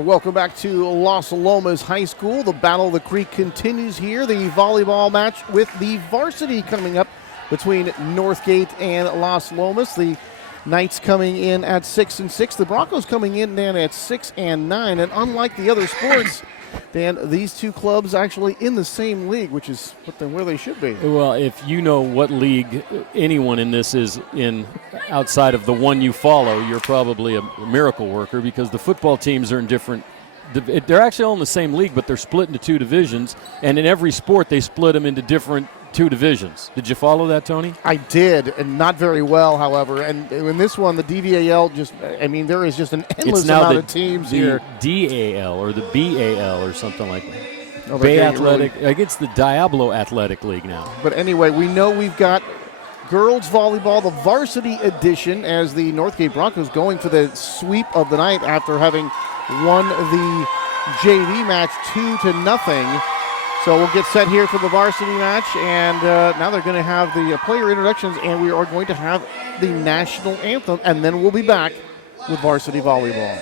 And welcome back to Las Lomas High School. The Battle of the Creek continues here. The volleyball match with the varsity coming up between Northgate and Las Lomas. The Knights coming in at 6-6. The Broncos coming in, Dan, at 6-9. And unlike the other sports, Dan, these two clubs actually in the same league, which is where they should be. Well, if you know what league anyone in this is in outside of the one you follow, you're probably a miracle worker, because the football teams are in different. They're actually all in the same league, but they're split into two divisions. And in every sport, they split them into different two divisions. Did you follow that, Tony? I did, and not very well, however. And in this one, the DVAL there is just an endless amount of teams here. DAL or the BAL or something like that. Oh, Bay Athletic. I guess the Diablo Athletic League now. But anyway, we know we've got girls volleyball, the varsity edition, as the Northgate Broncos going for the sweep of the night after having won the JV match 2-0. So we'll get set here for the varsity match, and now they're going to have the player introductions, and we are going to have the national anthem, and then we'll be back with varsity volleyball.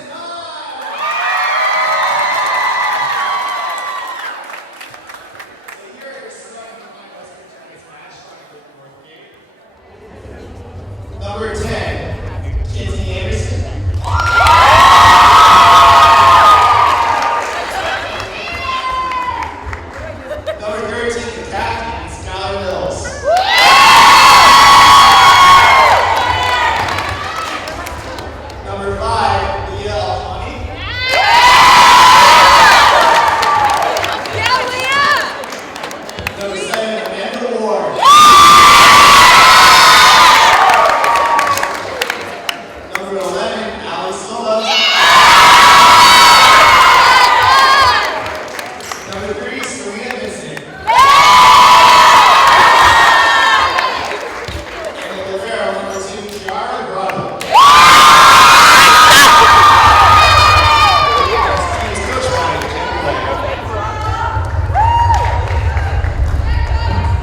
Number 10, Kinsey Anderson. Number 13, the captain, Skylar Mills. Number 5, Leah Alfani. Number 7, Amanda Ward. Number 11, Alice Sola. Number 3, Serena Vincent. And the Rivera, number 2, Chiara Bravo. This team is coached by Jen Blair.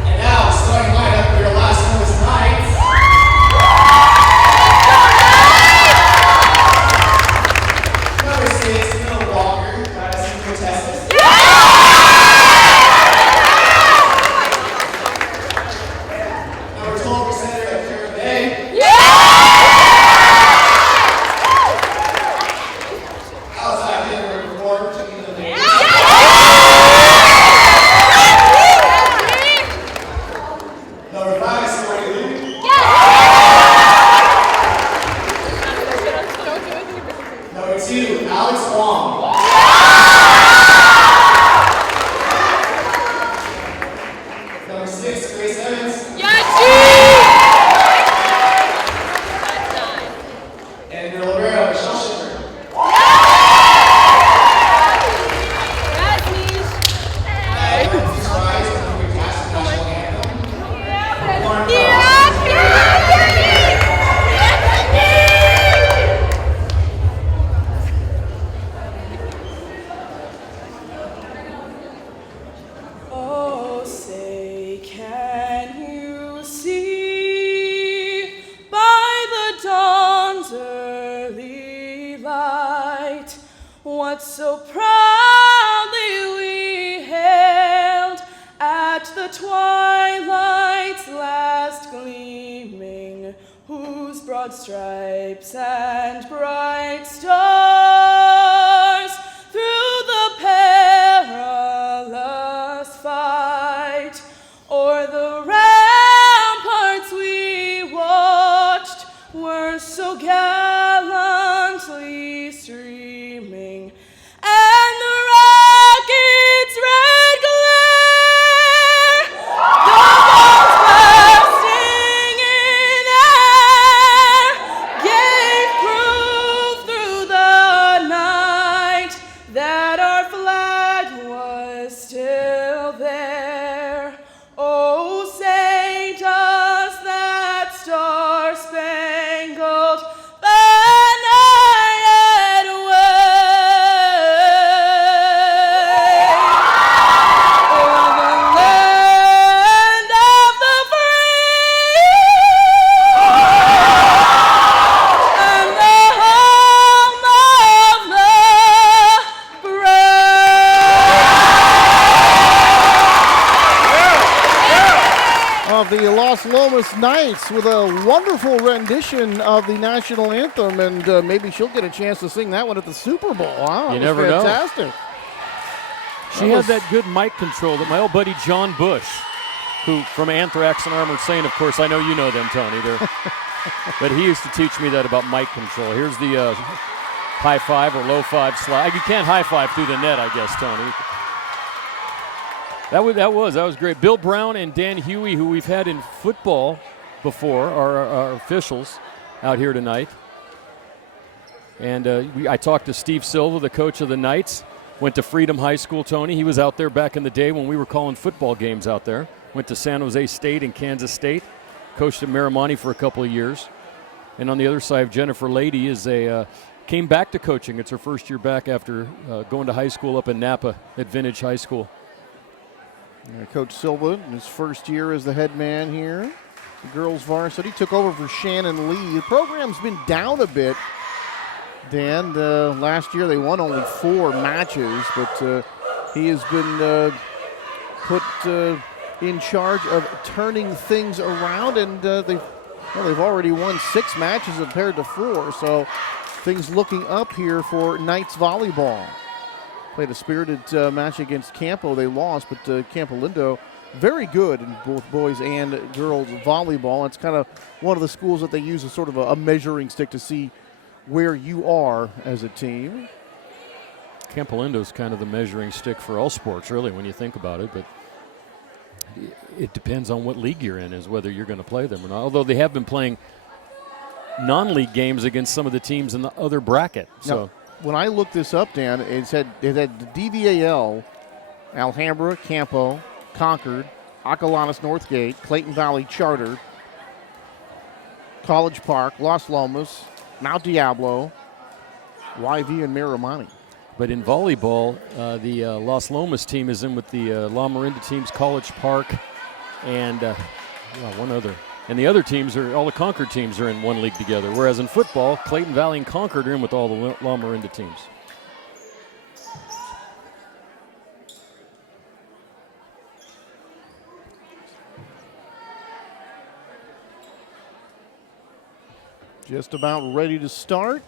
And now, starting lineup for your Las Lomas Knights. Number 6, Mel Walker, Madison Cortez. Number 12, Senator of Kara Bay. Outside hitter, number 4, Chiquita Lane. Number 5, Scory Luke. Number 2, Alex Wong. Number 6, Grace Evans. And your libero, Michelle Schiffer. And please rise when we cast the national anthem. Warren Cross. Oh, say, can you see by the dawn's early light what so proudly we hailed at the twilight's last gleaming, whose broad stripes and bright stars through the perilous fight o'er the ramparts we watched were so gallantly streaming, and the rocket's red glare, the bombs bursting in air, gave proof through the of the Las Lomas Knights with a wonderful rendition of the national anthem, and maybe she'll get a chance to sing that one at the Super Bowl. Huh? You never know. Fantastic. She had that good mic control that my old buddy John Bush, who from Anthrax and Armored Saint, of course, I know you know them, Tony. But he used to teach me that about mic control. Here's the high five or low five slide. You can't high five through the net, I guess, Tony. That was great. Bill Brown and Dan Huey, who we've had in football before, are our officials out here tonight. And I talked to Steve Silva, the coach of the Knights. Went to Freedom High School, Tony. He was out there back in the day when we were calling football games out there. Went to San Jose State and Kansas State. Coached at Miramani for a couple of years. And on the other side, Jennifer Lady came back to coaching. It's her first year back after going to high school up in Napa at Vintage High School. Coach Silva, in his first year as the head man here. The girls varsity took over for Shannon Lee. The program's been down a bit, Dan. Last year they won only 4 matches, but he has been put in charge of turning things around, and they've already won 6 matches compared to 4, so things looking up here for Knights volleyball. Played a spirited match against Campo. They lost, but Campo Lindo very good in both boys and girls volleyball. It's kind of one of the schools that they use as sort of a measuring stick to see where you are as a team. Campo Lindo's kind of the measuring stick for all sports, really, when you think about it. But it depends on what league you're in, is whether you're going to play them or not. Although they have been playing non-league games against some of the teams in the other bracket. So. Now, when I looked this up, Dan, it had the DVAL, Alhambra, Campo, Concord, Acalanes, Northgate, Clayton Valley Charter, College Park, Las Lomas, Mount Diablo, YV, and Miramani. But in volleyball, the Las Lomas team is in with the La Miranda teams, College Park, and one other. And the other teams all the Concord teams are in one league together. Whereas in football, Clayton Valley and Concord are in with all the La Miranda teams. Just about ready to start.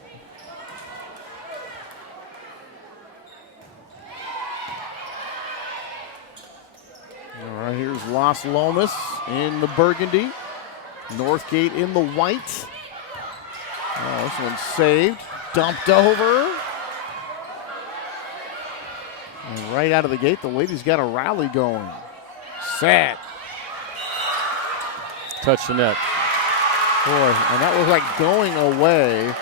All right, here's Las Lomas in the burgundy. Northgate in the white. Oh, this one's saved. Dumped over. And right out of the gate, the ladies got a rally going. Set. Touch the net. Boy, and that was like going away.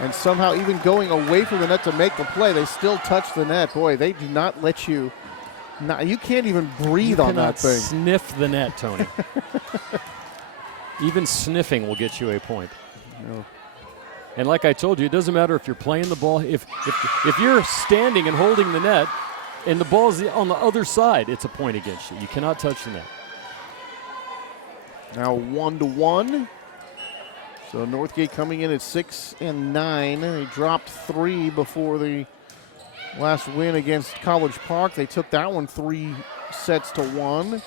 And somehow even going away from the net to make the play, they still touch the net. Boy, they do not let you. You can't even breathe on that thing. Sniff the net, Tony. Even sniffing will get you a point. No. And like I told you, it doesn't matter if you're playing the ball. If you're standing and holding the net and the ball is on the other side, it's a point against you. You cannot touch the net. Now 1-1. So Northgate coming in at 6 and 9. They dropped 3 before the last win against College Park. They took that one 3-1.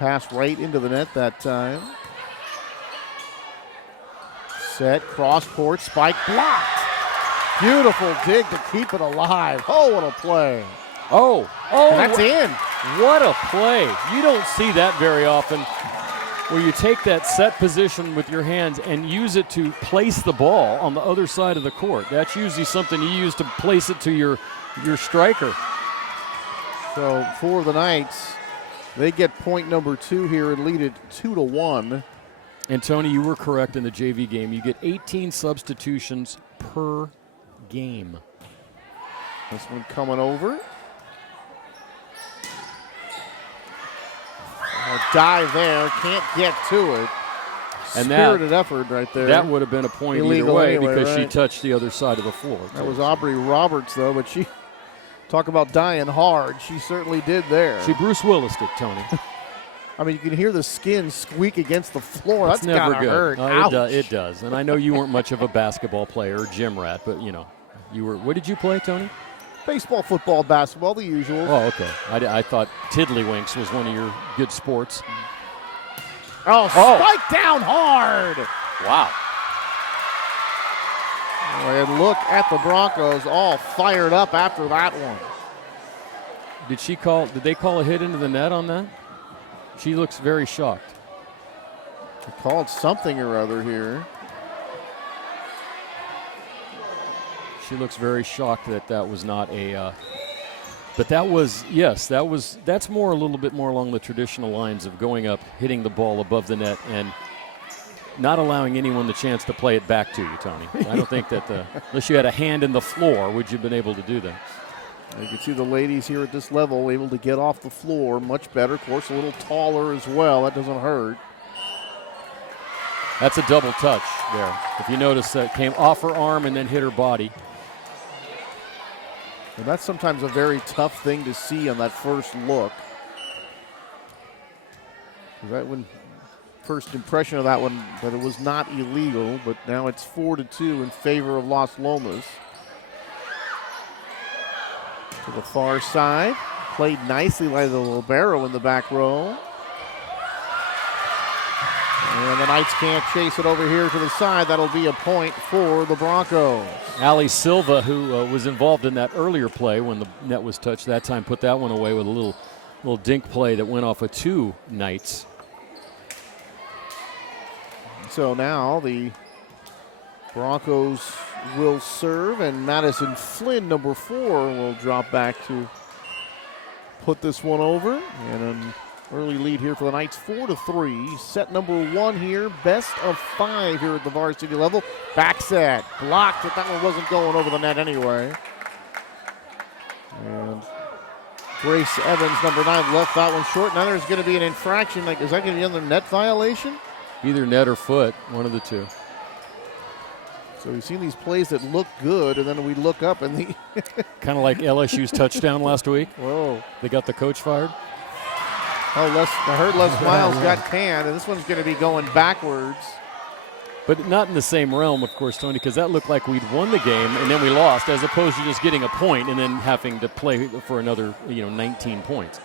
Pass right into the net that time. Set, cross court, spike blocked. Beautiful dig to keep it alive. Oh, what a play. Oh, and that's in. What a play. You don't see that very often, where you take that set position with your hands and use it to place the ball on the other side of the court. That's usually something you use to place it to your striker. So for the Knights, they get point number 2 here and lead it 2-1. And Tony, you were correct in the JV game. You get 18 substitutions per game. This one coming over. A dive there, can't get to it. And spirited effort right there. That would have been a point illegal either way, anyway, because right? she touched the other side of the floor. That was Aubrey Roberts, though, but she, talk about dying hard, she certainly did there. She Bruce Willis'd it, Tony. I mean, you can hear the skin squeak against the floor. That's That's never gotta good. hurt. Oh, it does. And I know you weren't much of a basketball player or gym rat, but, you know, you were. What did you play, Tony? Baseball, football, basketball, the usual. Oh, okay. I thought tiddlywinks was one of your good sports. Oh, spike down hard. Wow. And look at the Broncos all fired up after that one. Did they call a hit into the net on that? She looks very shocked. They called something or other here. She looks very shocked that was not a. But that's a little bit more along the traditional lines of going up, hitting the ball above the net, and not allowing anyone the chance to play it back to you, Tony. I don't think that unless you had a hand in the floor, would you have been able to do that? You can see the ladies here at this level able to get off the floor much better. Of course, a little taller as well. That doesn't hurt. That's a double touch there. If you notice, that came off her arm and then hit her body. And that's sometimes a very tough thing to see on that first look. That one, first impression of that one, that it was not illegal, but now it's 4-2 in favor of Las Lomas. To the far side, played nicely by the libero in the back row. And the Knights can't chase it over here to the side. That'll be a point for the Broncos. Ali Silva, who was involved in that earlier play when the net was touched that time, put that one away with a little dink play that went off of 2 Knights. So now the Broncos will serve, and Madison Flynn, number 4, will drop back to put this one over. And an early lead here for the Knights, 4-3. Set number 1 here, best of 5 here at the varsity level. Back set, blocked, but that one wasn't going over the net anyway. And Grace Evans, number 9, left that one short. Now there's going to be an infraction. Is that going to be another net violation? Either net or foot, one of the two. So we've seen these plays that look good, and then we look up and the kind of like LSU's touchdown last week. Whoa. They got the coach fired. Oh, I heard Les Miles got canned, and this one's going to be going backwards. But not in the same realm, of course, Tony, because that looked like we'd won the game and then we lost, as opposed to just getting a point and then having to play for another 19 points.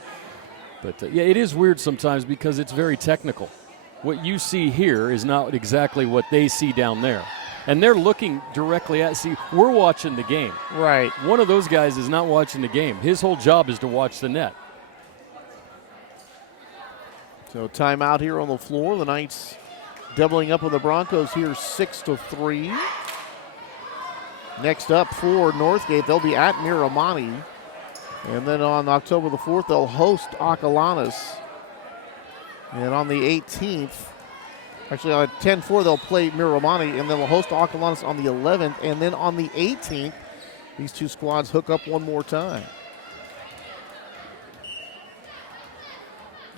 But, yeah, it is weird sometimes because it's very technical. What you see here is not exactly what they see down there. And they're looking directly at, we're watching the game. Right. One of those guys is not watching the game. His whole job is to watch the net. So timeout here on the floor. The Knights doubling up with the Broncos here, 6-3. Next up for Northgate, they'll be at Miramani. And then on October the 4th, they'll host Acalanes. And on the 18th, actually on 10-4, they'll play Miramani, and then they'll host Acalanes on the 11th. And then on the 18th, these two squads hook up one more time.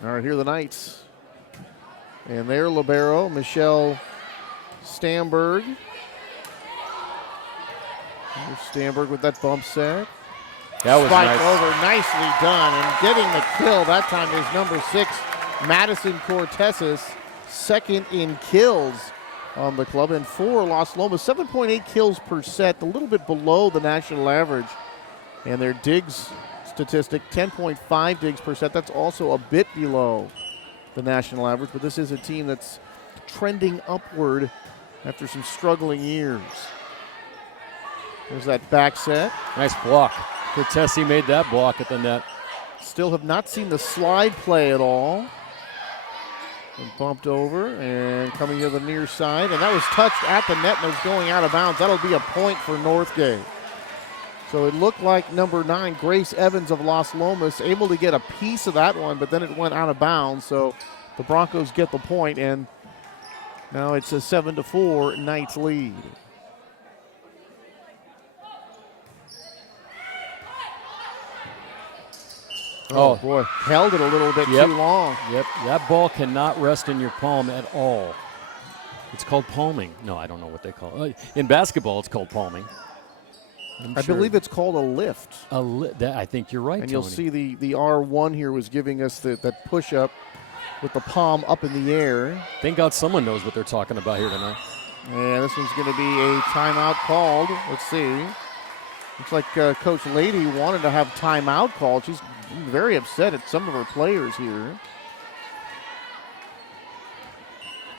All right, here are the Knights. And their libero, Michelle Stamberg. Here's Stamberg with that bump set. That was Spike nice. over, nicely done. And getting the kill that time is number 6, Madison Cortezes, second in kills on the club. And for Las Lomas, 7.8 kills per set, a little bit below the national average. And their digs statistic, 10.5 digs per set. That's also a bit below the national average, but this is a team that's trending upward after some struggling years. There's that back set. Nice block. Cortesi made that block at the net. Still have not seen the slide play at all. And bumped over and coming to the near side, and that was touched at the net and was going out of bounds. That'll be a point for Northgate. So it looked like number 9, Grace Evans of Las Lomas, able to get a piece of that one, but then it went out of bounds. So the Broncos get the point, and now it's a 7-4 Knights lead. Oh, boy, held it a little bit too long. Yep, that ball cannot rest in your palm at all. It's called palming. No, I don't know what they call it. In basketball, it's called palming. I believe it's called a lift. I think you're right, And Tony. you'll see the R1 here was giving us that push-up with the palm up in the air. Thank God someone knows what they're talking about here tonight. And this one's going to be a timeout called. Let's see. Looks like Coach Lady wanted to have timeout called. She's very upset at some of her players here.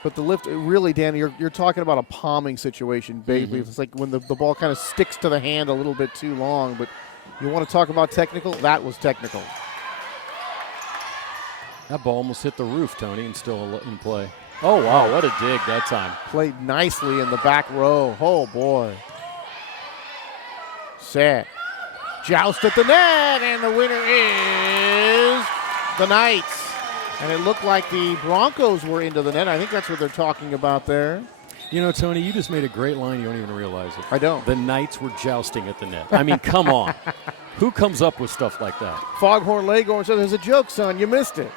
But the lift, really, Danny, you're talking about a palming situation, baby. It's like when the ball kind of sticks to the hand a little bit too long. But you want to talk about technical? That was technical. That ball almost hit the roof, Tony, and still in play. Oh, wow, what a dig that time. Played nicely in the back row. Oh, boy. Set. Joust at the net, and the winner is the Knights. And it looked like the Broncos were into the net. I think that's what they're talking about there. You know, Tony, you just made a great line. You don't even realize it. I don't. The Knights were jousting at the net. I mean, come on. Who comes up with stuff like that? Foghorn Leghorn said, "There's a joke, son. You missed it."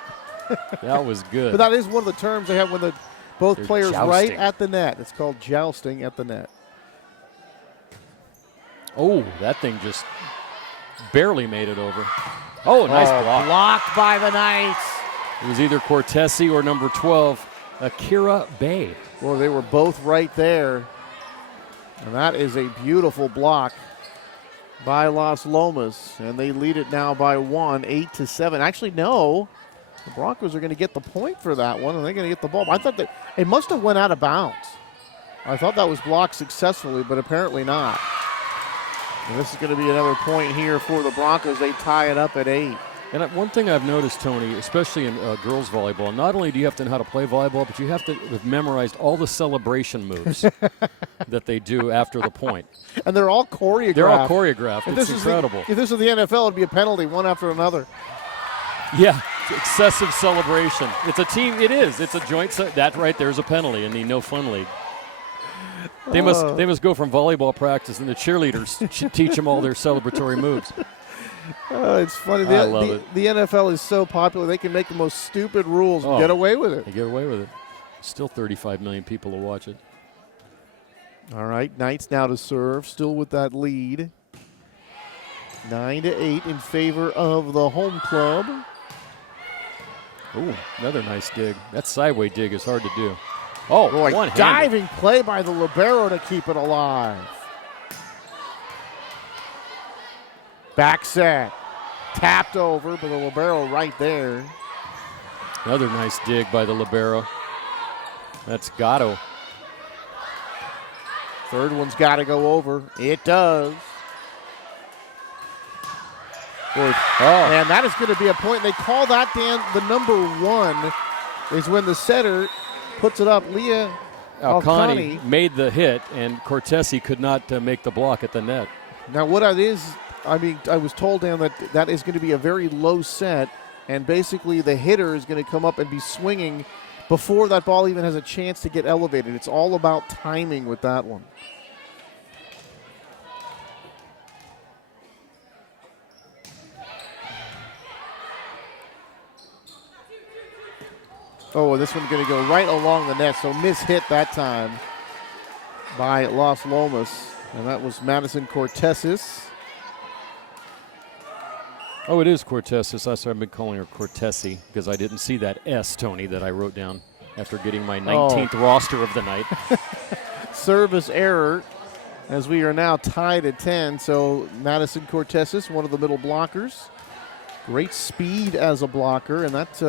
That was good. But that is one of the terms they have when both They're players jousting. right at the net. It's called jousting at the net. Oh, that thing just barely made it over. Oh, nice block. Blocked by the Knights. It was either Cortesi or number 12, Akira Bay. Well, they were both right there. And that is a beautiful block by Las Lomas. And they lead it now by 1, 8-7. Actually, no. The Broncos are going to get the point for that one, and they're going to get the ball. I thought that it must have went out of bounds. I thought that was blocked successfully, but apparently not. And this is going to be another point here for the Broncos. They tie it up at 8. And one thing I've noticed, Tony, especially in girls volleyball, not only do you have to know how to play volleyball, but you have to have memorized all the celebration moves that they do after the point. And they're all choreographed. They're all choreographed. It's incredible. If this was the NFL, it'd be a penalty, one after another. Yeah, excessive celebration. It's a team. It is. It's a joint. That right there is a penalty in the No Fun League. They must go from volleyball practice, and the cheerleaders should teach them all their celebratory moves. It's funny. I love it. The NFL is so popular, they can make the most stupid rules and get away with it. They get away with it. Still 35 million people will watch it. All right, Knights now to serve, still with that lead. 9-8 in favor of the home club. Ooh, another nice dig. That sideway dig is hard to do. Oh, boy, one-handed. Diving play by the libero to keep it alive. Back set. Tapped over, but the libero right there. Another nice dig by the libero. That's Gatto. Third one's got to go over. It does. And that is going to be a point. They call that, Dan, the number 1 is when the setter puts it up. Leah Alcani made the hit, and Cortesi could not make the block at the net. Now, what it is, I mean, I was told, Dan, that is going to be a very low set, and basically the hitter is going to come up and be swinging before that ball even has a chance to get elevated. It's all about timing with that one. Oh, this one's going to go right along the net, so miss-hit that time by Las Lomas, and that was Madison Cortesis. Oh, it is Cortesis. That's why I've been calling her Cortesi, because I didn't see that S, Tony, that I wrote down after getting my 19th roster of the night. Service error, as we are now tied at 10. So Madison Cortesis, one of the middle blockers. Great speed as a blocker, and that's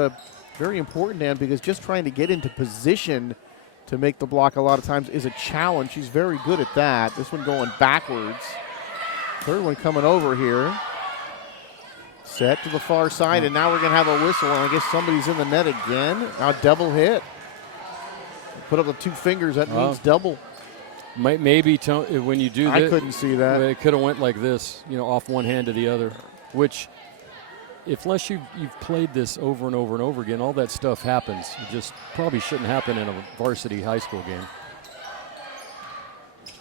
very important, Dan, because just trying to get into position to make the block a lot of times is a challenge. She's very good at that. This one going backwards. Third one coming over here. Set to the far side, and now we're going to have a whistle, and I guess somebody's in the net again. Now double hit. Put up the 2 fingers. That means double. Maybe when you do that. I couldn't see that. It could have went like this, off one hand to the other, which, unless you've played this over and over and over again, all that stuff happens. It just probably shouldn't happen in a varsity high school game.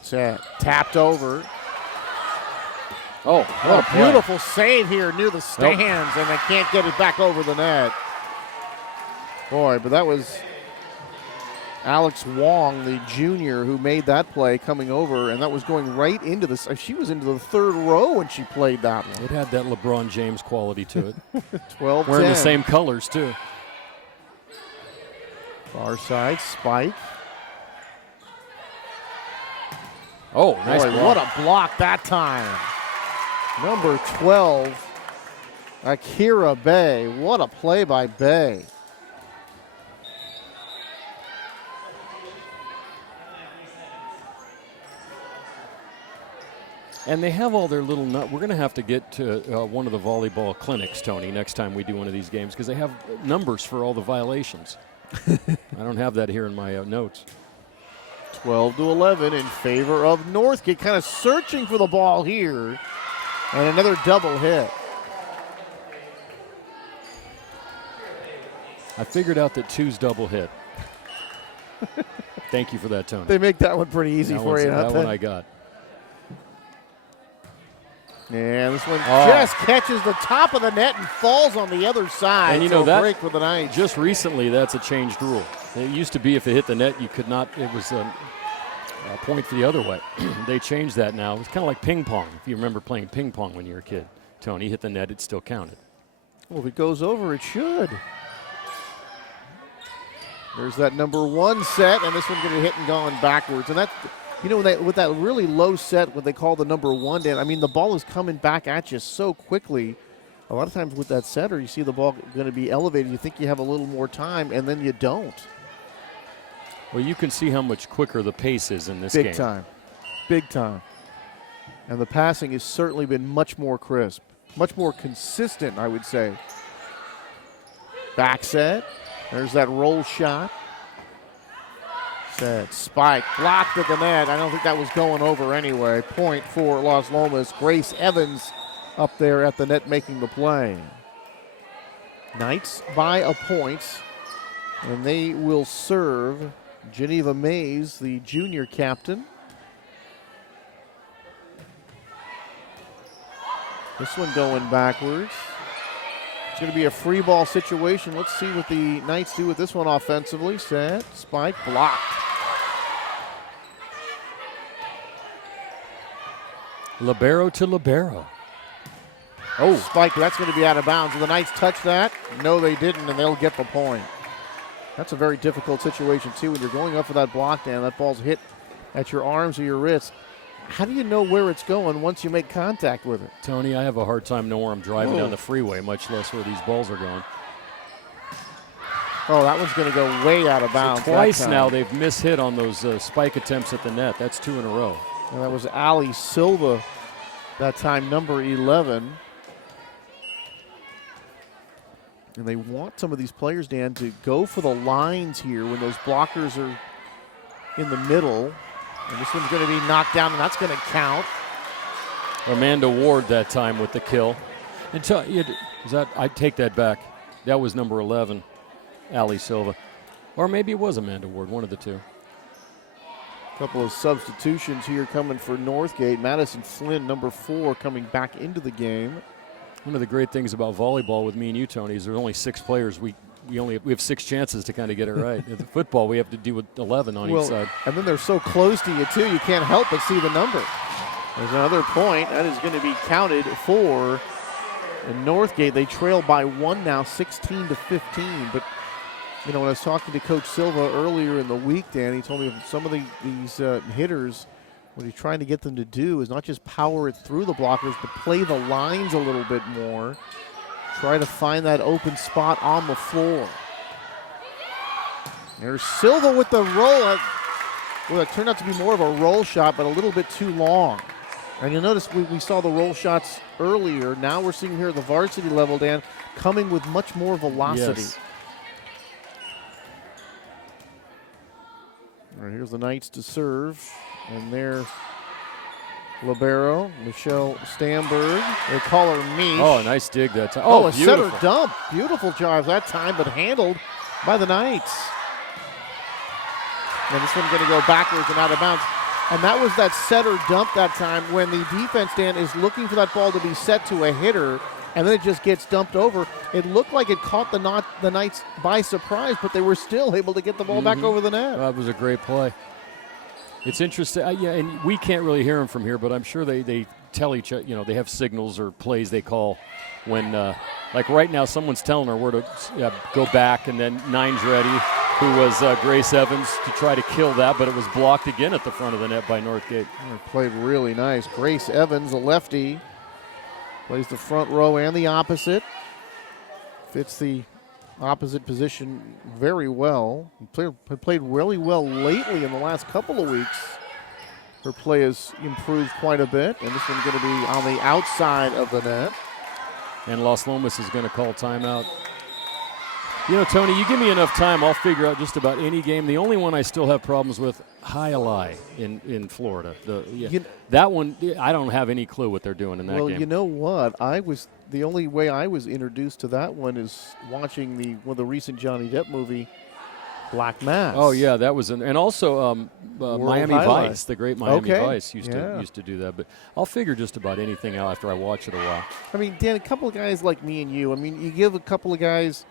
Set. Tapped over. Oh, what a beautiful save here near the stands, and they can't get it back over the net. Boy, but that was Alex Wong, the junior, who made that play coming over, and that was going right into this. She was into the 3rd row when she played that one. It had that LeBron James quality to it. 12-10. Wearing the same colors, too. Far side, spike. Oh, nice Boy, block. what a block that time. Number 12, Akira Bay. What a play by Bay. And they have all their little We're going to have to get to one of the volleyball clinics, Tony, next time we do one of these games, because they have numbers for all the violations. I don't have that here in my notes. 12-11 in favor of Northgate. Kind of searching for the ball here. And another double hit. I figured out that 2's double hit. Thank you for that, Tony. They make that one pretty easy for you. That one I got. And this one just catches the top of the net and falls on the other side. And you know that break for the Knights. Just recently, that's a changed rule. It used to be if it hit the net, you could not. It was a point for the other way. They changed that now. It's kind of like ping pong. If you remember playing ping pong when you were a kid, Tony, hit the net, it still counted. Well, if it goes over, it should. There's that number 1 set, and this one's going to hit and going backwards. And that, you know, with that really low set, what they call the number 1, Dan, I mean, the ball is coming back at you so quickly. A lot of times with that setter, you see the ball going to be elevated. You think you have a little more time, and then you don't. Well, you can see how much quicker the pace is in this game. Big time. Big time. And the passing has certainly been much more crisp, much more consistent, I would say. Back set. There's that roll shot. Set, spike, blocked at the net. I don't think that was going over anyway. Point for Las Lomas. Grace Evans up there at the net making the play. Knights by a point, and they will serve Geneva Mays, the junior captain. This one going backwards. It's going to be a free ball situation. Let's see what the Knights do with this one offensively. Set, spike, blocked. Libero to libero. Oh, spike, that's going to be out of bounds. Will the Knights touch that? No, they didn't, and they'll get the point. That's a very difficult situation, too, when you're going up for that block, Dan. That ball's hit at your arms or your wrists. How do you know where it's going once you make contact with it? Tony, I have a hard time knowing where I'm driving down the freeway, much less where these balls are going. Oh, that one's going to go way out of bounds. So twice now they've mishit on those spike attempts at the net. That's 2 in a row. And that was Ali Silva, that time number 11. And they want some of these players, Dan, to go for the lines here when those blockers are in the middle. And this one's going to be knocked down, and that's going to count. Amanda Ward that time with the kill. I'd take that back. That was number 11, Ali Silva. Or maybe it was Amanda Ward, one of the two. A couple of substitutions here coming for Northgate. Madison Flynn, number 4, coming back into the game. One of the great things about volleyball with me and you, Tony, is there's only 6 players. We have 6 chances to kind of get it right. In football, we have to deal with 11 on each side. And then they're so close to you, too, you can't help but see the number. There's another point. That is going to be counted for Northgate. They trail by 1 now, 16-15. But, you know, when I was talking to Coach Silva earlier in the week, Dan, he told me some of these hitters, what he's trying to get them to do is not just power it through the blockers, but play the lines a little bit more. Try to find that open spot on the floor. There's Silva with the roll. Well, it turned out to be more of a roll shot, but a little bit too long. And you'll notice we saw the roll shots earlier. Now we're seeing here at the varsity level, Dan, coming with much more velocity. Yes. All right, here's the Knights to serve. And there's libero, Michelle Stamberg. They call her Mish. Oh, a nice dig that time. Oh, a beautiful. setter dump. Beautiful drive that time, but handled by the Knights. And this one's going to go backwards and out of bounds. And that was that setter dump that time when the defense, Dan, is looking for that ball to be set to a hitter, and then it just gets dumped over. It looked like it caught the Knights by surprise, but they were still able to get the ball back over the net. That was a great play. It's interesting, and we can't really hear them from here, but I'm sure they tell each other, they have signals or plays they call when, like right now, someone's telling her where to go back, and then 9's ready, who was Grace Evans, to try to kill that, but it was blocked again at the front of the net by Northgate. Played really nice. Grace Evans, a lefty, Plays the front row and the opposite. Fits the opposite position very well. Played really well lately in the last couple of weeks. Her play has improved quite a bit, and this one's going to be on the outside of the net. And Las Lomas is going to call timeout. You know, Tony, you give me enough time, I'll figure out just about any game. The only one I still have problems with, Hialeah in Florida. That one, I don't have any clue what they're doing in that game. Well, you know what? The only way I was introduced to that one is watching the recent Johnny Depp movie, Black Mass. Oh yeah, that was and also Miami Highlight. Vice, the great Miami Okay. Vice used to do that. But I'll figure just about anything out after I watch it a while. I mean, Dan, a couple of guys like me and you. I mean, you give a couple of guys,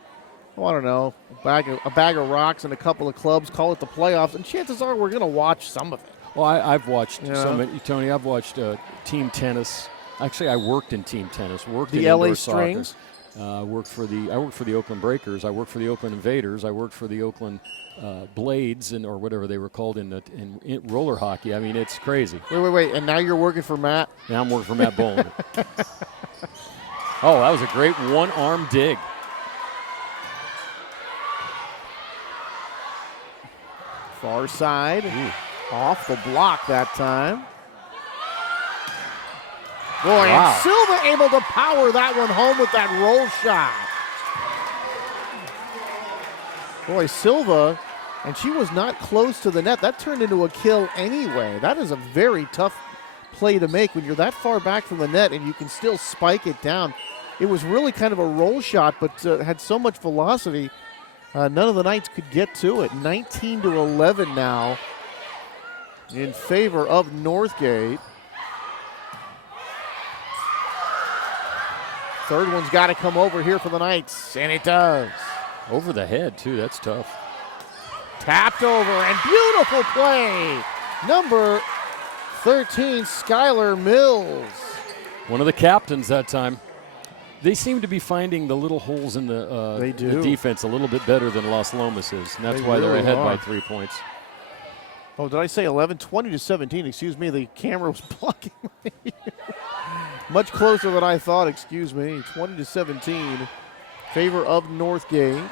I don't know, a bag of rocks and a couple of clubs, call it the playoffs, and chances are we're going to watch some of it. Well, I've watched so many, Tony. I've watched team tennis. Actually, I worked in team tennis. Worked the in LA indoor Strings. Soccer. I worked for the Oakland Breakers. I worked for the Oakland Invaders. I worked for the Oakland Blades, or whatever they were called in roller hockey. I mean, it's crazy. Wait. And now you're working for Matt? Now I'm working for Matt Bowen. Oh, that was a great one-arm dig. Far side. Off the block that time. Boy, Wow. and Silva able to power that one home with that roll shot. Boy, Silva, and she was not close to the net. That turned into a kill anyway. That is a very tough play to make when you're that far back from the net and you can still spike it down. It was really kind of a roll shot, but had so much velocity, none of the Knights could get to it. 19-11 now in favor of Northgate. Third one's got to come over here for the Knights, and it does. Over the head, too. That's tough. Tapped over, and beautiful play. Number 13, Skylar Mills. One of the captains that time. They seem to be finding the little holes in They do. the defense a little bit better than Las Lomas is, and that's They why they're really ahead are. by 3 points. Oh, did I say 11? 20-17. Excuse me, the camera was blocking me. Much closer than I thought, excuse me. 20-17. Favor of Northgate.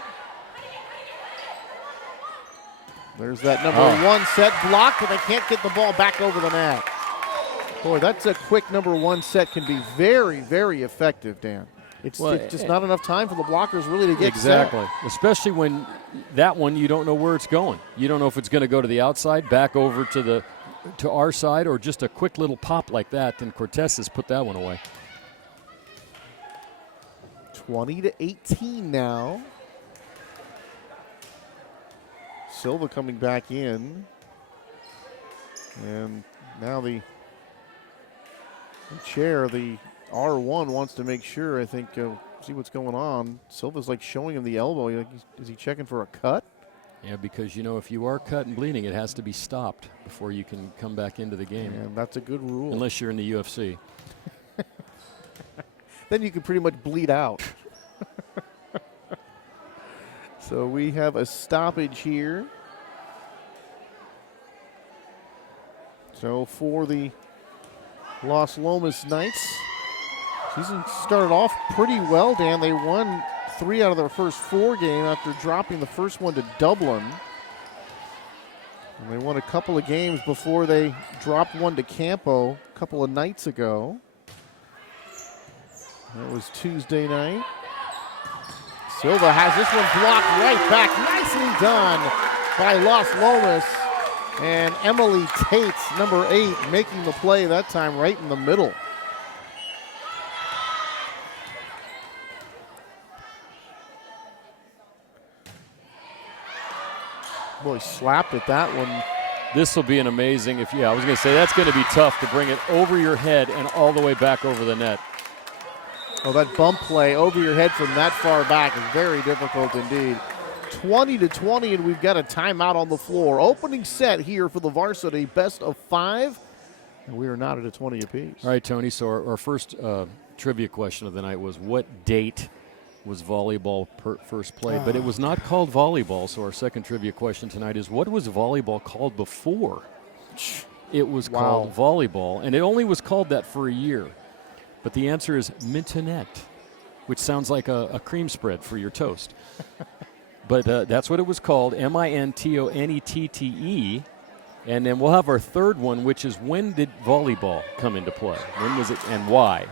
There's that number one set blocked, but they can't get the ball back over the net. Boy, that's a quick number one set can be very, very effective, Dan. It's just not enough time for the blockers really to get Exactly. set. Especially when that one, you don't know where it's going. You don't know if it's going to go to the outside, back over to our side, or just a quick little pop like that. Then Cortez has put that one away. 20-18 now. Silva coming back in. And now the chair, the R1 wants to make sure, I think, see what's going on. Silva's like showing him the elbow. Is he checking for a cut? Yeah, because, if you are cut and bleeding, it has to be stopped before you can come back into the game. And that's a good rule. Unless you're in the UFC. Then you can pretty much bleed out. So we have a stoppage here. So for the Las Lomas Knights, season started off pretty well, Dan. They won 3 out of their first 4 games after dropping the first one to Dublin. And they won a couple of games before they dropped one to Campo a couple of nights ago. That was Tuesday night. Silva has this one blocked right back. Nicely done by Las Lomas. And Emily Tate, number 8, making the play that time right in the middle. Boy, slapped at that one. This will be an amazing, I was going to say, that's going to be tough to bring it over your head and all the way back over the net. Oh, that bump play over your head from that far back is very difficult indeed. 20-20, and we've got a timeout on the floor. Opening set here for the varsity, best of 5, and we are not at a 20 apiece. All right, Tony, so our first trivia question of the night was, what date was volleyball first played? But it was not called volleyball, so our second trivia question tonight is, what was volleyball called before it was called volleyball? And it only was called that for a year. But the answer is mintonette, which sounds like a cream spread for your toast. But that's what it was called, MINTONETTE. And then we'll have our third one, which is when did volleyball come into play? When was it and why?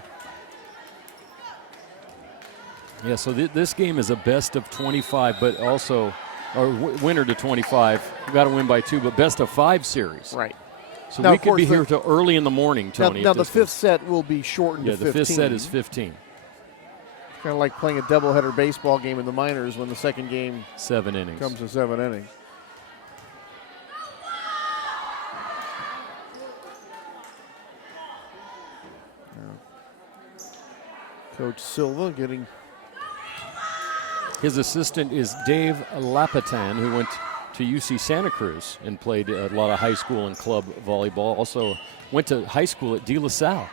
Yeah, so this game is a best of 25, but also or winner to 25. We've got to win by 2, but best of 5 series. Right. So now, we could be here till early in the morning, Tony. Now the fifth set will be shortened to 15. Yeah, the fifth set is 15. Kind of like playing a doubleheader baseball game in the minors when the second game 7 innings. comes to 7 innings. Coach Silva getting... His assistant is Dave Lapatan, who went to UC Santa Cruz and played a lot of high school and club volleyball. Also went to high school at De La Salle.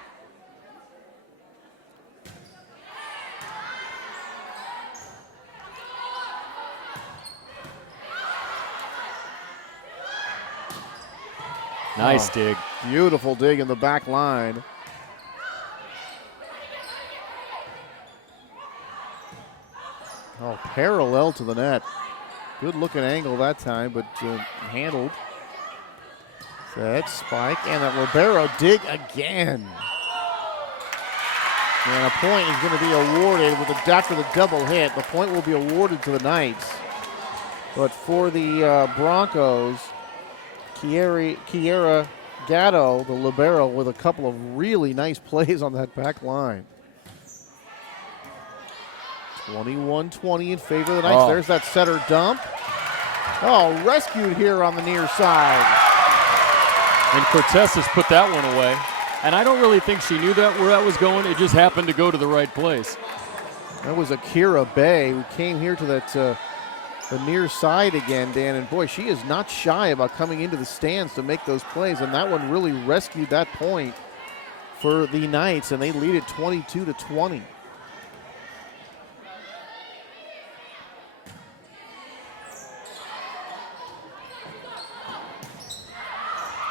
Nice dig. Beautiful dig in the back line. Oh, parallel to the net. Good looking angle that time, but handled. Set, spike, and that libero dig again. And a point is going to be awarded after the double hit. The point will be awarded to the Knights. But for the Broncos, Kiera Gatto, the libero, with a couple of really nice plays on that back line. 21-20 in favor of the Knights. Oh. There's that setter dump. Oh, rescued here on the near side. And Cortez has put that one away. And I don't really think she knew where that was going. It just happened to go to the right place. That was Akira Bay who came here to that the near side again, Dan. And boy, she is not shy about coming into the stands to make those plays. And that one really rescued that point for the Knights. And they lead it 22-20.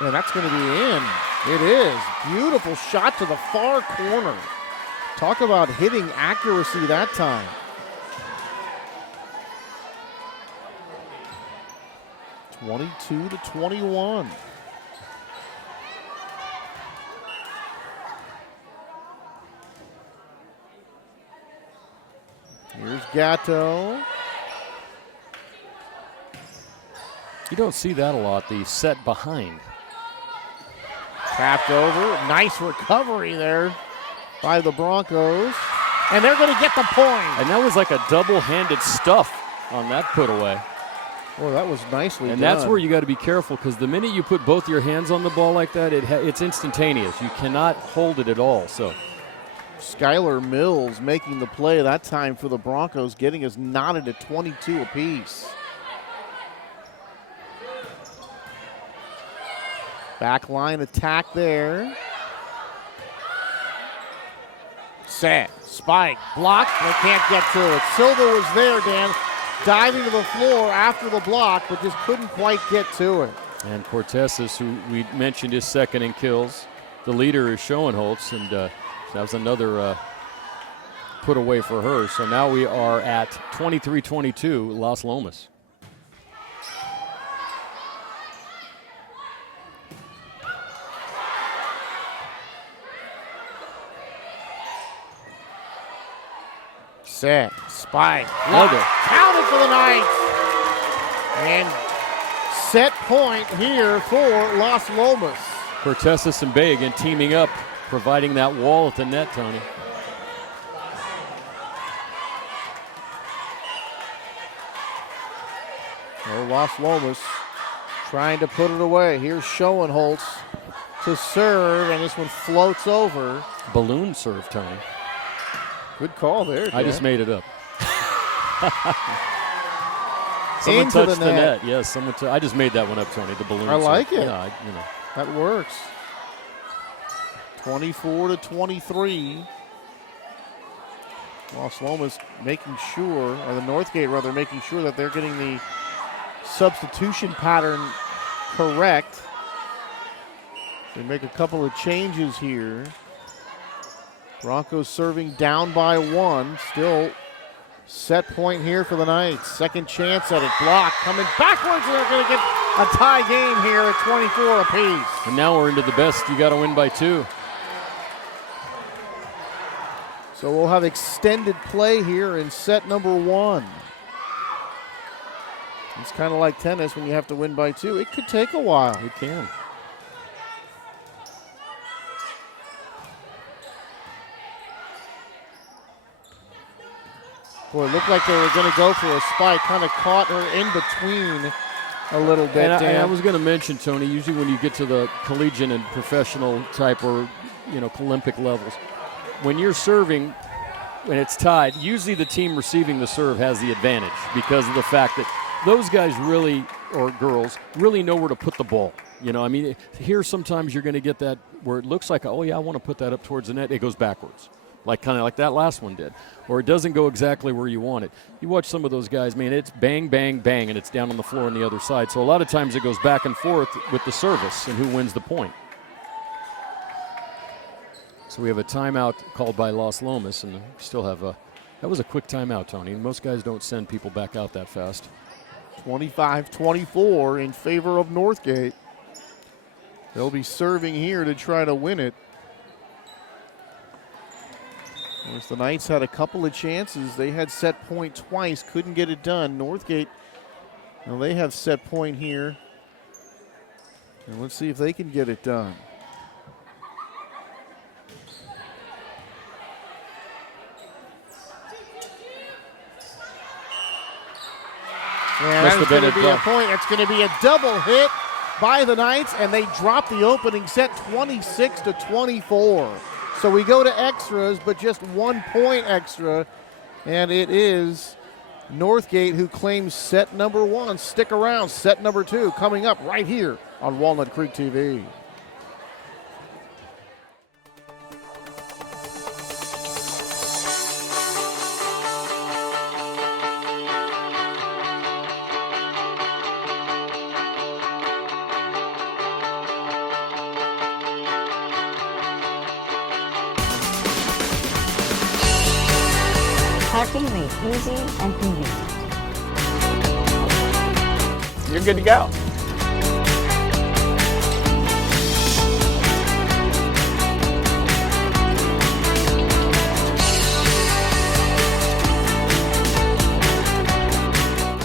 And that's going to be in. It is. Beautiful shot to the far corner. Talk about hitting accuracy that time. (22-21). Here's Gatto. You don't see that a lot, the set behind. Tapped over. Nice recovery there by the Broncos. And they're going to get the point. And that was like a double-handed stuff on that put away. Boy, that was nicely done. And that's where you got to be careful, because the minute you put both your hands on the ball like that, it's instantaneous. You cannot hold it at all. So Skylar Mills making the play that time for the Broncos, getting us knotted at 22 apiece. Back line attack there. Set, spike, blocked, they can't get to it. Silva was there, Dan, diving to the floor after the block, but just couldn't quite get to it. And Cortez, who we mentioned is second in kills. The leader is Schoenholtz, and that was another put away for her. So now we are at 23-22, Las Lomas. Set, spike, counted for the Knights. And set point here for Las Lomas. Cortez and Bay again teaming up, providing that wall at the net, Tony. Oh, Las Lomas trying to put it away. Here's Schoenholtz to serve, and this one floats over. Balloon serve, Tony. Good call there, Dan. I just made it up. Someone Into touched the the net. net. Yes, I just made that one up, Tony. The balloon. I like serve. it. Yeah, That works. 24-23. Las Lomas making sure, or the Northgate rather, making sure that they're getting the substitution pattern correct. They make a couple of changes here. Broncos serving down by 1. Still set point here for the Knights. Second chance at it. Blocked. Coming backwards, and they're going to get a tie game here at 24 apiece. And now we're into the best. You got to win by 2. So we'll have extended play here in set number 1. It's kind of like tennis when you have to win by 2. It could take a while. It can. Boy, it looked like they were going to go for a spike. Kind of caught her in between a little bit. And I was going to mention, Tony, usually when you get to the collegiate and professional type or, Olympic levels, when you're serving, when it's tied, usually the team receiving the serve has the advantage because of the fact that those guys really, or girls, really know where to put the ball. Here sometimes you're going to get that where it looks like, oh, yeah, I want to put that up towards the net. It goes backwards. Kind of like that last one did. Or it doesn't go exactly where you want it. You watch some of those guys, man, it's bang, bang, bang, and it's down on the floor on the other side. So a lot of times it goes back and forth with the service and who wins the point. So we have a timeout called by Las Lomas, and we still have that was a quick timeout, Tony. Most guys don't send people back out that fast. 25-24 in favor of Northgate. They'll be serving here to try to win it. Of course, the Knights had a couple of chances. They had set point twice, couldn't get it done. Northgate, they have set point here. And let's see if they can get it done. And that's going to be a point. That's going to be a double hit by the Knights, and they drop the opening set 26-24. So we go to extras, but just 1 point extra, and it is Northgate who claims set number 1. Stick around, set number 2 coming up right here on Walnut Creek TV. Packing made easy and convenient. You're good to go.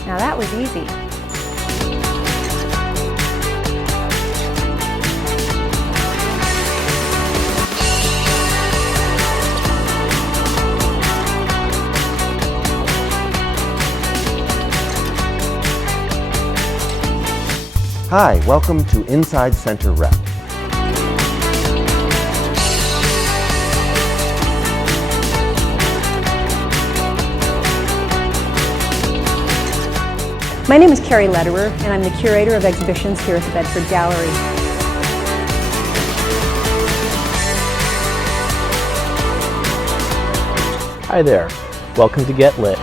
Now that was easy. Hi, welcome to Inside Center Rep. My name is Carrie Lederer, and I'm the curator of exhibitions here at the Bedford Gallery. Hi there. Welcome to Get Lit.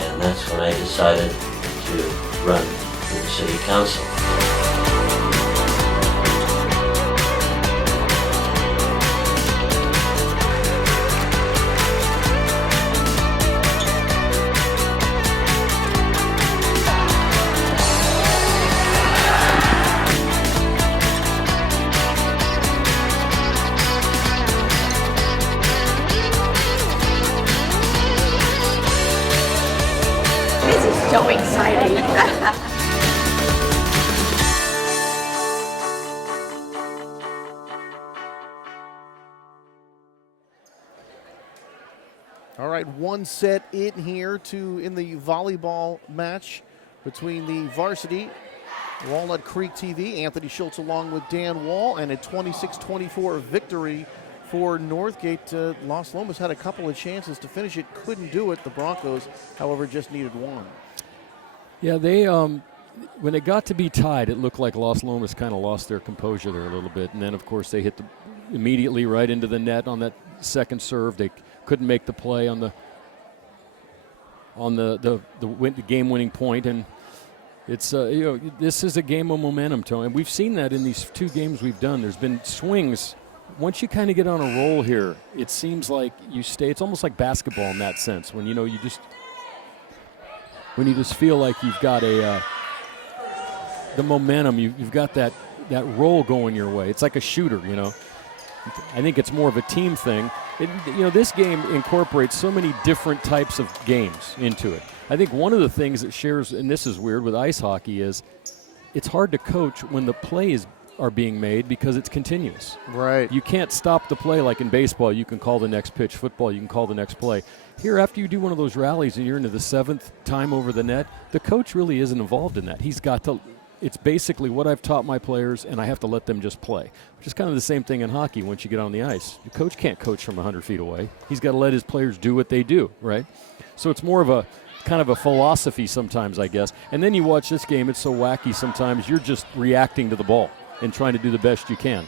And that's when I decided to run for the city council. So exciting. All right, one set in here in the volleyball match between the varsity, Walnut Creek TV, Anthony Schultz along with Dan Wall, and a 26-24 victory for Northgate. Las Lomas had a couple of chances to finish it, couldn't do it. The Broncos, however, just needed one. Yeah, they when it got to be tied, it looked like Las Lomas kind of lost their composure there a little bit, and then of course they hit immediately right into the net on that second serve. They couldn't make the play on the game-winning point, and It's this is a game of momentum, Tony. And we've seen that in these 2 games we've done. There's been swings. Once you kind of get on a roll here, it seems like you stay. It's almost like basketball in that sense. When you just feel like you've got the momentum. You've got that roll going your way. It's like a shooter. I think it's more of a team thing. This game incorporates so many different types of games into it. I think one of the things that shares, and this is weird with ice hockey, is it's hard to coach when the plays are being made because it's continuous. Right. You can't stop the play like in baseball. You can call the next pitch. Football, you can call the next play. Here, after you do one of those rallies and you're into the 7th time over the net, the coach really isn't involved in that. He's got to – it's basically what I've taught my players, and I have to let them just play, which is kind of the same thing in hockey once you get on the ice. The coach can't coach from 100 feet away. He's got to let his players do what they do, right? So it's more of a – kind of a philosophy sometimes, I guess. And then you watch this game, it's so wacky sometimes, you're just reacting to the ball and trying to do the best you can.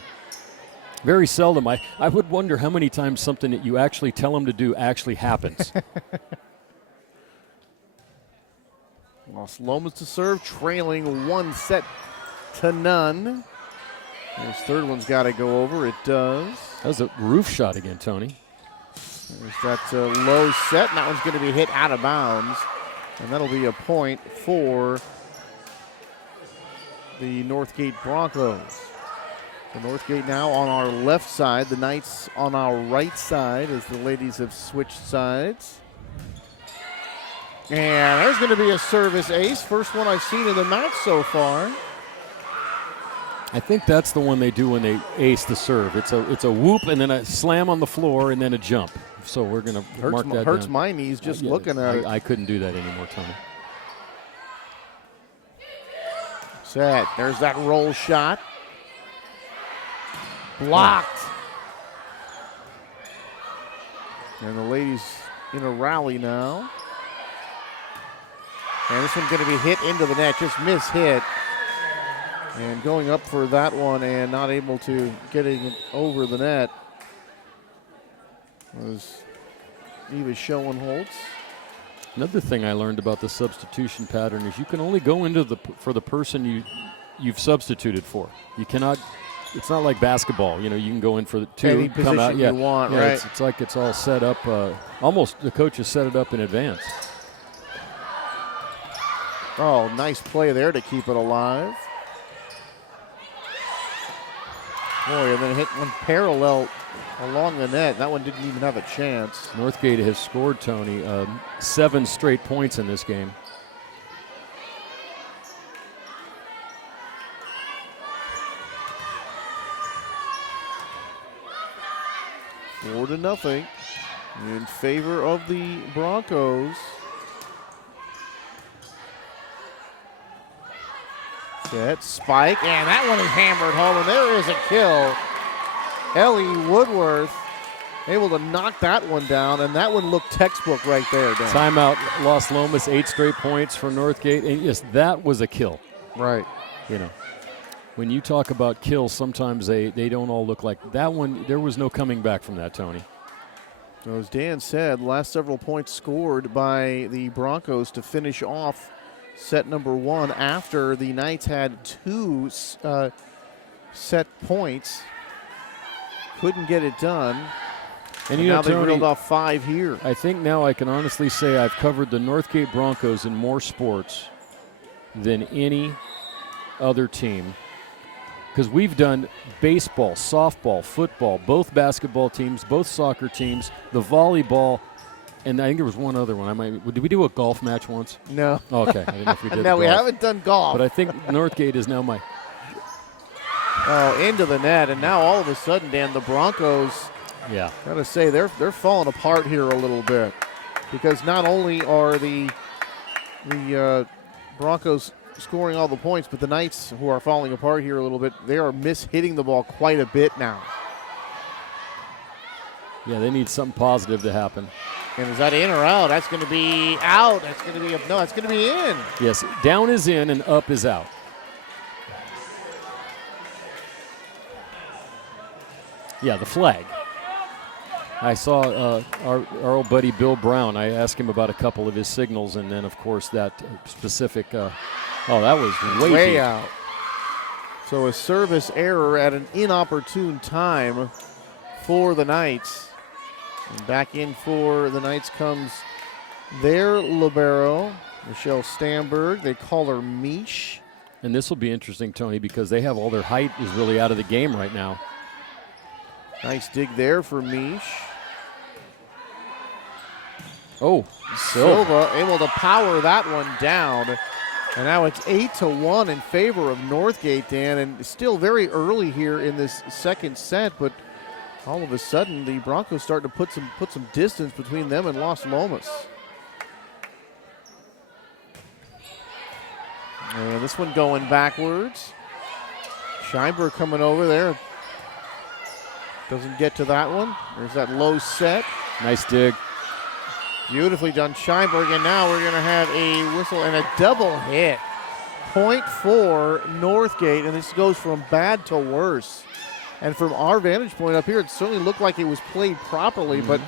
Very seldom. I would wonder how many times something that you actually tell them to do actually happens. Las Lomas to serve, trailing 1-0. This third one's got to go over. It does. That was a roof shot again, Tony. There's that low set, and that one's going to be hit out of bounds. And that'll be a point for the Northgate Broncos. The Northgate now on our left side, the Knights on our right side as the ladies have switched sides. And there's going to be a service ace. First one I've seen in the match so far. I think that's the one they do when they ace the serve. It's a whoop and then a slam on the floor and then a jump. So we're going to mark that hurts down. my knees just looking at it. I couldn't do that anymore, Tony. Set. There's that roll shot. Blocked. And the ladies in a rally now. And this one's going to be hit into the net, just miss-hit. And going up for that one and not able to get it over the net was Eva Schoenholtz. Another thing I learned about the substitution pattern is you can only go into for the person you've substituted for. You cannot. It's not like basketball. You can go in for the 2, any come out. position you want, yeah, right? It's like it's all set up. Almost the coach has set it up in advance. Oh, nice play there to keep it alive. Boy, and then hit one parallel along the net. That one didn't even have a chance. Northgate has scored, Tony, 7 straight points in this game. Four to nothing in favor of the Broncos. Set, spike, and that one is hammered home, and there is a kill. Ellie Woodworth able to knock that one down, and that one looked textbook right there, Dan. Timeout, Las Lomas, 8 straight points for Northgate, and yes, that was a kill. Right. When you talk about kills, sometimes they don't all look like that one. There was no coming back from that, Tony. So as Dan said, last several points scored by the Broncos to finish off set number 1 after the Knights had 2 set points. Couldn't get it done. And now they reeled off 5 here. I think now I can honestly say I've covered the Northgate Broncos in more sports than any other team. Because we've done baseball, softball, football, both basketball teams, both soccer teams, the volleyball, and I think there was one other one. Did we do a golf match once? No. Oh, okay. I didn't know if we did. No, golf. we haven't done golf. But I think Northgate is now my. Oh, into the net, and now all of a sudden, Dan, the Broncos. Yeah. Gotta say they're falling apart here a little bit, because not only are the Broncos scoring all the points, but the Knights, who are falling apart here a little bit, they are mishitting the ball quite a bit now. Yeah, they need something positive to happen. And is that in or out? That's going to be out. That's going to be no. That's going to be in. Yes, down is in and up is out. Yeah, the flag. I saw our old buddy Bill Brown. I asked him about a couple of his signals, and then, of course, that specific Oh, that was way deep. out. So a service error at an inopportune time for the Knights. And back in for the Knights comes their libero, Michelle Stamberg. They call her Mish. And this will be interesting, Tony, because they have all their height is really out of the game right now. Nice dig there for Mish. Oh, Silva able to power that one down. And now it's 8-1 in favor of Northgate, Dan. And still very early here in this second set, but all of a sudden the Broncos starting to put some distance between them and Las Lomas. And this one going backwards. Scheinberg coming over there. Doesn't get to that one. There's that low set. Nice dig. Beautifully done, Scheinberg. And now we're going to have a whistle and a double hit. Point for Northgate, and this goes from bad to worse. And from our vantage point up here, it certainly looked like it was played properly, but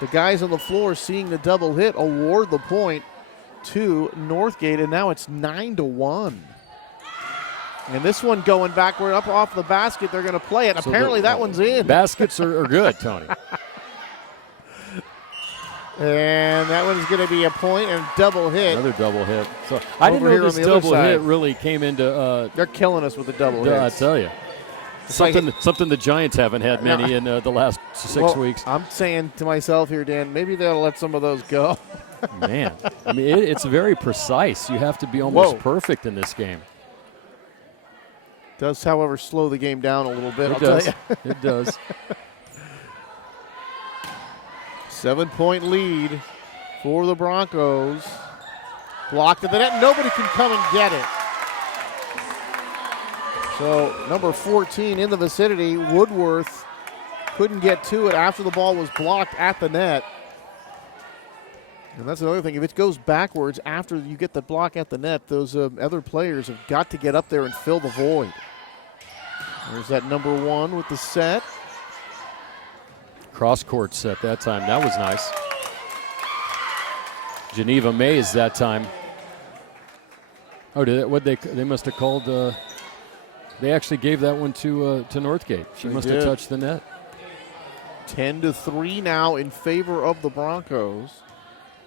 the guys on the floor seeing the double hit award the point to Northgate, and now it's 9-1. And this one going backward up off the basket, they're going to play it. So apparently that one's in. Baskets are good, Tony. And that one's going to be a point and double hit. Another double hit. So I didn't know this double hit really came into. They're killing us with the double hits. I tell you. Something the Giants haven't had many in the last 6 weeks. I'm saying to myself here, Dan, maybe they'll let some of those go. Man, I mean, it's very precise. You have to be almost perfect in this game. Does, however, slow the game down a little bit, It I'll does. tell you. It does. 7-point lead for the Broncos. Blocked at the net. Nobody can come and get it. So number 14 in the vicinity, Woodworth, couldn't get to it after the ball was blocked at the net. And that's another thing. If it goes backwards after you get the block at the net, those other players have got to get up there and fill the void. There's that number one with the set. Cross-court set that time. That was nice. Geneva Mays that time. Oh, they must have called. They actually gave that one to Northgate. She must have touched the net. 10-3 now in favor of the Broncos.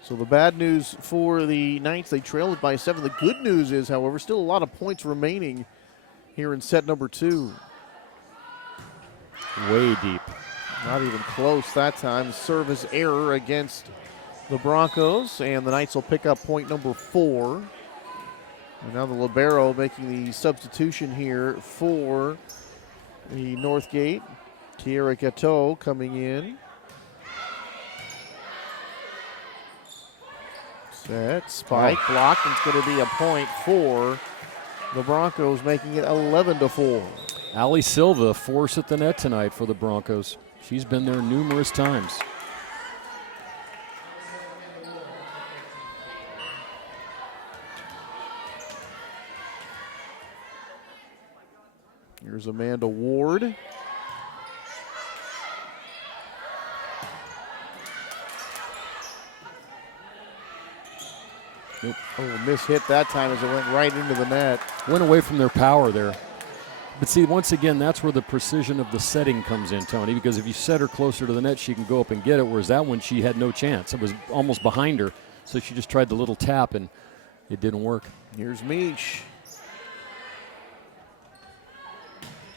So the bad news for the Knights, they trailed it by 7. The good news is, however, still a lot of points remaining here in set number 2. Way deep. Not even close that time. Service error against the Broncos, and the Knights will pick up point number 4. And now the libero making the substitution here for the Northgate. Tierra Gateau coming in. Set, spike, blocked, and it's going to be a point for the Broncos, making it 11-4. Ali Silva, force at the net tonight for the Broncos. She's been there numerous times. Here's Amanda Ward. Nope. Oh, miss hit that time as it went right into the net. Went away from their power there. But see, once again, that's where the precision of the setting comes in, Tony, because if you set her closer to the net, she can go up and get it, whereas that one, she had no chance. It was almost behind her, so she just tried the little tap, and it didn't work. Here's Meach.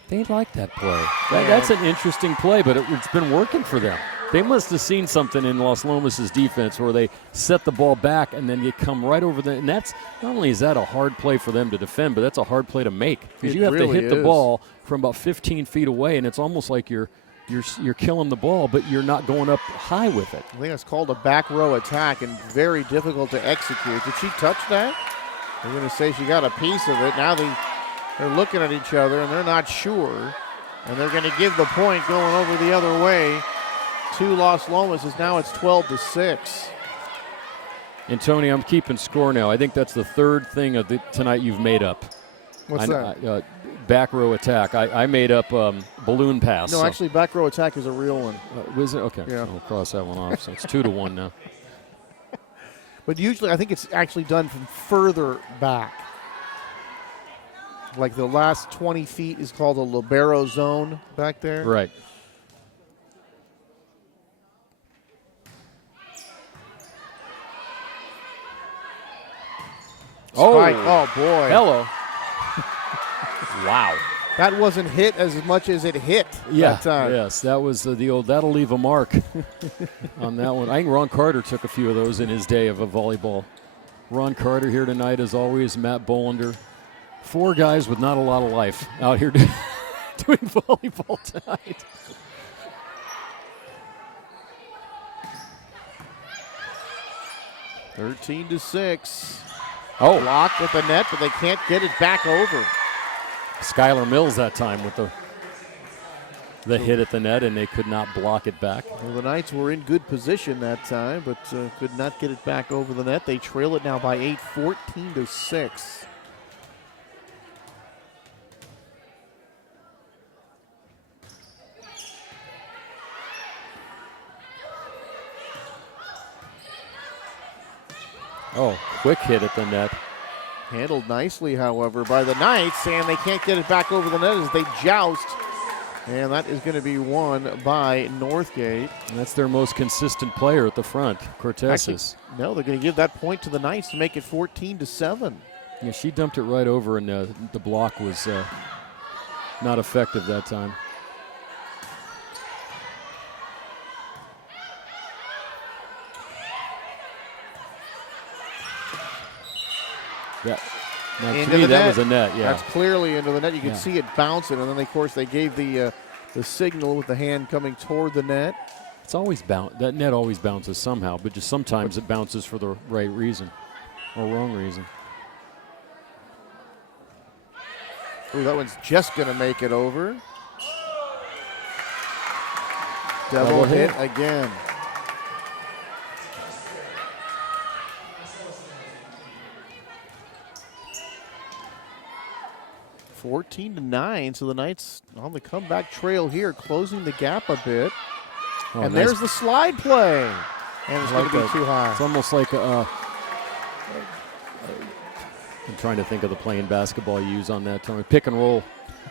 They like that play. That's an interesting play, but it's been working for them. They must have seen something in Las Lomas' defense where they set the ball back and then you come right over the. And that's not only is that a hard play for them to defend, but that's a hard play to make because you have to hit the ball from about 15 feet away, and it's almost like you're killing the ball, but you're not going up high with it. I think it's called a back row attack and very difficult to execute. Did she touch that? They're going to say she got a piece of it. Now they're looking at each other and they're not sure, and they're going to give the point going over the other way to Las Lomas. As now it's 12-6. And Tony, I'm keeping score now. I think that's the third thing of tonight you've made up. What's that? Back row attack. I made up balloon pass. No, actually, back row attack is a real one. Was it? Okay. Yeah. I'll cross that one off. So it's 2-1 now. But usually, I think it's actually done from further back. Like the last 20 feet is called a libero zone back there. Right. Spike. Oh boy. Hello. Wow. That wasn't hit as much as it hit Yeah. that time. Yes, that was the old that'll leave a mark on that one. I think Ron Carter took a few of those in his day of a volleyball. Ron Carter here tonight, as always. Matt Bolander. 4 guys with not a lot of life out here doing volleyball tonight. (13-6). Oh, Blocked at the net, but they can't get it back over. Skylar Mills that time with the hit at the net, and they could not block it back. Well, the Knights were in good position that time, but could not get it back over the net. They trail it now by 8, 14-6. Oh, quick hit at the net. Handled nicely, however, by the Knights, and they can't get it back over the net as they joust. And that is going to be won by Northgate. And that's their most consistent player at the front, Cortez. No, they're going to give that point to the Knights to make it 14-7. Yeah, she dumped it right over, and the block was not effective that time. Now, to me, that was a net, yeah. That's clearly into the net. You can see it bouncing, and then, of course, they gave the signal with the hand coming toward the net. It's always that net always bounces somehow, but just sometimes it bounces for the right reason or wrong reason. Ooh, that one's just going to make it over. Double hit again. (14-9), so the Knights on the comeback trail here, closing the gap a bit. Oh, and nice. there's the slide play. And it's going to be too high. It's almost like I'm trying to think of the playing basketball you use on that, Tony. Pick and roll.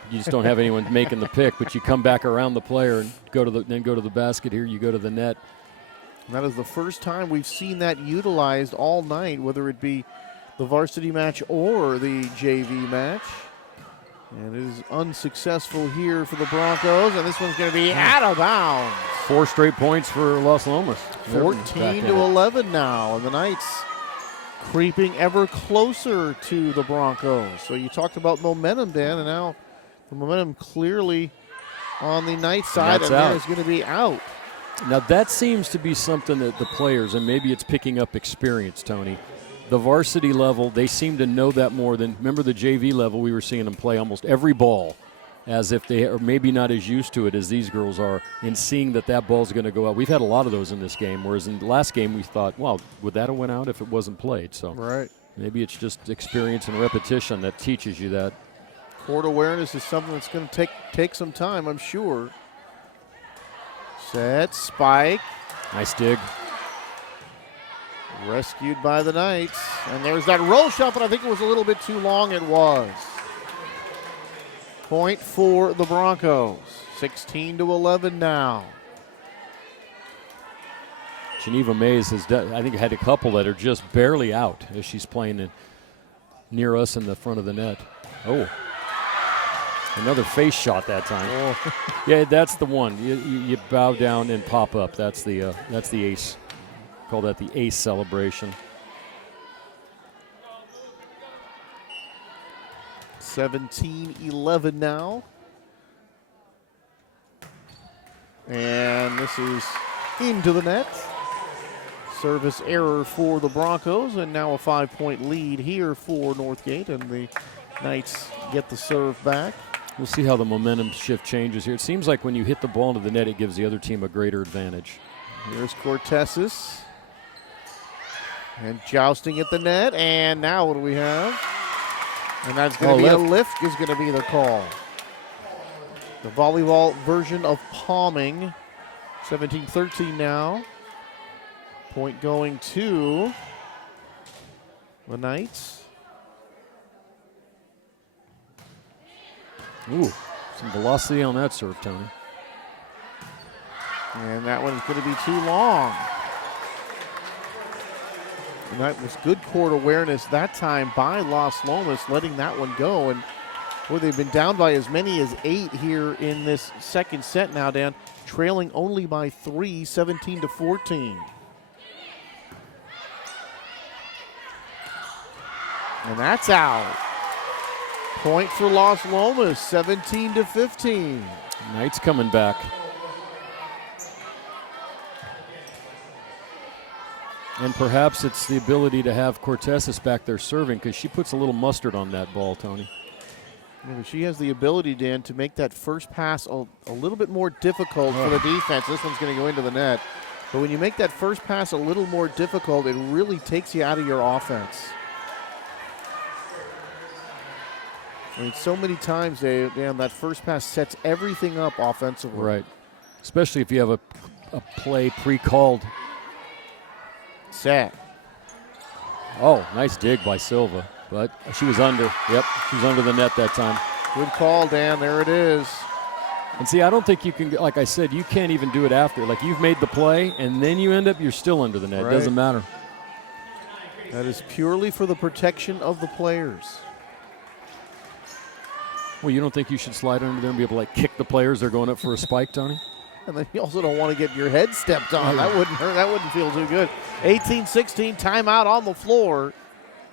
You just don't have anyone making the pick, but you come back around the player and go to the basket. Here you go to the net. And that is the first time we've seen that utilized all night, whether it be the varsity match or the JV match. And it is unsuccessful here for the Broncos, and this one's going to be out of bounds. 4 straight points for Las Lomas. 14-11 now, and the Knights creeping ever closer to the Broncos. So you talked about momentum, Dan, and now the momentum clearly on the Knights side, and there's going to be out. Now that seems to be something that the players, and maybe it's picking up experience, Tony. The varsity level, they seem to know that more than, remember the JV level, we were seeing them play almost every ball as if they are maybe not as used to it as these girls are, in seeing that ball's going to go out. We've had a lot of those in this game, whereas in the last game we thought, wow, would that have went out if it wasn't played? So right. Maybe it's just experience and repetition that teaches you that. Court awareness is something that's going to take some time, I'm sure. Set, spike. Nice dig. Rescued by the Knights. And there's that roll shot, but I think it was a little bit too long. It was. Point for the Broncos. 16-11 now. Geneva Mays has, I think, had a couple that are just barely out as she's playing near us in the front of the net. Oh. Another face shot that time. Oh. Yeah, that's the one. You bow down and pop up. That's the ace. Call that the ace celebration. 17-11 now. And this is into the net. Service error for the Broncos, and now a 5-point lead here for Northgate, and the Knights get the serve back. We'll see how the momentum shift changes here. It seems like when you hit the ball into the net, it gives the other team a greater advantage. Here's Cortez. And jousting at the net, and now what do we have? And that's going to be a lift is going to be the call. The volleyball version of palming. 17-13 now. Point going to the Knights. Ooh, some velocity on that serve, Tony. And that one's going to be too long. And that was good court awareness that time by Las Lomas, letting that one go. And boy, they've been down by as many as 8 here in this second set now, Dan, trailing only by 3, 17-14. And that's out. Point for Las Lomas, 17-15. Knights coming back. And perhaps it's the ability to have Cortezis back there serving, because she puts a little mustard on that ball, Tony. Yeah, but she has the ability, Dan, to make that first pass a little bit more difficult for the defense. This one's going to go into the net. But when you make that first pass a little more difficult, it really takes you out of your offense. I mean, so many times, Dan, that first pass sets everything up offensively. Right. Especially if you have a play pre-called. Set. Oh, nice dig by Silva. But she was under. Yep, she was under the net that time. Good call, Dan. There it is. And see, I don't think you can, like I said, you can't even do it after. Like, you've made the play, and then you're still under the net. Right. It doesn't matter. That is purely for the protection of the players. Well, you don't think you should slide under there and be able to, like, kick the players they're going up for a spike, Tony? And then you also don't want to get your head stepped on. That wouldn't hurt. That wouldn't feel too good. 18-16, timeout on the floor.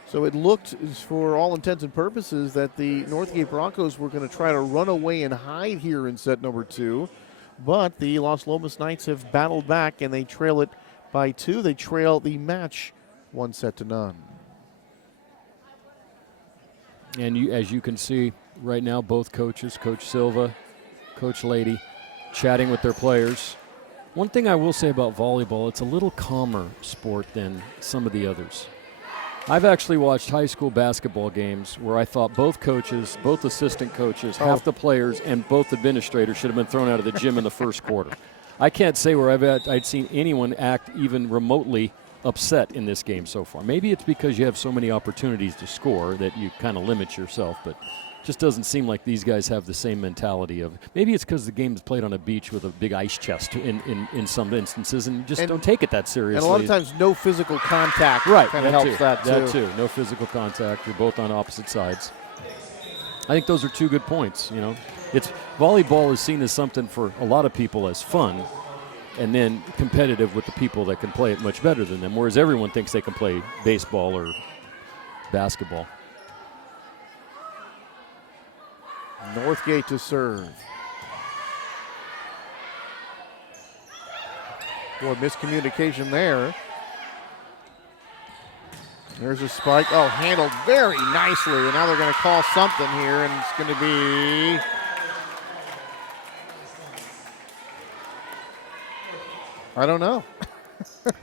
So it looked, for all intents and purposes, that the Northgate Broncos were going to try to run away and hide here in set number 2. But the Las Lomas Knights have battled back, and they trail it by 2. They trail the match 1-0. And as you can see right now, both coaches, Coach Silva, Coach Lady, chatting with their players. One thing I will say about volleyball, it's a little calmer sport than some of the others. I've actually watched high school basketball games where I thought both coaches, both assistant coaches, half the players, and both administrators should have been thrown out of the gym in the first quarter. I can't say where I'd seen anyone act even remotely upset in this game so far. Maybe it's because you have so many opportunities to score that you kind of limit yourself, but just doesn't seem like these guys have the same mentality of, maybe it's because the game is played on a beach with a big ice chest in some instances, and you just don't take it that seriously. And a lot of times no physical contact right, kind of helps that too. No physical contact. You're both on opposite sides. I think those are 2 good points. You know, it's volleyball is seen as something for a lot of people as fun, and then competitive with the people that can play it much better than them, whereas everyone thinks they can play baseball or basketball. Northgate to serve. Boy, miscommunication there. There's a spike. Oh, handled very nicely. And now they're going to call something here, and it's going to be... I don't know.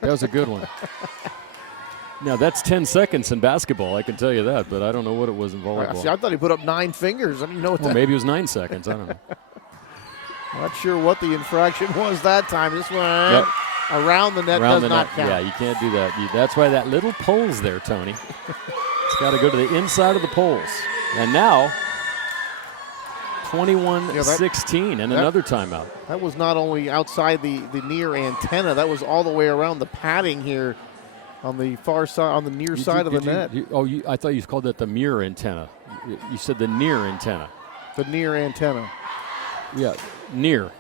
That was a good one. Now, that's 10 seconds in basketball, I can tell you that, but I don't know what it was in volleyball. See, I thought he put up 9 fingers. I didn't know what that... maybe it was 9 seconds. I don't know. Not sure what the infraction was that time. This one around the net does not count. Yeah, you can't do that. That's why that little pole's there, Tony. It's got to go to the inside of the poles. And now, 21-16 and another timeout. That was not only outside the near antenna, that was all the way around the padding here on the far side, on the near side of the net. I thought you called that the mirror antenna. You said the near antenna. The near antenna. Yeah, near.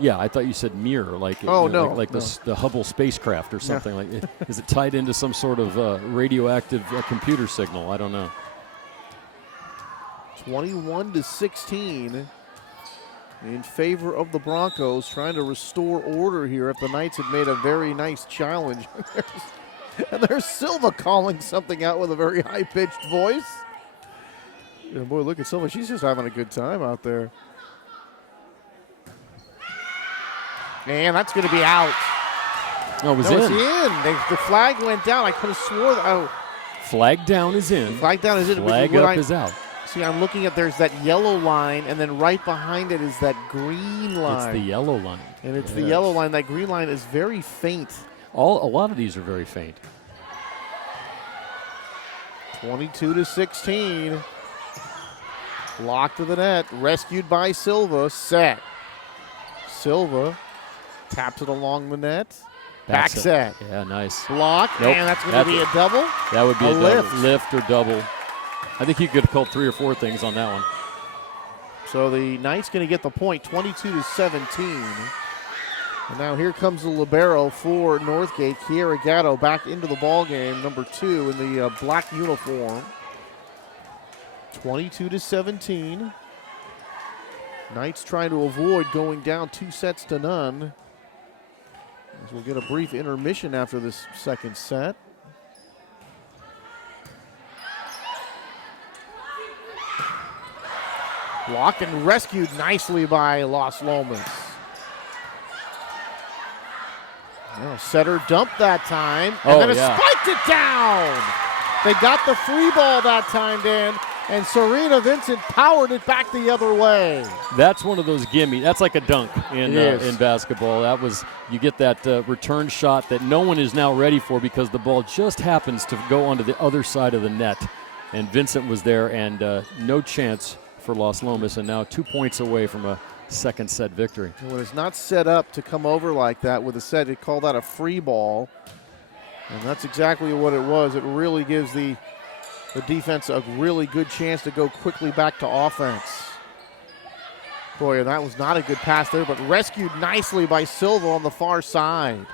Yeah, I thought you said mirror, like the Hubble spacecraft or something like. Is it tied into some sort of radioactive computer signal? I don't know. 21-16 in favor of the Broncos, trying to restore order here after the Knights had made a very nice challenge. And there's Silva calling something out with a very high-pitched voice. Yeah, boy, look at Silva. She's just having a good time out there. And that's going to be out. No, it was in. in. The flag went down. I could have swore. Flag down is in. Flag down is in. Flag up is out. See, I'm looking at, there's that yellow line, and then right behind it is that green line. It's the yellow line. And it's the yellow line. That green line is very faint. A lot of these are very faint. 22-16. Blocked to the net, rescued by Silva. Set. Silva taps it along the net. Back set. Yeah, nice. Block, Nope. and that's going to be a double. That would be a lift. Lift or double. I think you could have called 3 or 4 things on that one. So the Knights going to get the point, 22-17. And now here comes the libero for Northgate. Kiera Gatto back into the ball game, number 2 in the black uniform. 22-17. Knights trying to avoid going down 2-0. As we'll get a brief intermission after this second set. Blocked and rescued nicely by Las Lomas. Setter dumped that time, and then spiked it down. They got the free ball that time, Dan, and Serena Vincent powered it back the other way. That's one of those gimme. That's like a dunk in basketball. That was, you get that return shot that no one is now ready for because the ball just happens to go onto the other side of the net. And Vincent was there, and no chance for Las Lomas, and now 2 points away from a second set victory. When it's not set up to come over like that with a set, they call that a free ball. And that's exactly what it was. It really gives the defense a really good chance to go quickly back to offense. Boy, that was not a good pass there, but rescued nicely by Silva on the far side.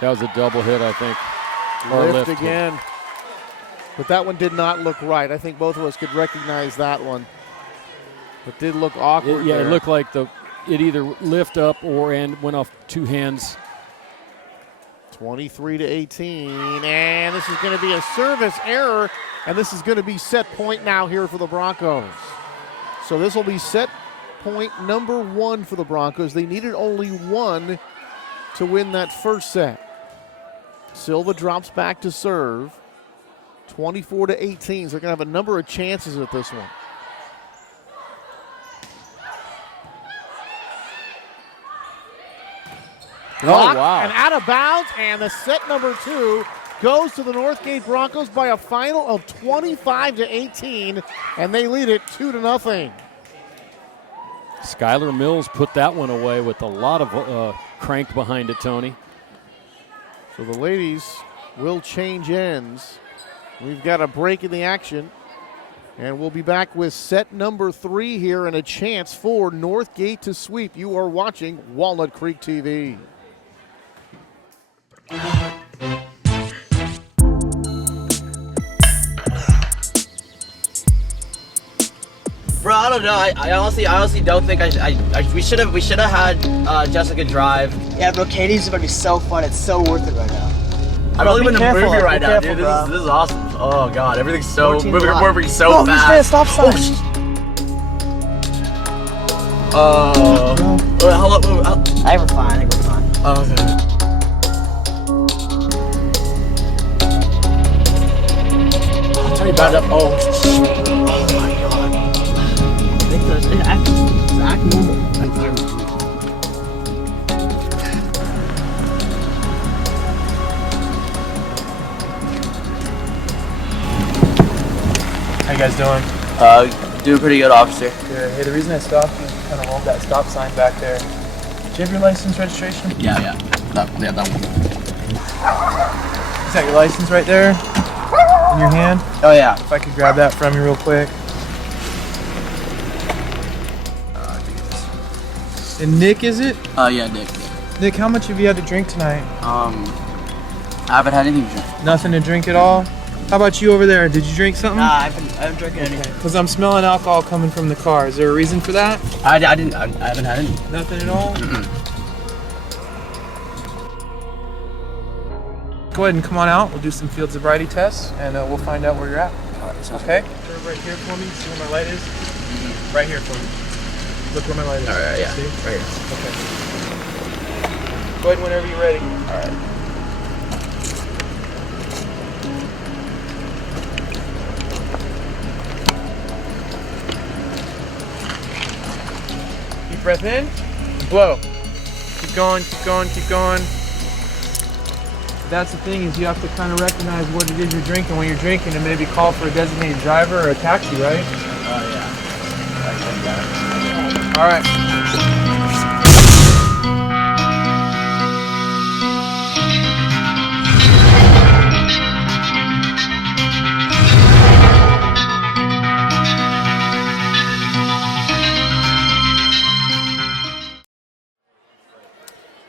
That was a double hit, I think. Or Lift again. But that one did not look right. I think both of us could recognize that one. It did look awkward. It looked like it either lift up and went off 2 hands. 23-18, and this is going to be a service error, and this is going to be set point now here for the Broncos. So this will be set point number 1 for the Broncos. They needed only 1 to win that first set. Silva drops back to serve. 24-18, so they're going to have a number of chances at this one. Oh, wow. And out of bounds, and the set number 2 goes to the Northgate Broncos by a final of 25-18, and they lead it 2-0. Skylar Mills put that one away with a lot of crank behind it, Tony. So the ladies will change ends. We've got a break in the action, and we'll be back with set number 3 here and a chance for Northgate to sweep. You are watching Walnut Creek TV. Bro, I don't know. I honestly don't think we should have had Jessica drive. Yeah, bro, Katie's gonna be so fun. It's so worth it right now. I'm really in the movie right now, dude. This is awesome. Oh god, everything's so moving so fast. Stop sign. Hello. I think we're fine. Oh, okay. I'll tell you about it. Oh my god. I think it's act normal. How you guys doing? Doing pretty good, officer. Good. Hey, the reason I stopped you, kind of rolled that stop sign back there. Do you have your license registration? Yeah. That one. Is that your license right there? In your hand? Oh yeah. If I could grab that from you real quick. And Nick, is it? Yeah, Nick. Nick, how much have you had to drink tonight? I haven't had anything to drink. Nothing to drink at all? How about you over there? Did you drink something? Nah, I haven't drinking anything. Because I'm smelling alcohol coming from the car. Is there a reason for that? I haven't had any. Nothing at all? Go ahead and come on out. We'll do some field sobriety tests, and we'll find out where you're at. Okay? Turn right here for me. See where my light is? Right here for me. Look where my light is. All right, yeah. See? Right here. Okay. Go ahead whenever you're ready. All right. Deep breath in. Blow. Keep going, keep going, keep going. that's the thing, is you have to kind of recognize what it is you're drinking when you're drinking and maybe call for a designated driver or a taxi, right? Oh, yeah. All right.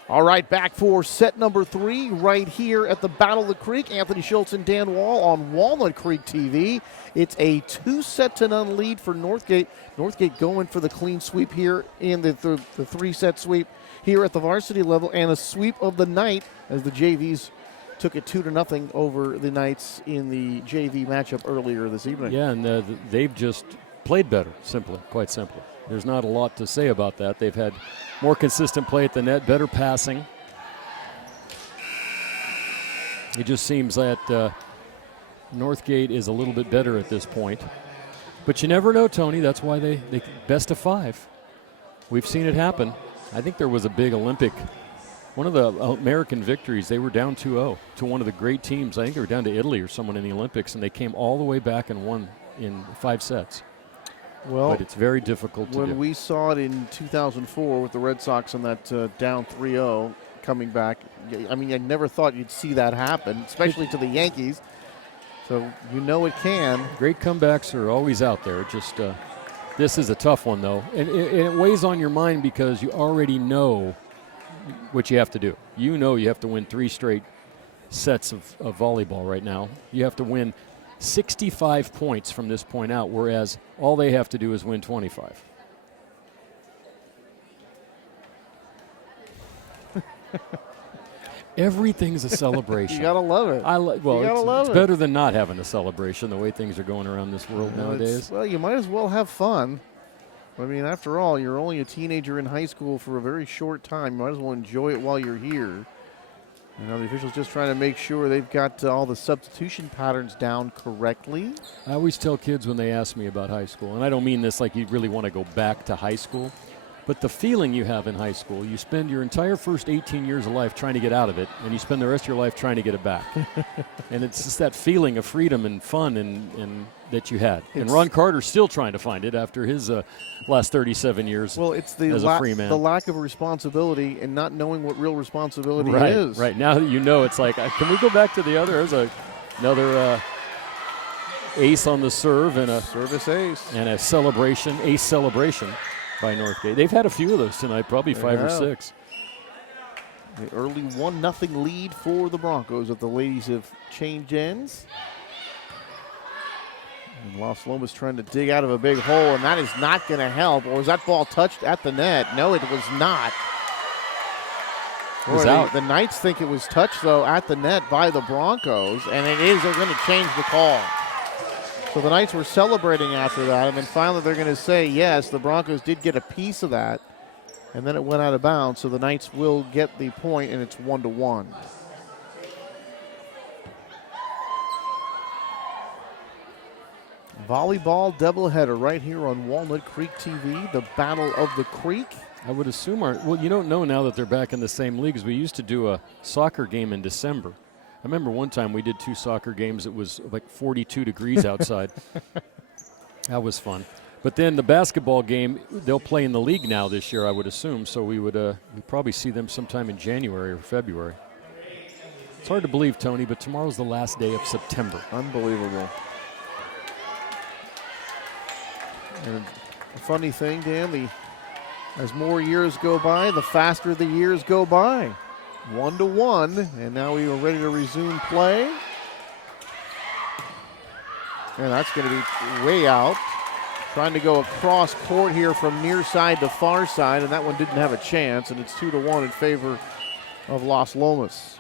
All right, back for set number 3 right here at the Battle of the Creek. Anthony Schultz and Dan Wall on Walnut Creek TV. It's a 2-set-to-none lead for Northgate. Northgate going for the clean sweep here in the 3-set sweep here at the varsity level, and a sweep of the night as the JVs took it 2-0 over the Knights in the JV matchup earlier this evening. Yeah, and they've just played better, quite simply. There's not a lot to say about that. They've had more consistent play at the net, better passing. It just seems that Northgate is a little bit better at this point. But you never know, Tony. That's why they best of 5. We've seen it happen. I think there was a big Olympic, one of the American victories, they were down 2-0 to one of the great teams. I think they were down to Italy or someone in the Olympics, and they came all the way back and won in 5 sets. Well, but it's very difficult to do. When we saw it in 2004 with the Red Sox on that down 3-0 coming back, I mean, I never thought you'd see that happen, especially to the Yankees. So you know it can. Great comebacks are always out there. Just this is a tough one, though. And it weighs on your mind because you already know what you have to do. You know you have to win 3 straight sets of volleyball right now. You have to win 65 points from this point out, whereas all they have to do is win 25. Everything's a celebration. You gotta love it. It's better than not having a celebration the way things are going around this world nowadays. Well, you might as well have fun. I mean, after all, you're only a teenager in high school for a very short time. You might as well enjoy it while you're here. You know, the officials just trying to make sure they've got all the substitution patterns down correctly. I always tell kids when they ask me about high school, and I don't mean this like you really want to go back to high school, but the feeling you have in high school, you spend your entire first 18 years of life trying to get out of it, and you spend the rest of your life trying to get it back. And it's just that feeling of freedom and fun and that you had. And Ron Carter's still trying to find it after his last 37 years as a free man. The lack of responsibility and not knowing what real responsibility is. Right, now that you know, it's like, can we go back to the other? There's another ace on the serve and a service ace. And a celebration, ace celebration by Northgate. They've had a few of those tonight, probably 5 or 6. The early 1-0 lead for the Broncos if the ladies have changed ends. And Las Lomas trying to dig out of a big hole, and that is not going to help. Or was that ball touched at the net? No, it was not. It was out. The Knights think it was touched, though, at the net by the Broncos, and it is. They're going to change the call. So the Knights were celebrating after that, and then finally they're going to say, yes, the Broncos did get a piece of that, and then it went out of bounds, so the Knights will get the point, and it's 1-1. Volleyball doubleheader right here on Walnut Creek TV, the Battle of the Creek. I would assume you don't know now that they're back in the same leagues. We used to do a soccer game in December. I remember one time we did 2 soccer games. It was like 42 degrees outside. That was fun. But then the basketball game, they'll play in the league now this year, I would assume. So we would we'd probably see them sometime in January or February. It's hard to believe, Tony, but tomorrow's the last day of September. Unbelievable. And a funny thing, Dan, as more years go by, the faster the years go by. 1-1, and now we are ready to resume play. And that's going to be way out. Trying to go across court here from near side to far side, and that one didn't have a chance, and it's 2-1 in favor of Las Lomas.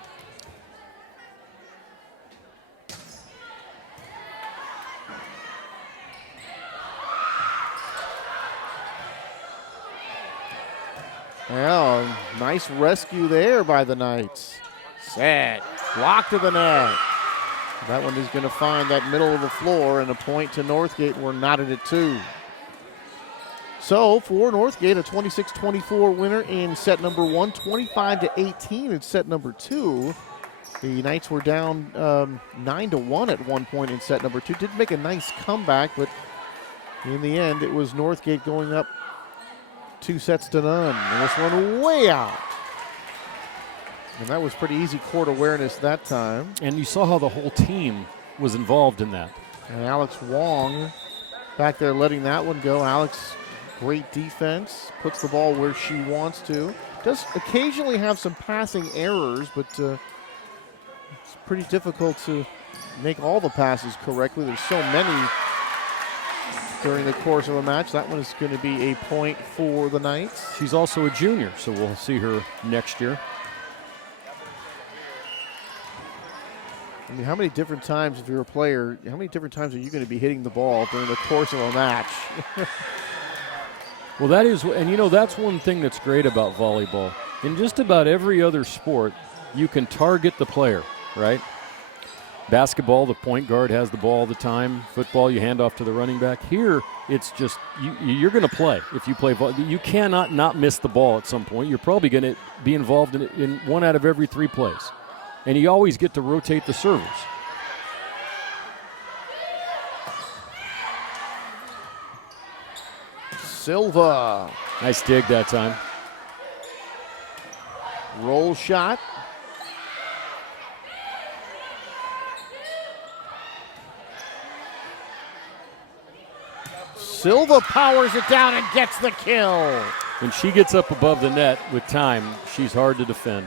Well, nice rescue there by the Knights. Set, block to the net. That one is going to find that middle of the floor, and a point to Northgate. We're knotted at 2. So for Northgate, a 26-24 winner in set number 1, 25-18 in set number 2. The Knights were down 9-1 at one point in set number 2. Did make a nice comeback, but in the end, it was Northgate going up 2-0. And this one way out. And that was pretty easy court awareness that time. And you saw how the whole team was involved in that. And Alex Wong back there letting that one go. Alex, great defense, puts the ball where she wants to. Does occasionally have some passing errors, but it's pretty difficult to make all the passes correctly. There's so many during the course of a match. That one is going to be a point for the Knights. She's also a junior, so we'll see her next year. I mean, how many different times, if you're a player, how many different times are you going to be hitting the ball during the course of a match? Well, that is, and you know, that's one thing that's great about volleyball. In just about every other sport, you can target the player, right? Basketball, the point guard has the ball all the time. Football, you hand off to the running back. Here, it's just, you're going to play. If you play volleyball, you cannot not miss the ball at some point. You're probably going to be involved in 1 out of every 3 plays. And you always get to rotate the servers. Silva. Nice dig that time. Roll shot. Silva powers it down and gets the kill. When she gets up above the net with time, she's hard to defend.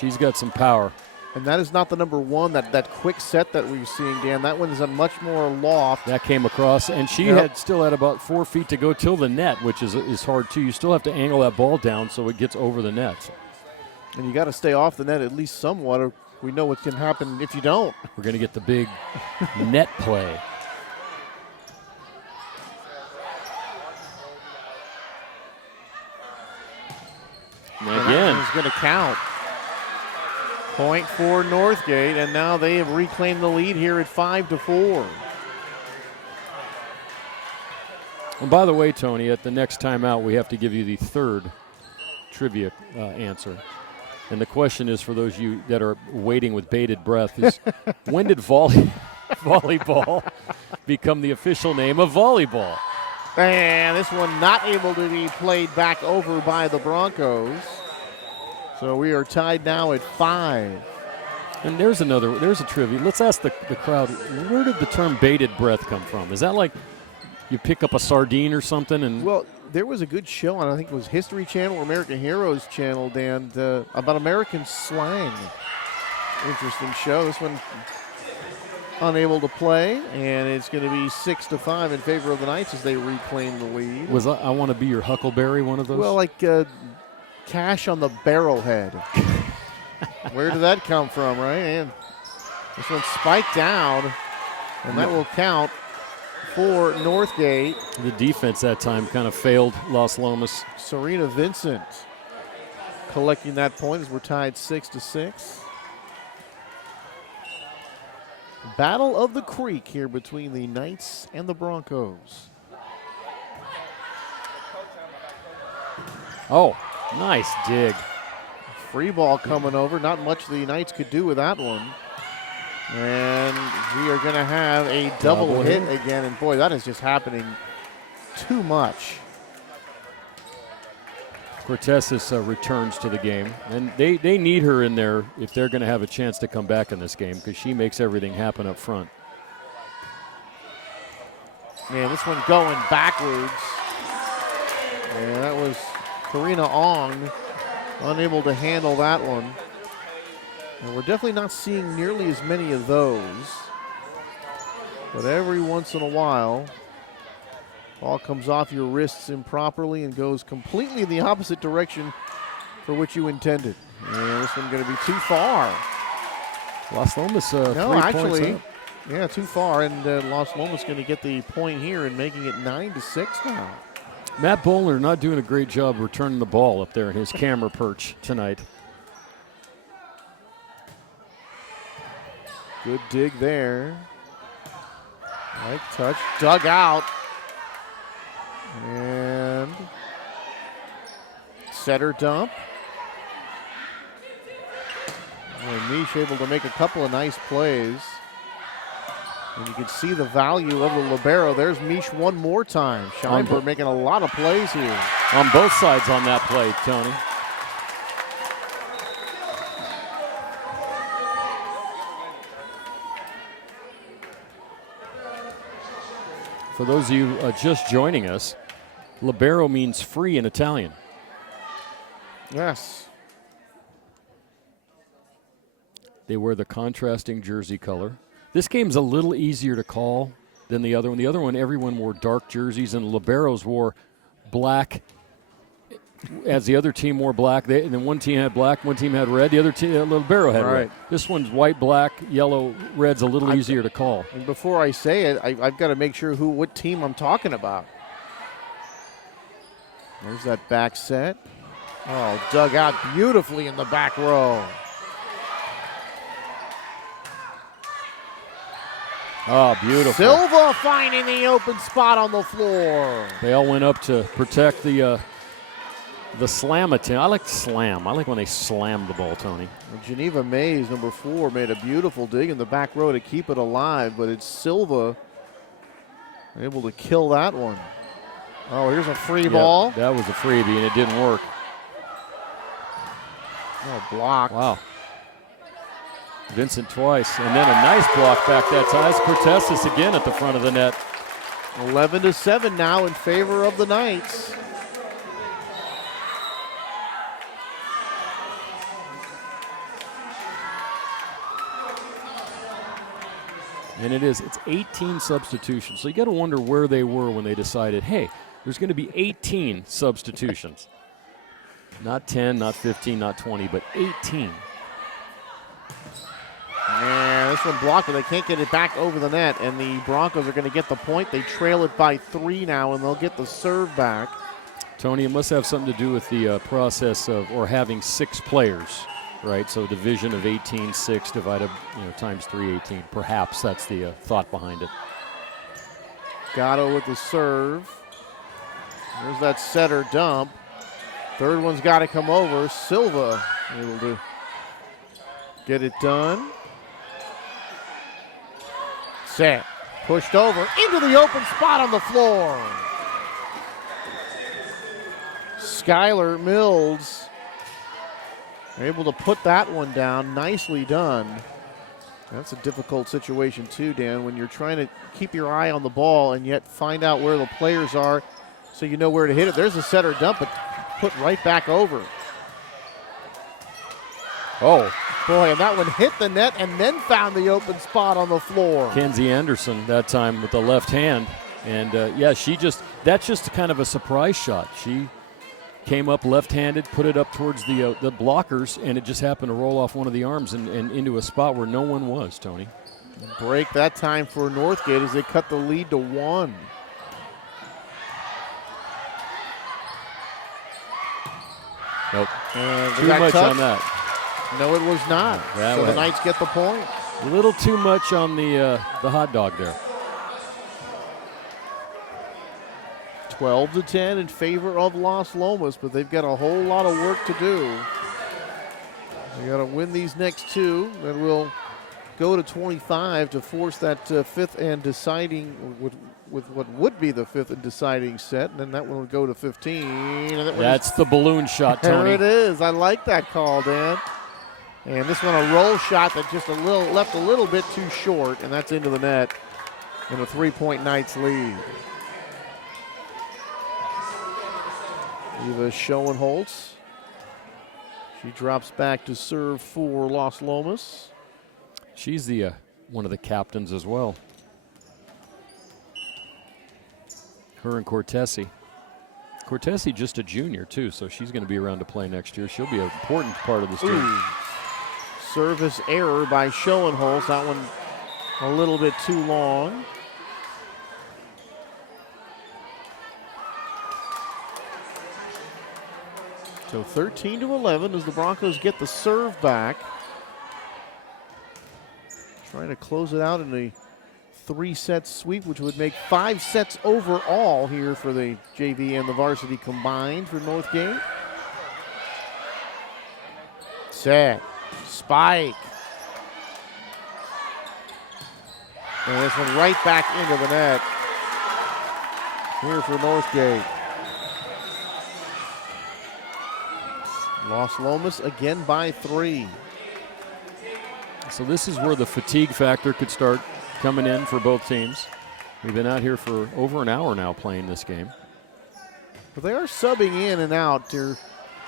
She's got some power. And that is not the number one, that quick set that we're seeing, Dan. That one is a much more loft. That came across, and she still had about 4 feet to go till the net, which is hard too. You still have to angle that ball down so it gets over the net. And you got to stay off the net at least somewhat, or we know what can happen if you don't. We're going to get the big net play. And again, it's going to count. Point for Northgate, and now they have reclaimed the lead here at 5-4. And by the way, Tony, at the next timeout, we have to give you the third trivia answer. And the question is, for those of you that are waiting with bated breath, is when did volleyball become the official name of volleyball? And this one not able to be played back over by the Broncos. So we are tied now at 5. And there's a trivia. Let's ask the crowd, where did the term bated breath come from? Is that like you pick up a sardine or something? And well, there was a good show on, I think it was History Channel or American Heroes Channel, Dan, about American slang. Interesting show. This one unable to play, and it's going to be 6-5 in favor of the Knights as they reclaim the lead. Was I Want to Be Your Huckleberry one of those? Well, like Cash on the Barrelhead. Where did that come from, right? And this one spiked down, and that will count for Northgate. The defense that time kind of failed Las Lomas. Serena Vincent collecting that point as we're tied 6-6. Battle of the Creek here between the Knights and the Broncos. Oh, nice dig. Free ball coming over. Not much the Knights could do with that one. And we are going to have a double hit again. And boy, that is just happening too much. Cortez returns to the game. And they need her in there if they're going to have a chance to come back in this game, because she makes everything happen up front. Man, this one going backwards. And that was Karina Ong unable to handle that one. And we're definitely not seeing nearly as many of those. But every once in a while, ball comes off your wrists improperly and goes completely in the opposite direction for which you intended. And this one's going to be too far. Las Lomas, no, 3 actually, points up. Yeah, too far. And Las Lomas going to get the point here and making it 9-6 now. Matt Bowler not doing a great job returning the ball up there in his camera perch tonight. Good dig there. Light touch, dug out. And setter dump. Mish able to make a couple of nice plays. And you can see the value of the libero. There's Mish one more time. Scheinberg making a lot of plays here. On both sides on that play, Tony. For those of you just joining us, libero means free in Italian. Yes. They wear the contrasting jersey color. This game's a little easier to call than the other one. The other one, everyone wore dark jerseys, and liberos wore black. As the other team wore black, and then one team had black, one team had red, the other team, libero had red. This one's white, black, yellow, red's a little easier to call. And before I say it, I've got to make sure what team I'm talking about. There's that back set. Oh, dug out beautifully in the back row. Oh, beautiful. Silva finding the open spot on the floor. They all went up to protect the slam attempt. I like slam. I like when they slam the ball, Tony. And Geneva Mays, number 4, made a beautiful dig in the back row to keep it alive, but it's Silva able to kill that one. Oh, here's a free ball. That was a freebie, and it didn't work. Oh, blocked. Wow. Vincent twice, and then a nice block back that time. Cortez again at the front of the net. 11-7 now in favor of the Knights. And it's 18 substitutions. So you got to wonder where they were when they decided, hey, there's going to be 18 substitutions. Not 10, not 15, not 20, but 18. And this one blocked, but they can't get it back over the net, and the Broncos are going to get the point. They trail it by 3 now, and they'll get the serve back. Tony, it must have something to do with the process of, or having 6 players, right? So division of 18, 6 divided, times 3, 18. Perhaps that's the thought behind it. Gatto with the serve. There's that setter dump. Third one's got to come over. Silva able to get it done. Set. Pushed over into the open spot on the floor. Skylar Mills able to put that one down. Nicely done. That's a difficult situation too, Dan, when you're trying to keep your eye on the ball and yet find out where the players are so you know where to hit it. There's a setter dump, but put right back over. Oh. Boy, and that one hit the net and then found the open spot on the floor. Kenzie Anderson that time with the left hand. And, that's just kind of a surprise shot. She came up left-handed, put it up towards the blockers, and it just happened to roll off one of the arms and into a spot where no one was, Tony. Break that time for Northgate as they cut the lead to 1. Nope. Too much cut? on that. No, it was not. So the Knights get the point. A little too much on the hot dog there. 12-10 in favor of Las Lomas, but they've got a whole lot of work to do. They got to win these next 2, and we'll go to 25 to force that 5th and deciding with what would be the 5th and deciding set, and then that one will go to 15. And that's the balloon shot, Tony. There it is. I like that call, Dan. And this one a roll shot that just left a little bit too short, and that's into the net in a 3-point Knights lead. Eva Schoenholtz. She drops back to serve for Las Lomas. She's the one of the captains as well. Her and Cortesi. Cortesi just a junior too, so she's going to be around to play next year. She'll be an important part of this team. Ooh. Service error by Schoenholtz. That one a little bit too long. So 13-11 as the Broncos get the serve back. Trying to close it out in a 3-set sweep, which would make 5 sets overall here for the JV and the varsity combined for Northgate. Set. Spike. And this one right back into the net. Here for Northgate. Las Lomas again by 3. So this is where the fatigue factor could start coming in for both teams. We've been out here for over an hour now playing this game. But they are subbing in and out there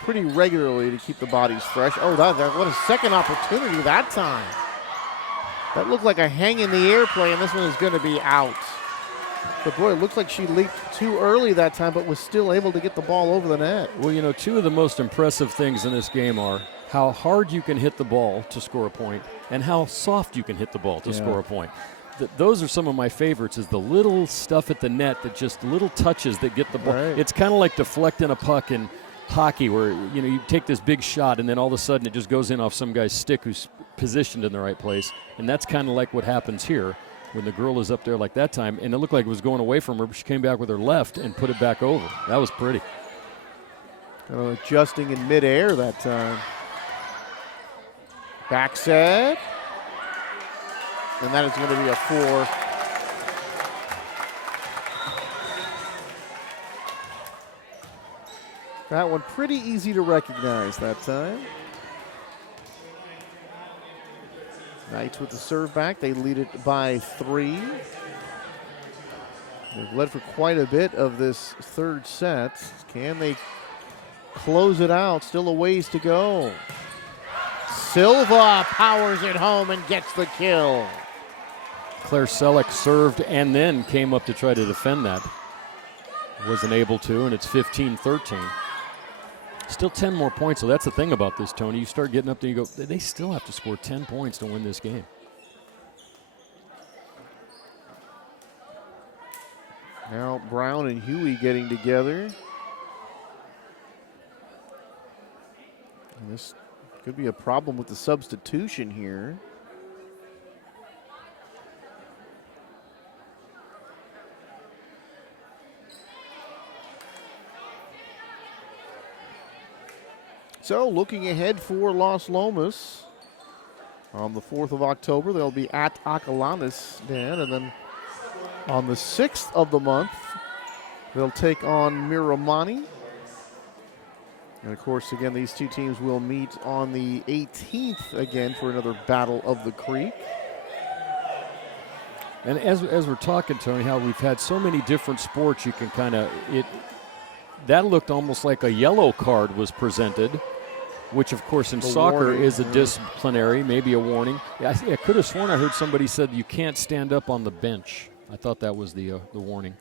pretty regularly to keep the bodies fresh. Oh, what a second opportunity that time. That looked like a hang in the air play, and this one is going to be out. But boy, it looks like she leaped too early that time, but was still able to get the ball over the net. Well, you know, two of the most impressive things in this game are how hard you can hit the ball to score a point and how soft you can hit the ball to score a point. Those are some of my favorites, is the little stuff at the net, that just little touches that get the ball. Right. It's kind of like deflecting a puck in hockey where, you know, you take this big shot and then all of a sudden it just goes in off some guy's stick who's positioned in the right place. And that's kind of like what happens here when the girl is up there like that time. And it looked like it was going away from her, but she came back with her left and put it back over. That was pretty. Adjusting in midair that time. Back set. And that is going to be a 4. That one pretty easy to recognize that time. Knights with the serve back. They lead it by 3. They've led for quite a bit of this third set. Can they close it out? Still a ways to go. Silva powers it home and gets the kill. Claire Selleck served and then came up to try to defend that. Wasn't able to, and it's 15-13. Still 10 more points, so that's the thing about this, Tony. You start getting up there, you go, they still have to score 10 points to win this game. Now Brown and Huey getting together. And this could be a problem with the substitution here. So looking ahead for Las Lomas, on the 4th of October, they'll be at Acalanes, Dan, and then on the 6th of the month, they'll take on Miramani. And of course, again, these two teams will meet on the 18th again for another Battle of the Creek. And as we're talking, Tony, how we've had so many different sports, you can kind of, that looked almost like a yellow card was presented, which of course in soccer warning, is a disciplinary, maybe a warning. I could have sworn I heard somebody said you can't stand up on the bench. I thought that was the warning.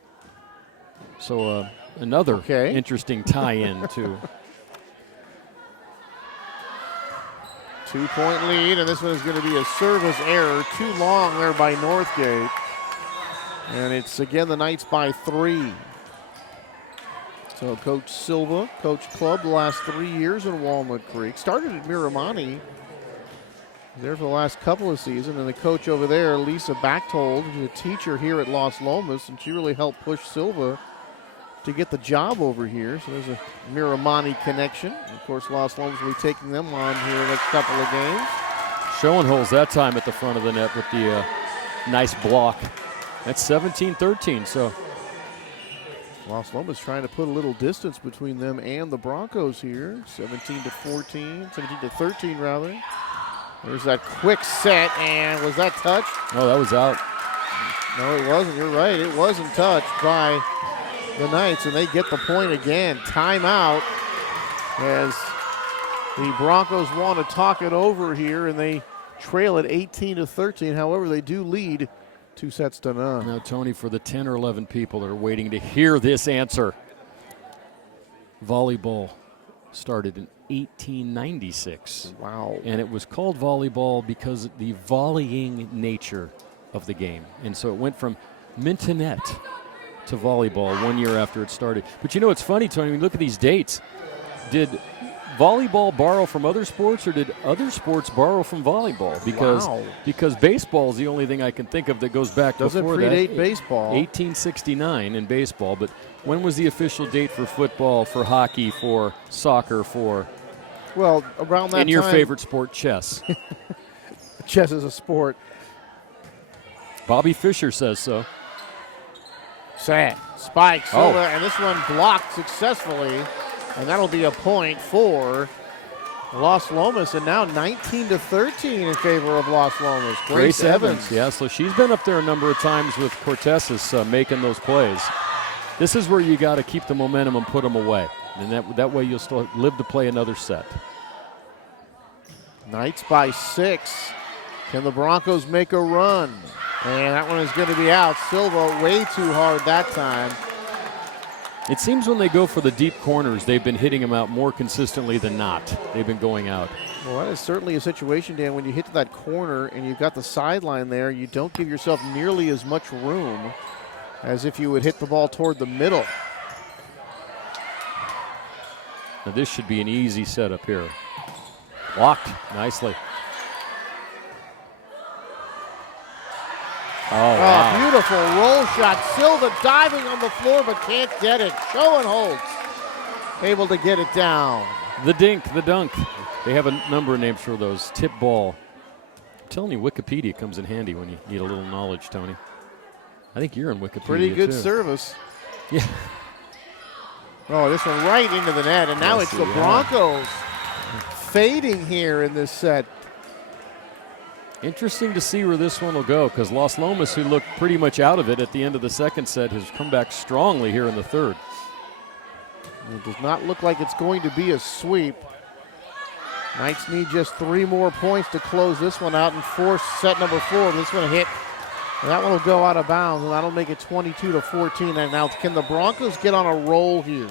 So another interesting tie-in too. 2-point lead, and this one is going to be a service error. Too long there by Northgate. And it's again the Knights by 3. So Coach Silva, Coach Club the last 3 years in Walnut Creek. Started at Miramani. There for the last couple of seasons. And the coach over there, Lisa Bachtold, who's a teacher here at Las Lomas, and she really helped push Silva to get the job over here. So there's a Miramani connection. And of course, Las Lomas will be taking them on here the next couple of games. Schoenholz that time at the front of the net with the nice block. That's 17-13, so. Las Lomas trying to put a little distance between them and the Broncos here. 17-13 rather. There's that quick set, and was that touched? Oh, that was out. No, it wasn't. You're right. It wasn't touched by the Knights, and they get the point again. Timeout as the Broncos want to talk it over here, and they trail at 18-13. However, they do lead 2-0. Now, Tony, for the 10 or 11 people that are waiting to hear this answer, volleyball started in 1896. Wow. And it was called volleyball because of the volleying nature of the game. And so it went from mintonette to volleyball 1 year after it started. But you know, it's funny, Tony, when you look at these dates, did volleyball borrow from other sports, or did other sports borrow from volleyball? Because baseball is the only thing I can think of that goes back before that. Doesn't predate baseball. 1869 in baseball, but when was the official date for football, for hockey, for soccer, for Well, around that In your time, favorite sport, chess. chess is a sport. Bobby Fischer says so. Sad. Spike, Silva, and this one blocked successfully. And that'll be a point for Las Lomas. And now 19-13 in favor of Las Lomas. Grace Evans. Yeah, so she's been up there a number of times with Cortez's making those plays. This is where you got to keep the momentum and put them away. And that way you'll still live to play another set. Knights by 6. Can the Broncos make a run? And that one is going to be out. Silva way too hard that time. It seems when they go for the deep corners, they've been hitting them out more consistently than not. They've been going out. Well, that is certainly a situation, Dan, when you hit to that corner and you've got the sideline there, you don't give yourself nearly as much room as if you would hit the ball toward the middle. Now this should be an easy setup here. Blocked nicely. Oh, wow. Beautiful roll shot. Silva diving on the floor but can't get it. Schoenholtz able to get it down. The dink, the dunk. They have a number of names for those. Tip ball. I'm telling you, Wikipedia comes in handy when you need a little knowledge, Tony. I think you're in Wikipedia, Pretty good too. service. Yeah. Oh, this one right into the net, and now it's the Broncos fading here in this set. Interesting to see where this one will go, because Las Lomas, who looked pretty much out of it at the end of the second set, has come back strongly here in the third. It does not look like it's going to be a sweep. Knights need just 3 more points to close this one out and force set number 4. This one hit. And that one will go out of bounds, and that'll make it 22-14. And now can the Broncos get on a roll here?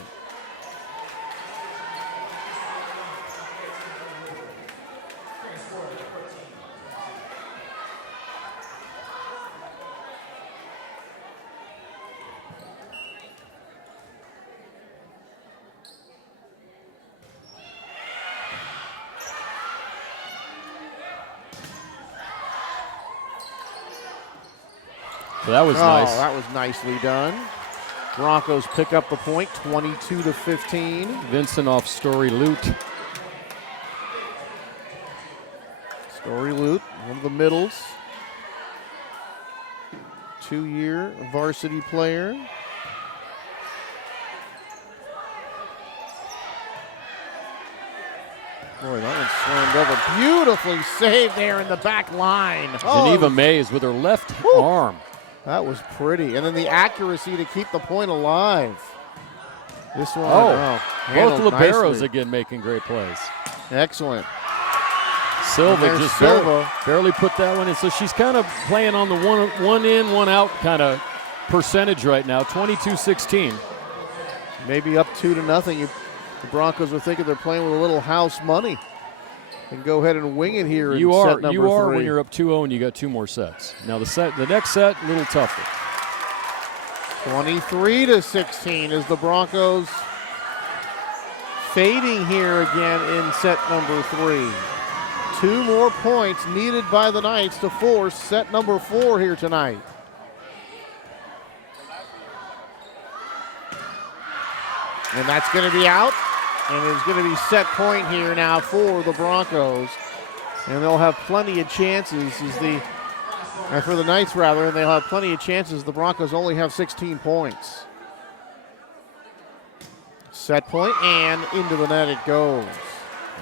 So that was nice. That was nicely done. Broncos pick up the point, 22-15. Vincent off Story Loot. Story Loot, one of the middles. 2-year varsity player. Boy, that one's slammed over. Beautifully saved there in the back line. Geneva Mays with her left arm. That was pretty. And then the accuracy to keep the point alive. This one, both liberos nicely. again making great plays. Excellent. Silva just barely put that one in. So she's kind of playing on the one in, one out kind of percentage right now, 22-16. Maybe up 2-0. The Broncos are thinking they're playing with a little house money. And go ahead and wing it here in set number 3. You are when you're up 2-0 and you got 2 more sets. Now the next set, a little tougher. 23-16 is the Broncos fading here again in set number 3. 2 more points needed by the Knights to force set number 4 here tonight. And that's going to be out. And it's going to be set point here now for the Broncos. And they'll have plenty of chances for the Knights rather, and they'll have plenty of chances. The Broncos only have 16 points. Set point, and into the net it goes.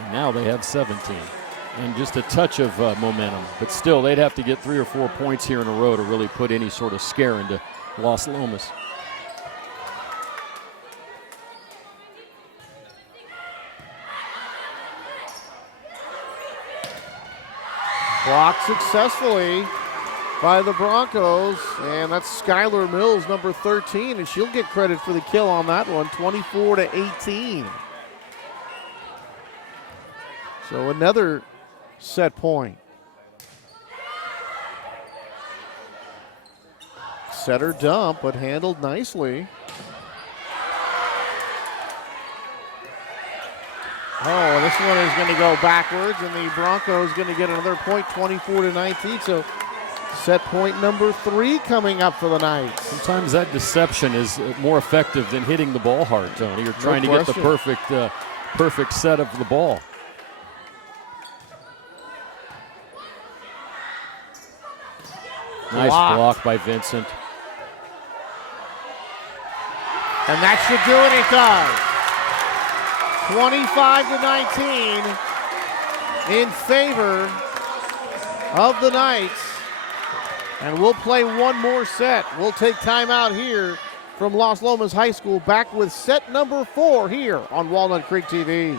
And now they have 17. And just a touch of momentum. But still, they'd have to get 3 or 4 points here in a row to really put any sort of scare into Las Lomas. Blocked successfully by the Broncos, and that's Skylar Mills, number 13, and she'll get credit for the kill on that one, 24-18. So another set point. Setter dump, but handled nicely. Oh, this one is going to go backwards, and the Broncos going to get another point, 24-19. So set point number 3 coming up for the Knights. Sometimes that deception is more effective than hitting the ball hard, Tony. You're trying to get the perfect set of the ball. Nice block by Vincent. And that should do it. It does. 25-19 in favor of the Knights. And we'll play one more set. We'll take time out here from Las Lomas High School. Back with set number 4 here on Walnut Creek TV.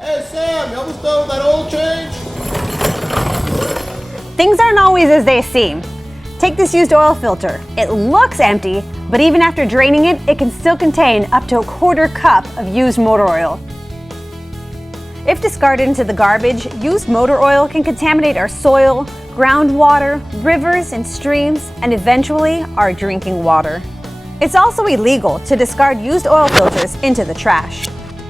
Hey Sam, you almost done with that oil change? Things aren't always as they seem. Take this used oil filter. It looks empty, but even after draining it, it can still contain up to a 1/4 cup of used motor oil. If discarded into the garbage, used motor oil can contaminate our soil, groundwater, rivers and streams, and eventually our drinking water. It's also illegal to discard used oil filters into the trash.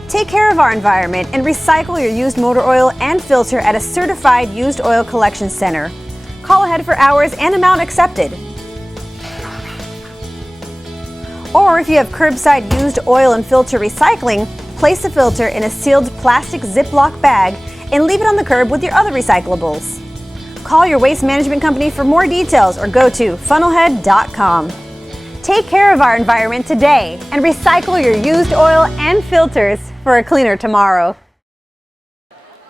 Take care of our environment and recycle your used motor oil and filter at a certified used oil collection center. Call ahead for hours and amount accepted. Or if you have curbside used oil and filter recycling, place the filter in a sealed plastic Ziploc bag and leave it on the curb with your other recyclables. Call your waste management company for more details or go to funnelhead.com. Take care of our environment today and recycle your used oil and filters for a cleaner tomorrow.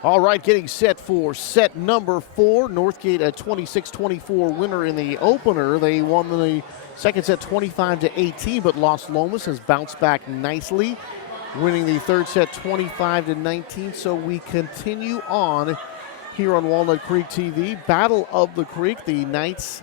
All right, getting set for set number 4. Northgate a 26-24 winner in the opener. They won the second set 25-18, but Las Lomas has bounced back nicely, winning the third set 25-19. So we continue on here on Walnut Creek TV. Battle of the Creek, the Knights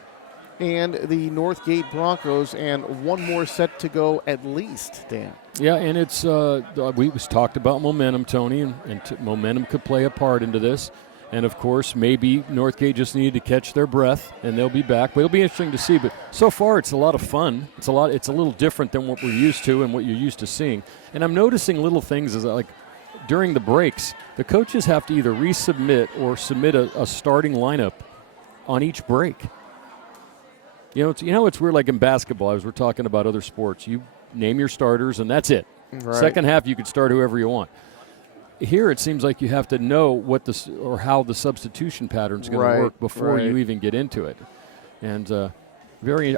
and the Northgate Broncos, and one more set to go at least, Dan. Yeah, and it's we talked about momentum, Tony, and momentum could play a part into this. And, of course, maybe Northgate just needed to catch their breath, and they'll be back. But it'll be interesting to see. But so far, it's a lot of fun. It's a little different than what we're used to and what you're used to seeing. And I'm noticing little things as like during the breaks, the coaches have to either resubmit or submit a starting lineup on each break. It's weird, like in basketball, as we're talking about other sports. You name your starters, and that's it. Right. Second half, you can start whoever you want. Here, it seems like you have to know how the substitution pattern is going to work before you even get into it. And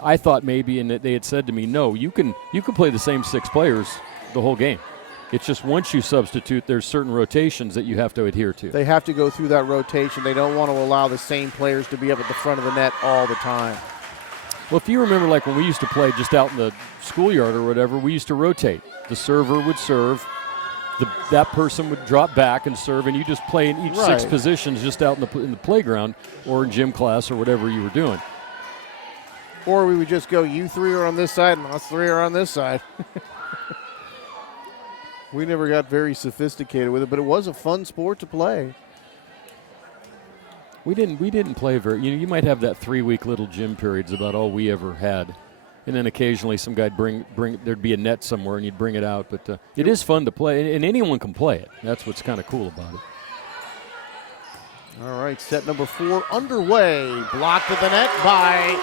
I thought maybe, and they had said to me, no, you can play the same 6 players the whole game. It's just once you substitute, there's certain rotations that you have to adhere to. They have to go through that rotation. They don't want to allow the same players to be up at the front of the net all the time. Well, if you remember, like when we used to play just out in the schoolyard or whatever, we used to rotate. The server would serve, that person would drop back and serve, and you just play in each 6 positions just out in the playground or in gym class or whatever you were doing. Or we would just go, you 3 are on this side and us 3 are on this side. We never got very sophisticated with it, but it was a fun sport to play. We didn't play very. You might have that 3-week little gym period's about all we ever had, and then occasionally some guy'd bring. There'd be a net somewhere and you'd bring it out. But it is fun to play, and anyone can play it. That's what's kind of cool about it. All right, set number 4 underway. Blocked at the net by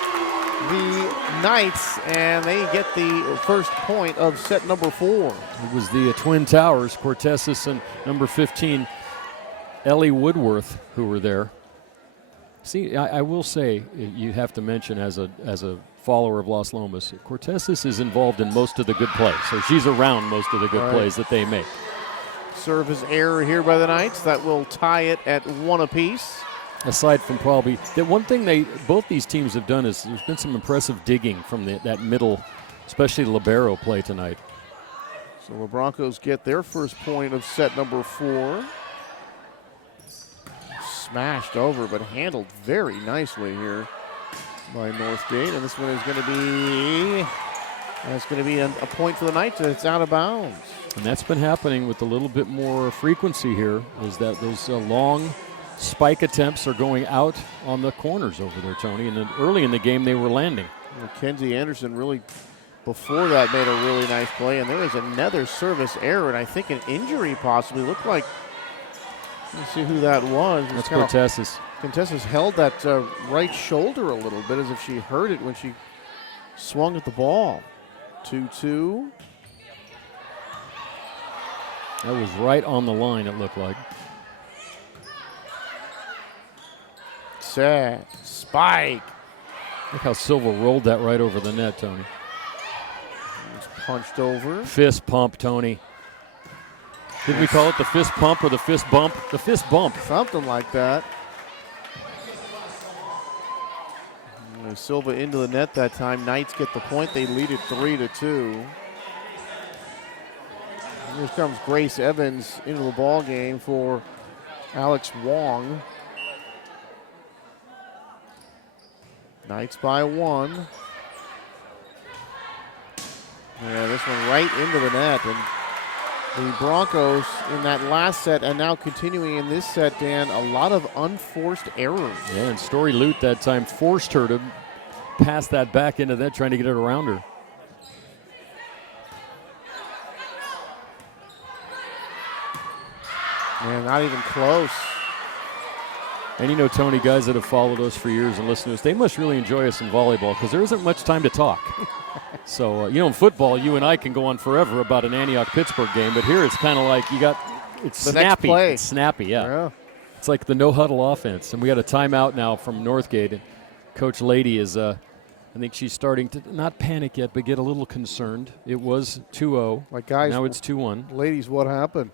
the Knights, and they get the first point of set number 4. It was the Twin Towers, Cortezis and number 15, Ellie Woodworth, who were there. See, I will say, you have to mention as a follower of Las Lomas, Cortezis is involved in most of the good plays, so she's around most of the good plays that they make. Service error here by the Knights. That will tie it at 1 apiece. Aside from probably that one thing both these teams have done is there's been some impressive digging from that middle, especially the libero play tonight. So the Broncos get their first point of set number 4. Smashed over, but handled very nicely here by Northgate. And this one is going to be a point for the Knights. It's out of bounds. And that's been happening with a little bit more frequency here, is that those long spike attempts are going out on the corners over there, Tony. And then early in the game, they were landing. Kenzie Anderson really, before that, made a really nice play. And there is another service error, and I think an injury possibly. Looked like, let's see who that was. That's Cortezis. Cortezis held that right shoulder a little bit as if she hurt it when she swung at the ball. 2-2. That was right on the line, it looked like. set, spike. Look how Silva rolled that right over the net, Tony. It's punched over. Fist pump, Tony. Did we call it the fist pump or the fist bump? The fist bump. Something like that. And Silva into the net that time. Knights get the point. They lead it 3-2. Here comes Grace Evans into the ball game for Alex Wong. Knights by 1. Yeah, this one right into the net. And the Broncos in that last set and now continuing in this set, Dan, a lot of unforced errors. Yeah, and Story Lute that time forced her to pass that back into that, trying to get it around her. And not even close. And you know, Tony, guys that have followed us for years and listened to us, they must really enjoy us in volleyball because there isn't much time to talk. So, you know, in football, you and I can go on forever about an Antioch-Pittsburgh game, but here it's kind of like it's the snappy. Next play. It's snappy, yeah. It's like the no-huddle offense. And we got a timeout now from Northgate. And Coach Lady is, I think she's starting to not panic yet, but get a little concerned. It was 2-0. Like, guys, now it's 2-1. Ladies, what happened?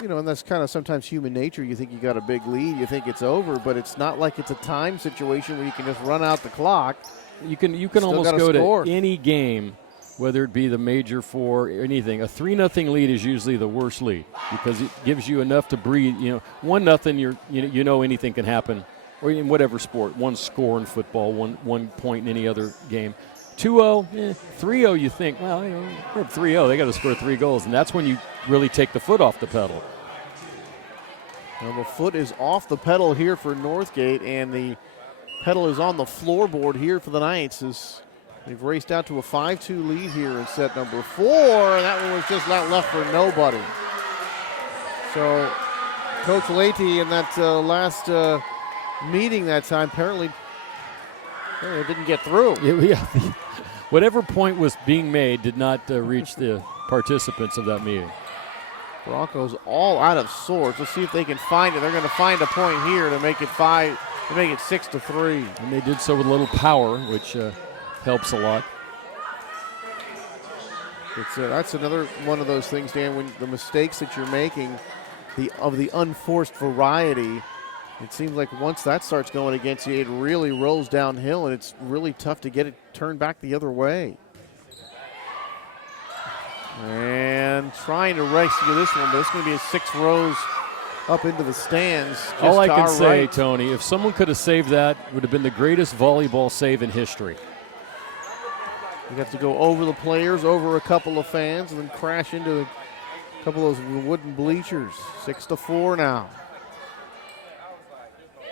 You know, and that's kind of sometimes human nature. You think you got a big lead, you think it's over, but it's not like it's a time situation where you can just run out the clock. You can almost go to any game, whether it be the Major Four or anything. A 3-0 lead is usually the worst lead because it gives you enough to breathe. You know, 1-0, you know anything can happen, or in whatever sport. One score in football, one point in any other game. 2-0, 3-0, you think, well, you know, we're up 3-0, they got to score 3 goals, and that's when you really take the foot off the pedal. Well, the foot is off the pedal here for Northgate, and the pedal is on the floorboard here for the Knights as they've raced out to a 5-2 lead here in set number 4, and that one was just left for nobody. So Coach Leahy in that last meeting that time apparently didn't get through. Yeah. Whatever point was being made did not reach the participants of that meeting. Broncos all out of sorts. Let's see if they can find it. They're going to find a point here to make it 6-3. And they did so with a little power, which helps a lot. That's another one of those things, Dan, when the mistakes that you're making, of the unforced variety, it seems like once that starts going against you, it really rolls downhill, and it's really tough to get it turned back the other way. And trying to rescue this one, but it's going to be a 6 rows up into the stands. All I can say, Tony, if someone could have saved that, it would have been the greatest volleyball save in history. You have to go over the players, over a couple of fans, and then crash into a couple of those wooden bleachers. 6-4 now.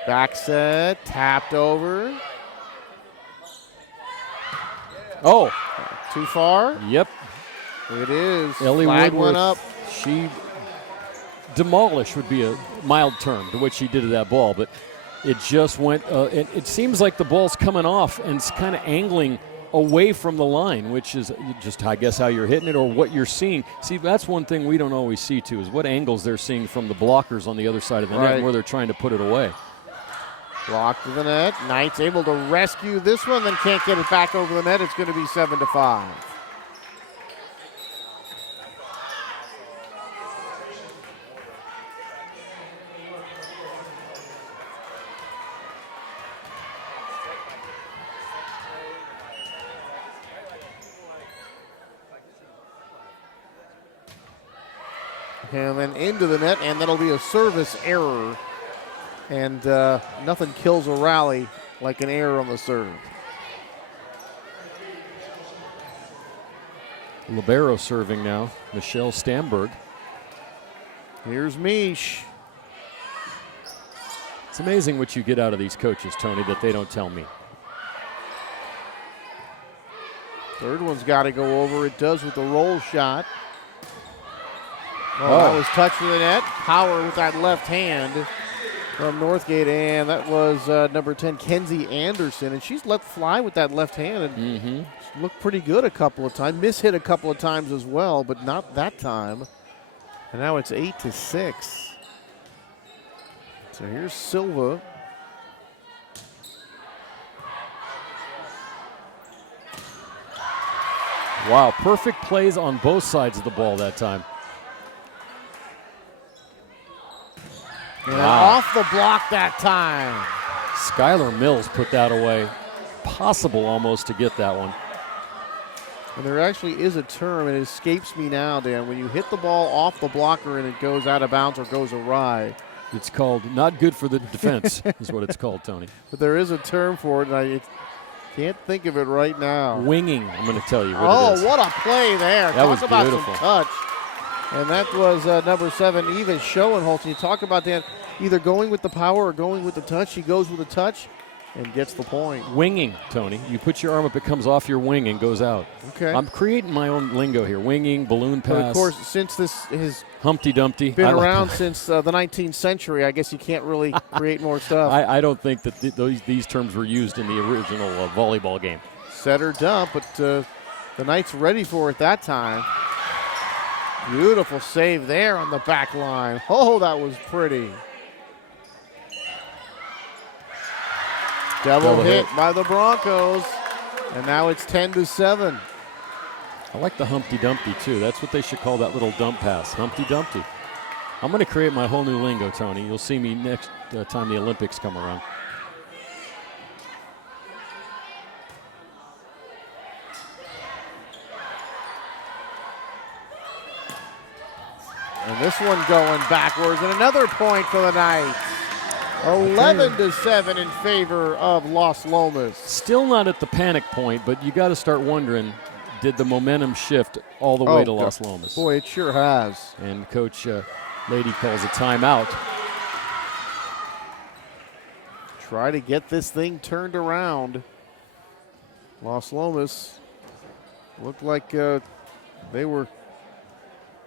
Back set, tapped over. Oh. Too far? Yep. It is. Ellie Flag Woodworth, went up. She demolished would be a mild term to what she did to that ball, but it just went, it seems like the ball's coming off and it's kind of angling away from the line, which is just, I guess, how you're hitting it or what you're seeing. See, that's one thing we don't always see, too, is what angles they're seeing from the blockers on the other side of the net and where they're trying to put it away. Blocked to the net. Knights able to rescue this one, then can't get it back over the net. It's going to be 7-5. And then into the net, and that'll be a service error. And nothing kills a rally like an error on the serve. Libero serving now, Michelle Stamberg. Here's Mish. It's amazing what you get out of these coaches, Tony, that they don't tell me. Third one's got to go over. It does with the roll shot. Oh, that was touched to the net. Power with that left hand from Northgate, and that was number 10, Kenzie Anderson, and she's let fly with that left hand and looked pretty good a couple of times. Mishit a couple of times as well, but not that time. And now it's 8-6. So here's Silva Wow, perfect plays on both sides of the ball that time. And off the block that time. Skylar Mills put that away. Possible almost to get that one. And there actually is a term, it escapes me now, Dan, when you hit the ball off the blocker and it goes out of bounds or goes awry. It's called not good for the defense, is what it's called, Tony. But there is a term for it, and I can't think of it right now. Winging, I'm going to tell you what it is. What a play there. That was Talk about beautiful. some touch. And that was number 7, Eva Schoenholz. You talk about that either going with the power or going with the touch. She goes with the touch and gets the point. Winging, Tony. You put your arm up, it comes off your wing and goes out. Okay. I'm creating my own lingo here. Winging, balloon pass. But of course, since this has Humpty Dumpty been around since the 19th century, I guess you can't really create more stuff. I don't think that these terms were used in the original volleyball game. Set or dump, but the Knights ready for it that time. Beautiful save there on the back line. Oh, that was pretty. Double hit by the Broncos, and now it's 10-7. I like the Humpty Dumpty, too. That's what they should call that little dump pass, Humpty Dumpty. I'm going to create my whole new lingo, Tony. You'll see me next time the Olympics come around. And this one going backwards, and another point for the Knights. 11-7 in favor of Las Lomas. Still not at the panic point, but you got to start wondering, did the momentum shift all the way to Las Lomas? Boy, it sure has. And Coach Lady calls a timeout. Try to get this thing turned around. Las Lomas looked like they were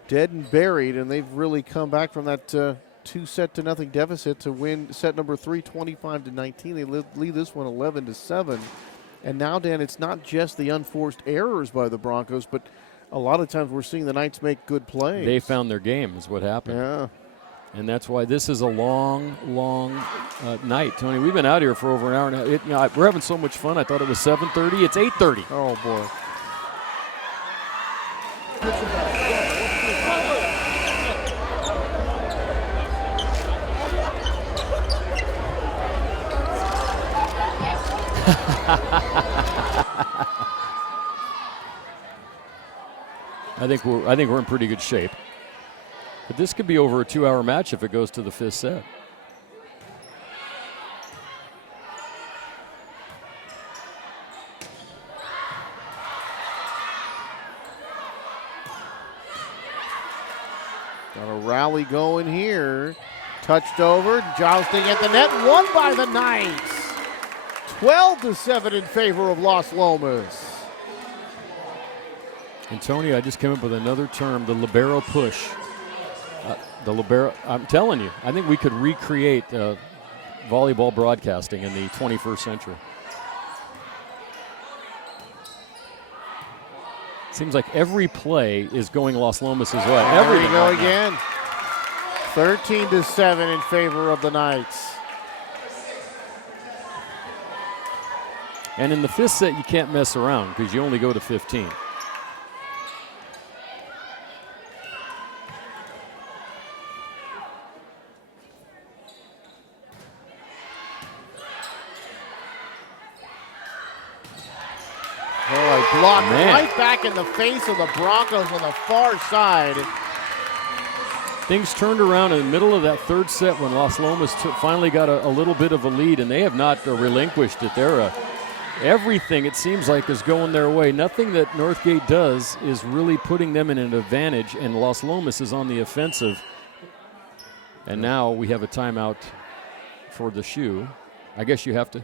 dead and buried, and they've really come back from that 2-0 deficit to win set number 3, 25-19. They lead this one 11-7. And now, Dan, it's not just the unforced errors by the Broncos, but a lot of times we're seeing the Knights make good plays. They found their game is what happened. Yeah. And that's why this is a long, long night. Tony, we've been out here for over an hour and a half. We're having so much fun. I thought it was 7:30. It's 8:30. Oh, boy. I think we're in pretty good shape. But this could be over a 2-hour match if it goes to the 5th set. Got a rally going here. Touched over, jousting at the net, won by the Knights. 12-7 in favor of Las Lomas. And Tony, I just came up with another term, the libero push. The libero, I'm telling you, I think we could recreate volleyball broadcasting in the 21st century. Seems like every play is going Las Lomas' way. There you go again. 13-7 in favor of the Knights. And in the 5th set, you can't mess around because you only go to 15. Blocked right back in the face of the Broncos on the far side. Things turned around in the middle of that 3rd set when Las Lomas finally got a little bit of a lead, and they have not relinquished it. Everything, it seems like, is going their way. Nothing that Northgate does is really putting them in an advantage, and Las Lomas is on the offensive. And now we have a timeout for the shoe. I guess you have to.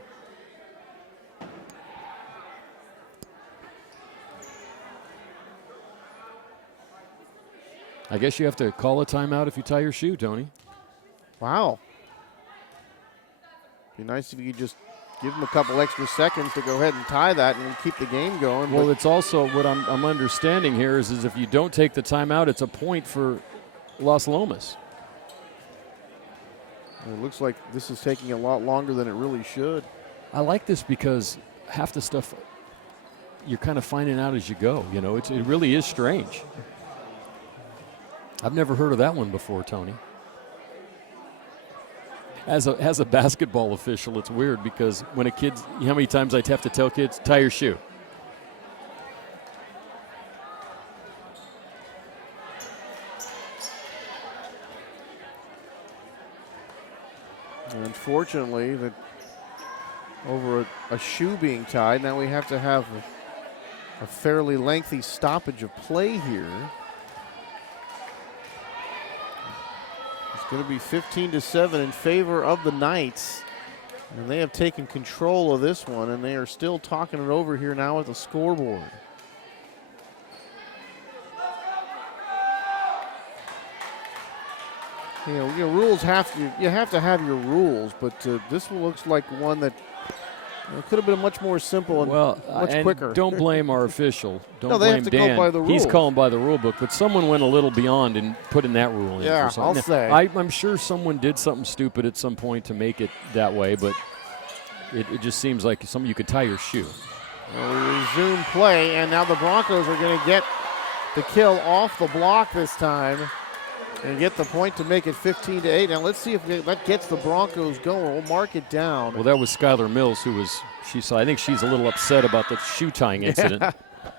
I guess you have to call a timeout if you tie your shoe, Tony. Wow. Be nice if you could just give them a couple extra seconds to go ahead and tie that and keep the game going. Well, it's also what I'm understanding here is if you don't take the timeout, it's a point for Las Lomas. It looks like this is taking a lot longer than it really should. I like this because half the stuff you're kind of finding out as you go. You know, it really is strange. I've never heard of that one before, Tony. As a basketball official, it's weird because when a kid's, how many times I'd have to tell kids, tie your shoe. Unfortunately, that over a shoe being tied, now we have to have a fairly lengthy stoppage of play here. It's going to be 15-7 in favor of the Knights. And they have taken control of this one, and they are still talking it over here now at the scoreboard. You know, rules you have to have your rules, but this one looks like one that could have been much more simple and much quicker. Don't blame our official. Don't no, they blame have to Dan. go by the rules. He's calling by the rule book, but someone went a little beyond and put in that rule in. Yeah, for something. I'll say. I'm sure someone did something stupid at some point to make it that way, but it just seems like something you could tie your shoe. Well, we resume play, and now the Broncos are going to get the kill off the block this time and get the point to make it 15-8. Now let's see if that gets the Broncos going. We'll mark it down. Well, that was Skylar Mills, I think she's a little upset about the shoe tying incident. Yeah.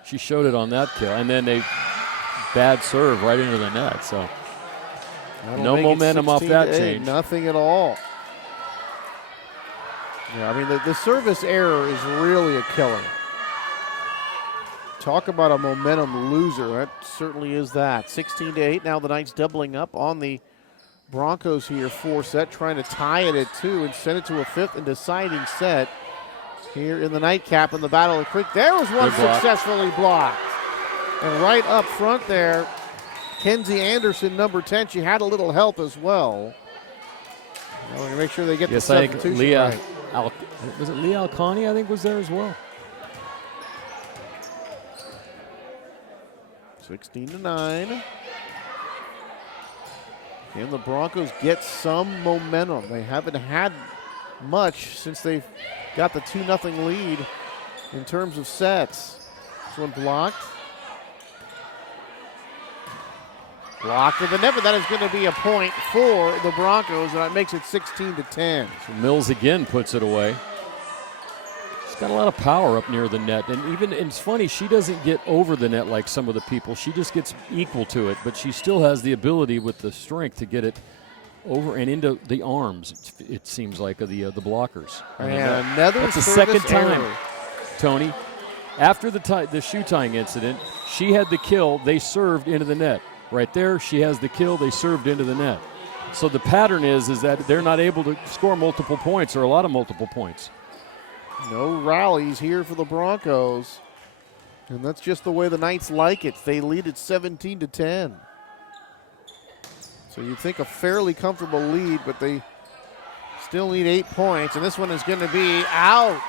She showed it on that kill, and then bad serve right into the net. So no momentum off that change. Nothing at all. Yeah, I mean the service error is really a killer. Talk about a momentum loser. That certainly is that. 16-8. Now the Knights doubling up on the Broncos here. 4 set, trying to tie it at 2 and send it to a 5th and deciding set here in the nightcap in the Battle of the Creek. There was one successfully blocked. And right up front there, Kenzie Anderson, number 10. She had a little help as well. Now we're going to make sure they get the substitution right. Was it Leah Alcani, I think, was there as well? 16-9. And the Broncos get some momentum. They haven't had much since they've got the 2-0 lead in terms of sets. This one blocked. Blocked to the net, but that is going to be a point for the Broncos, and that makes it 16-10. So Mills again puts it away. She's got a lot of power up near the net, and it's funny, she doesn't get over the net like some of the people. She just gets equal to it, but she still has the ability with the strength to get it over and into the arms, it seems like, of the blockers. And another that's the second time, error. Tony. After the shoe tying incident, she had the kill, they served into the net. Right there, she has the kill, they served into the net. So the pattern is that they're not able to score multiple points or a lot of multiple points. No rallies here for the Broncos. And that's just the way the Knights like it. They lead at 17-10. So you'd think a fairly comfortable lead, but they still need 8 points. And this one is going to be out.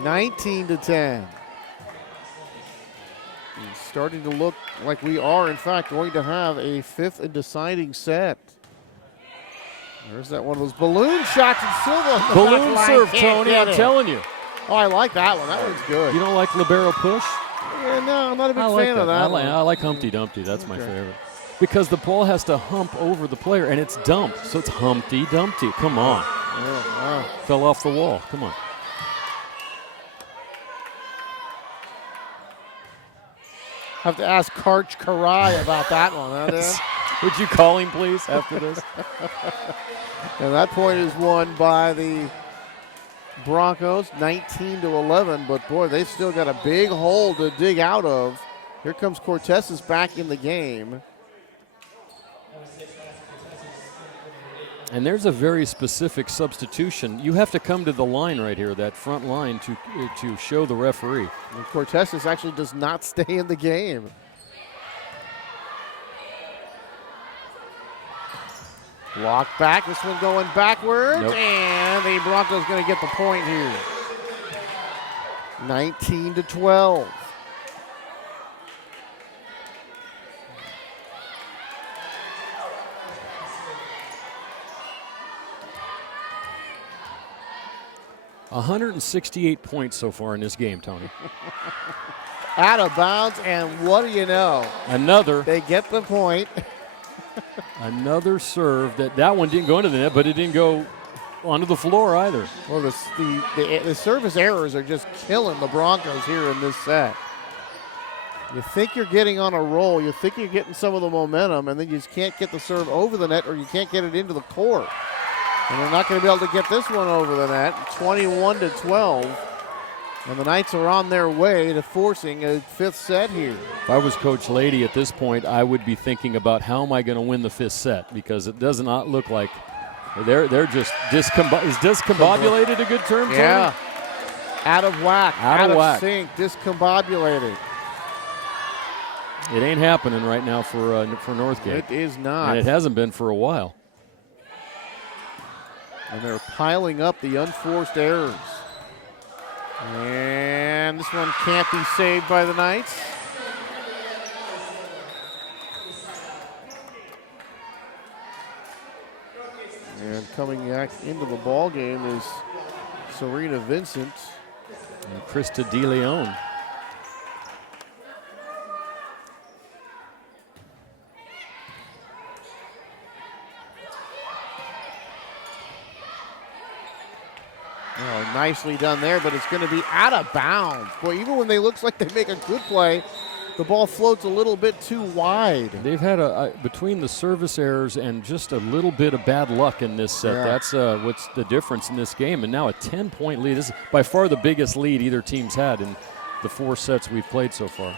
19-10. It's starting to look like we are, in fact, going to have a 5th and deciding set. There's that one of those balloon shots, and Silva on the balloon back serve, line. Tony, I'm telling you. Oh, I like that one. That one's good. You don't like libero push? Yeah, no, I'm not a big fan of that one. I like Humpty Dumpty. That's my favorite. Because the ball has to hump over the player, and it's dumped. So it's Humpty Dumpty. Come on. Oh, wow. Fell off the wall. Come on. Have to ask Karch Karai about that one. Huh? Would you call him, please, after this? And that point is won by the Broncos, 19-11. But, boy, they've still got a big hole to dig out of. Here comes Cortez back in the game. And there's a very specific substitution. You have to come to the line right here, that front line, to show the referee. And Cortez actually does not stay in the game. Blocked back. This one going backwards. Nope. And the Broncos going to get the point here. 19-12. 168 points so far in this game, Tony. Out of bounds, and what do you know? Another. They get the point. Another serve. That one didn't go into the net, but it didn't go onto the floor either. Well, the service errors are just killing the Broncos here in this set. You think you're getting on a roll, you think you're getting some of the momentum, and then you just can't get the serve over the net or you can't get it into the court. And they're not going to be able to get this one over the net. 21-12. And the Knights are on their way to forcing a fifth set here. If I was Coach Lady at this point, I would be thinking about how am I going to win the fifth set, because it does not look like they're just is discombobulated a good term? Yeah. Out of whack. Out of whack. Sync. Discombobulated. It ain't happening right now for Northgate. It is not. And it hasn't been for a while. And they're piling up the unforced errors. And this one can't be saved by the Knights. And coming back into the ball game is Serena Vincent. And Krista DeLeon. Oh, nicely done there, but it's going to be out of bounds. Boy, even when they looks like they make a good play, the ball floats a little bit too wide. They've had between the service errors and just a little bit of bad luck in this set. Yeah. That's what's the difference in this game. And now a 10-point lead. This is by far the biggest lead either team's had in the 4 sets we've played so far.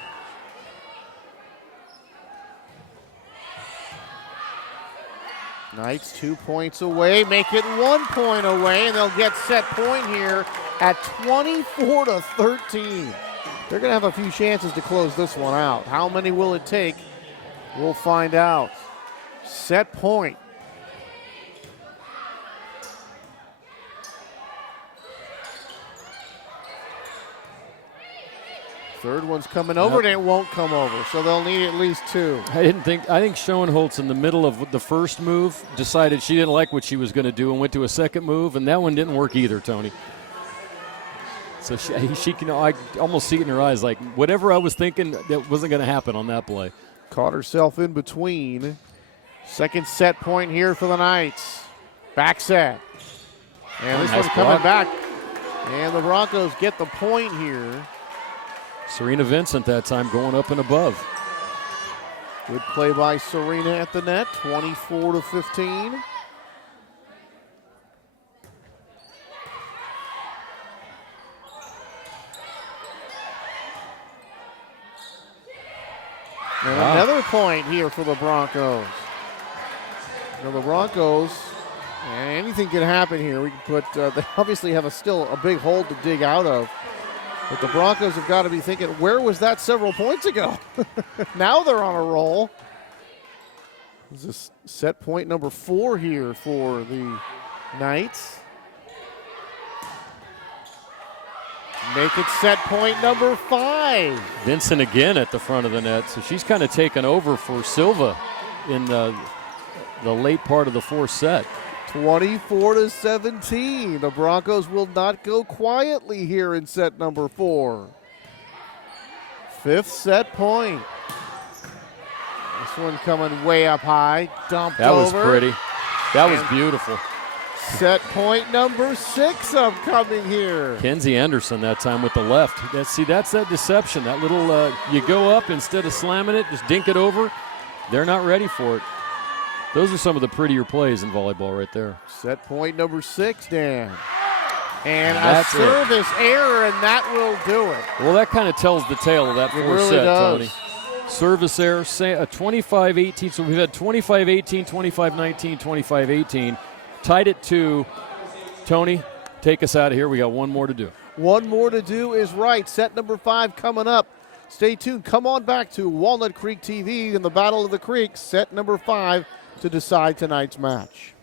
Knights 2 points away, make it 1 point away, and they'll get set point here at 24-13. They're going to have a few chances to close this one out. How many will it take? We'll find out. Set point. Third one's coming over, and it won't come over, so they'll need at least 2. I think Schoenholtz in the middle of the first move decided she didn't like what she was going to do and went to a second move, and that one didn't work either, Tony. So she can, I almost see it in her eyes, like whatever I was thinking, that wasn't going to happen on that play. Caught herself in between. Second set point here for the Knights. Back set. And this one's coming back. And the Broncos get the point here. Serena Vincent that time going up and above. Good play by Serena at the net, 24-15. And another point here for the Broncos. Now the Broncos, and anything can happen here. We can put, they obviously have still a big hole to dig out of. But the Broncos have got to be thinking, where was that several points ago? Now they're on a roll. This is set point number 4 here for the Knights. Make it set point number 5. Vincent again at the front of the net. So she's kind of taken over for Silva in the late part of the 4th set. 24-17. The Broncos will not go quietly here in set number 4. 5th set point. This one coming way up high. Dumped over. That was pretty. That was beautiful. Set point number 6 upcoming here. Kenzie Anderson that time with the left. That's that deception. That little, you go up instead of slamming it, just dink it over. They're not ready for it. Those are some of the prettier plays in volleyball right there. Set point number 6, Dan. And a service error, and that will do it. Well, that kind of tells the tale of that 4th set, Tony. Service error, a 25-18. So we've had 25-18, 25-19, 25-18. Tied at 2. Tony, take us out of here. We got one more to do. One more to do is right. Set number 5 coming up. Stay tuned. Come on back to Walnut Creek TV in the Battle of the Creek. Set number 5 to decide tonight's match.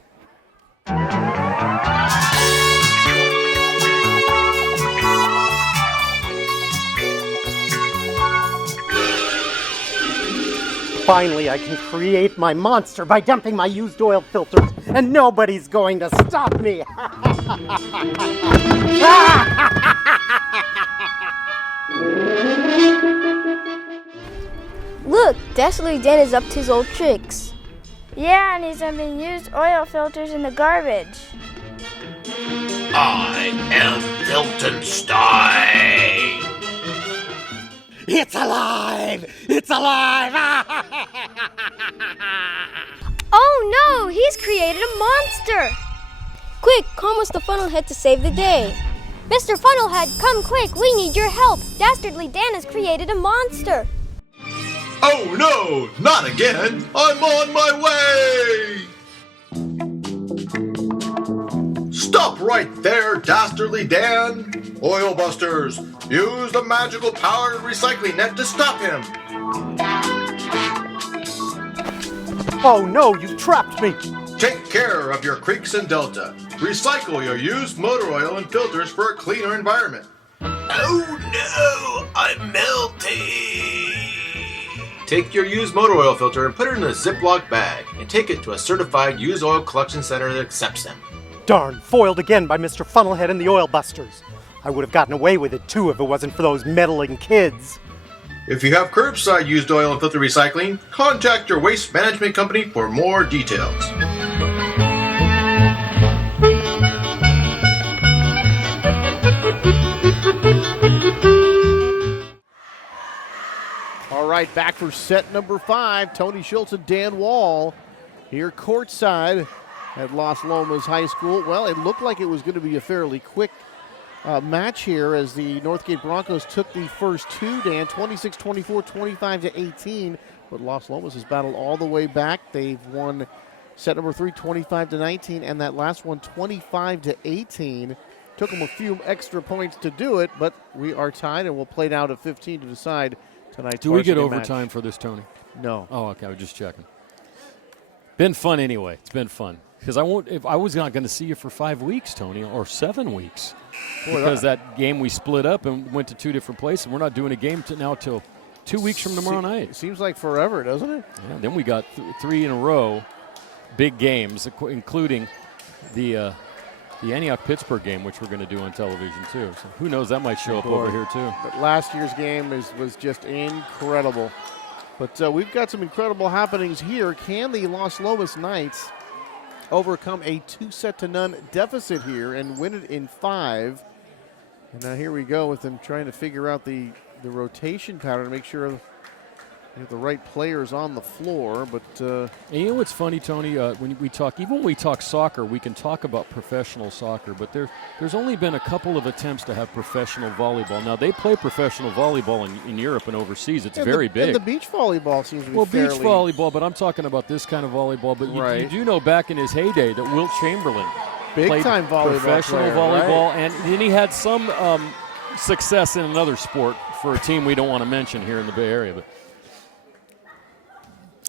Finally, I can create my monster by dumping my used oil filters and nobody's going to stop me. Look, Dastardly Dan is up to his old tricks. Yeah, and he's having used oil filters in the garbage. I am Filtonstein. It's alive! It's alive! Oh no, he's created a monster! Quick, call Mr. Funnelhead to save the day. Mr. Funnelhead, come quick, we need your help. Dastardly Dan has created a monster. Oh no, not again! I'm on my way! Stop right there, Dastardly Dan! Oil Busters, use the magical powered recycling net to stop him! Oh no, you've trapped me! Take care of your creeks and delta. Recycle your used motor oil and filters for a cleaner environment. Oh no, I'm melting! Take your used motor oil filter and put it in a Ziploc bag and take it to a certified used oil collection center that accepts them. Darn, foiled again by Mr. Funnelhead and the Oil Busters. I would have gotten away with it too if it wasn't for those meddling kids. If you have curbside used oil and filter recycling, contact your waste management company for more details. All right, back for set number 5. Tony Schultz and Dan Wall here courtside at Las Lomas High School. Well, it looked like it was going to be a fairly quick match here as the Northgate Broncos took the first two, Dan, 26-24, 25-18. But Las Lomas has battled all the way back. They've won set number 3, 25-19, and that last one, 25-18. Took them a few extra points to do it, but we are tied, and we'll play it out at 15 to decide tonight's Do we get varsity overtime match. for this, Tony? No. Oh, okay. I was just checking. Been fun anyway. It's been fun. Because I was not going to see you for 5 weeks, Tony, or 7 weeks. Boy, because that game we split up and went to 2 different places. We're not doing a game now till 2 weeks from tomorrow night. It seems like forever, doesn't it? Yeah, then we got 3 in a row, big games, including the Antioch-Pittsburgh game, which we're going to do on television too. So who knows, that might show up over here too. But last year's game was just incredible. But we've got some incredible happenings here. Can the Las Lomas Knights overcome a 2-0 deficit here and win it in 5? And now here we go with them trying to figure out the rotation pattern to make sure they have the right players on the floor. But and you know what's funny, Tony? When we talk soccer, we can talk about professional soccer, but there's only been a couple of attempts to have professional volleyball. Now they play professional volleyball in Europe and overseas. It's very big. And the beach volleyball seems to be beach volleyball, but I'm talking about this kind of volleyball. But you do know back in his heyday that Wilt Chamberlain big time volleyball professional player, volleyball, right? and then he had some success in another sport for a team we don't want to mention here in the Bay Area, but.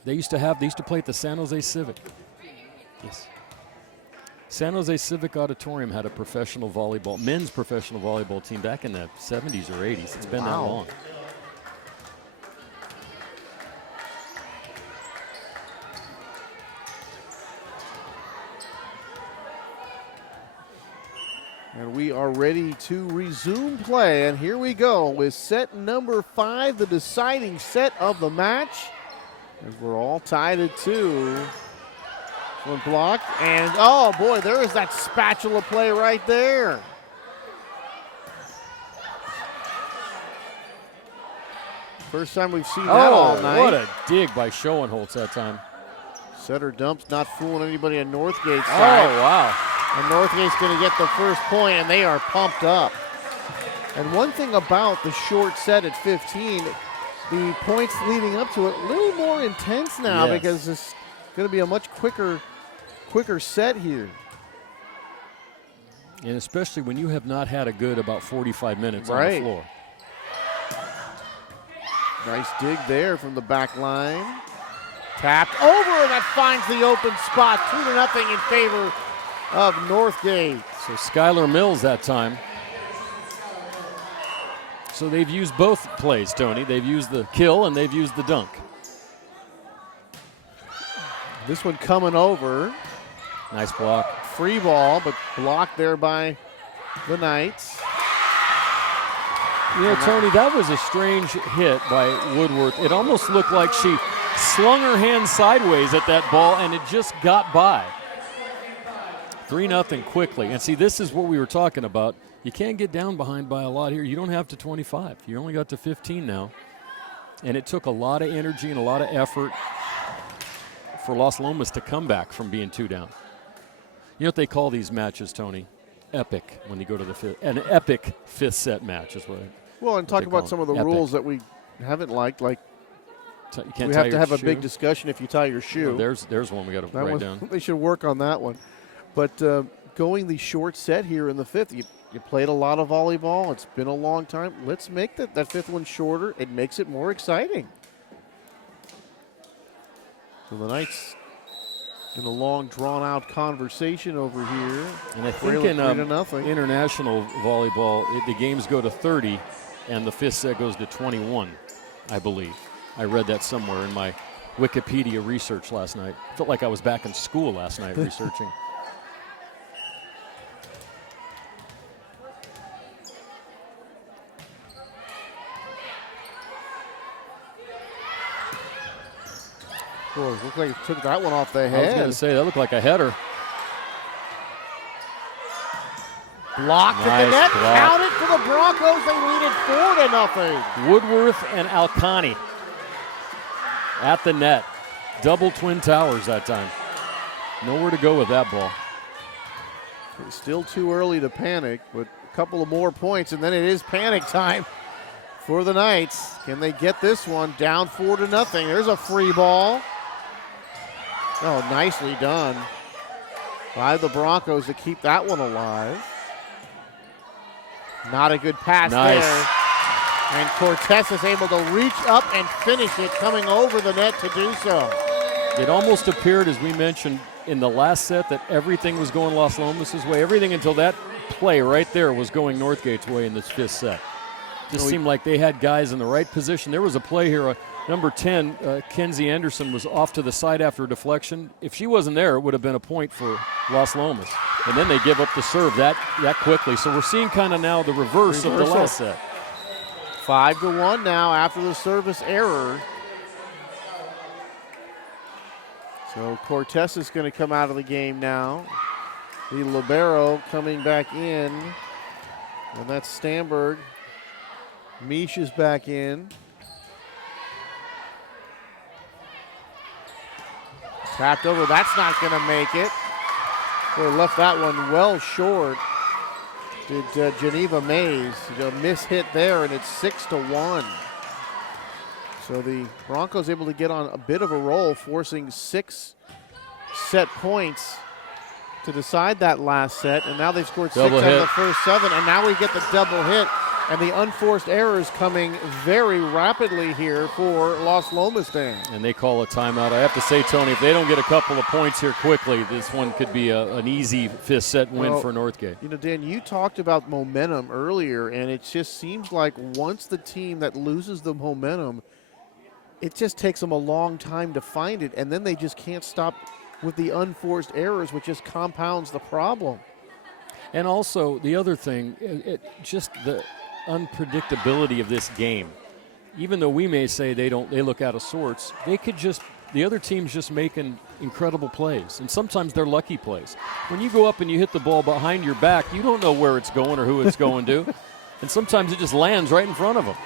They used to play at the San Jose Civic. Yes. San Jose Civic Auditorium had a men's professional volleyball team back in the 70s or 80s. It's been that long. And we are ready to resume play. And here we go with set number 5, the deciding set of the match. As we're all tied at 2. One block, and oh boy, there is that spatula play right there. First time we've seen that all night. What a dig by Schoenholtz that time. Setter dumps, not fooling anybody on Northgate's side. Oh, wow. And Northgate's going to get the first point, and they are pumped up. And one thing about the short set at 15, the points leading up to it a little more intense now because it's going to be a much quicker set here. And especially when you have not had a good about 45 minutes on the floor. Nice dig there from the back line. Tapped over, and that finds the open spot. 2-0 in favor of Northgate. So Skylar Mills that time. So they've used both plays, Tony. They've used the kill and they've used the dunk. This one coming over. Nice block. Free ball, but blocked there by the Knights. You know, Tony, that was a strange hit by Woodworth. It almost looked like she slung her hand sideways at that ball, and it just got by. 3-0 quickly. And see, this is what we were talking about. You can't get down behind by a lot here. You don't have to 25. You only got to 15 now. And it took a lot of energy and a lot of effort for Las Lomas to come back from being 2 down. You know what they call these matches, Tony? Epic, when you go to the fifth. An epic fifth set match is what. Well, and talk about some of the rules that we haven't liked, like you can't we have to have a big discussion if you tie your shoe. Well, there's one we got to write down. They should work on that one. But going the short set here in the fifth, you played a lot of volleyball. It's been a long time. Let's make that fifth one shorter. It makes it more exciting. So the Knights in a long, drawn-out conversation over here. And I think in international volleyball, the games go to 30, and the fifth set goes to 21, I believe. I read that somewhere in my Wikipedia research last night. Felt like I was back in school last night researching. Boy, it looked like it took that one off the head. I was going to say, that looked like a header. Blocked at the net, counted for the Broncos. They lead it 4-0. Woodworth and Alcani at the net. Double twin towers that time. Nowhere to go with that ball. It's still too early to panic, but a couple of more points, and then it is panic time for the Knights. Can they get this one down 4-0? There's a free ball. Oh, nicely done by the Broncos to keep that one alive. Not a good pass there. And Cortez is able to reach up and finish it, coming over the net to do so. It almost appeared, as we mentioned in the last set, that everything was going Las Lomas' way. Everything until that play right there was going Northgate's way in this fifth set. Just seemed like they had guys in the right position. There was a play here. Number 10, Kenzie Anderson, was off to the side after a deflection. If she wasn't there, it would have been a point for Las Lomas. And then they give up the serve that quickly. So we're seeing kind of now the reverse of the last set. 5-1 now after the service error. So Cortez is going to come out of the game now. The libero coming back in. And that's Stamberg. Mish is back in. Tapped over, that's not going to make it. They left that one well short. Did Geneva Mays. A miss hit there, and it's 6-1. So the Broncos able to get on a bit of a roll, forcing 6 set points to decide that last set. And now they've scored 6 out of the first 7, and now we get the double hit. And the unforced errors coming very rapidly here for Las Lomas Dan. And they call a timeout. I have to say, Tony, if they don't get a couple of points here quickly, this one could be an easy fifth set win for Northgate. You know, Dan, you talked about momentum earlier, and it just seems like once the team that loses the momentum, it just takes them a long time to find it, and then they just can't stop with the unforced errors, which just compounds the problem. And also, the other thing, just the unpredictability of this game. Even though we may say they look out of sorts, the other team's just making incredible plays, and sometimes they're lucky plays. When you go up and you hit the ball behind your back, you don't know where it's going or who it's going to, and sometimes it just lands right in front of them.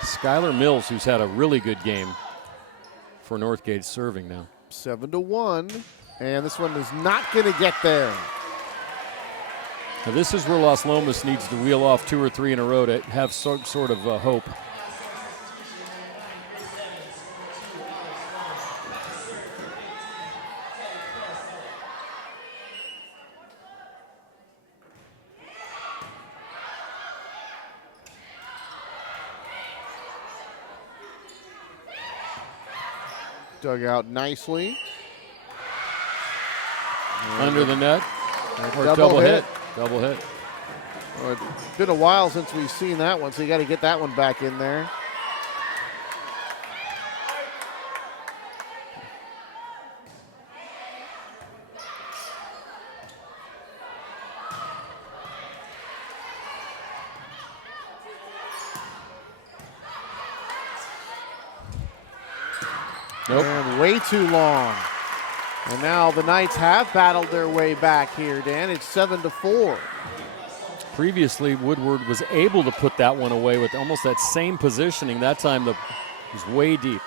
Skylar Mills, who's had a really good game for Northgate, serving now. 7-1, and this one is not going to get there. Now this is where Las Lomas needs to reel off 2 or 3 in a row to have some sort of hope. Dug out nicely. Under the net. Or double hit. Double hit. Well, it's been a while since we've seen that one, so you got to get that one back in there. Nope. And way too long. And now the Knights have battled their way back here, Dan. It's 7-4. Previously, Woodward was able to put that one away with almost that same positioning. That time it was way deep.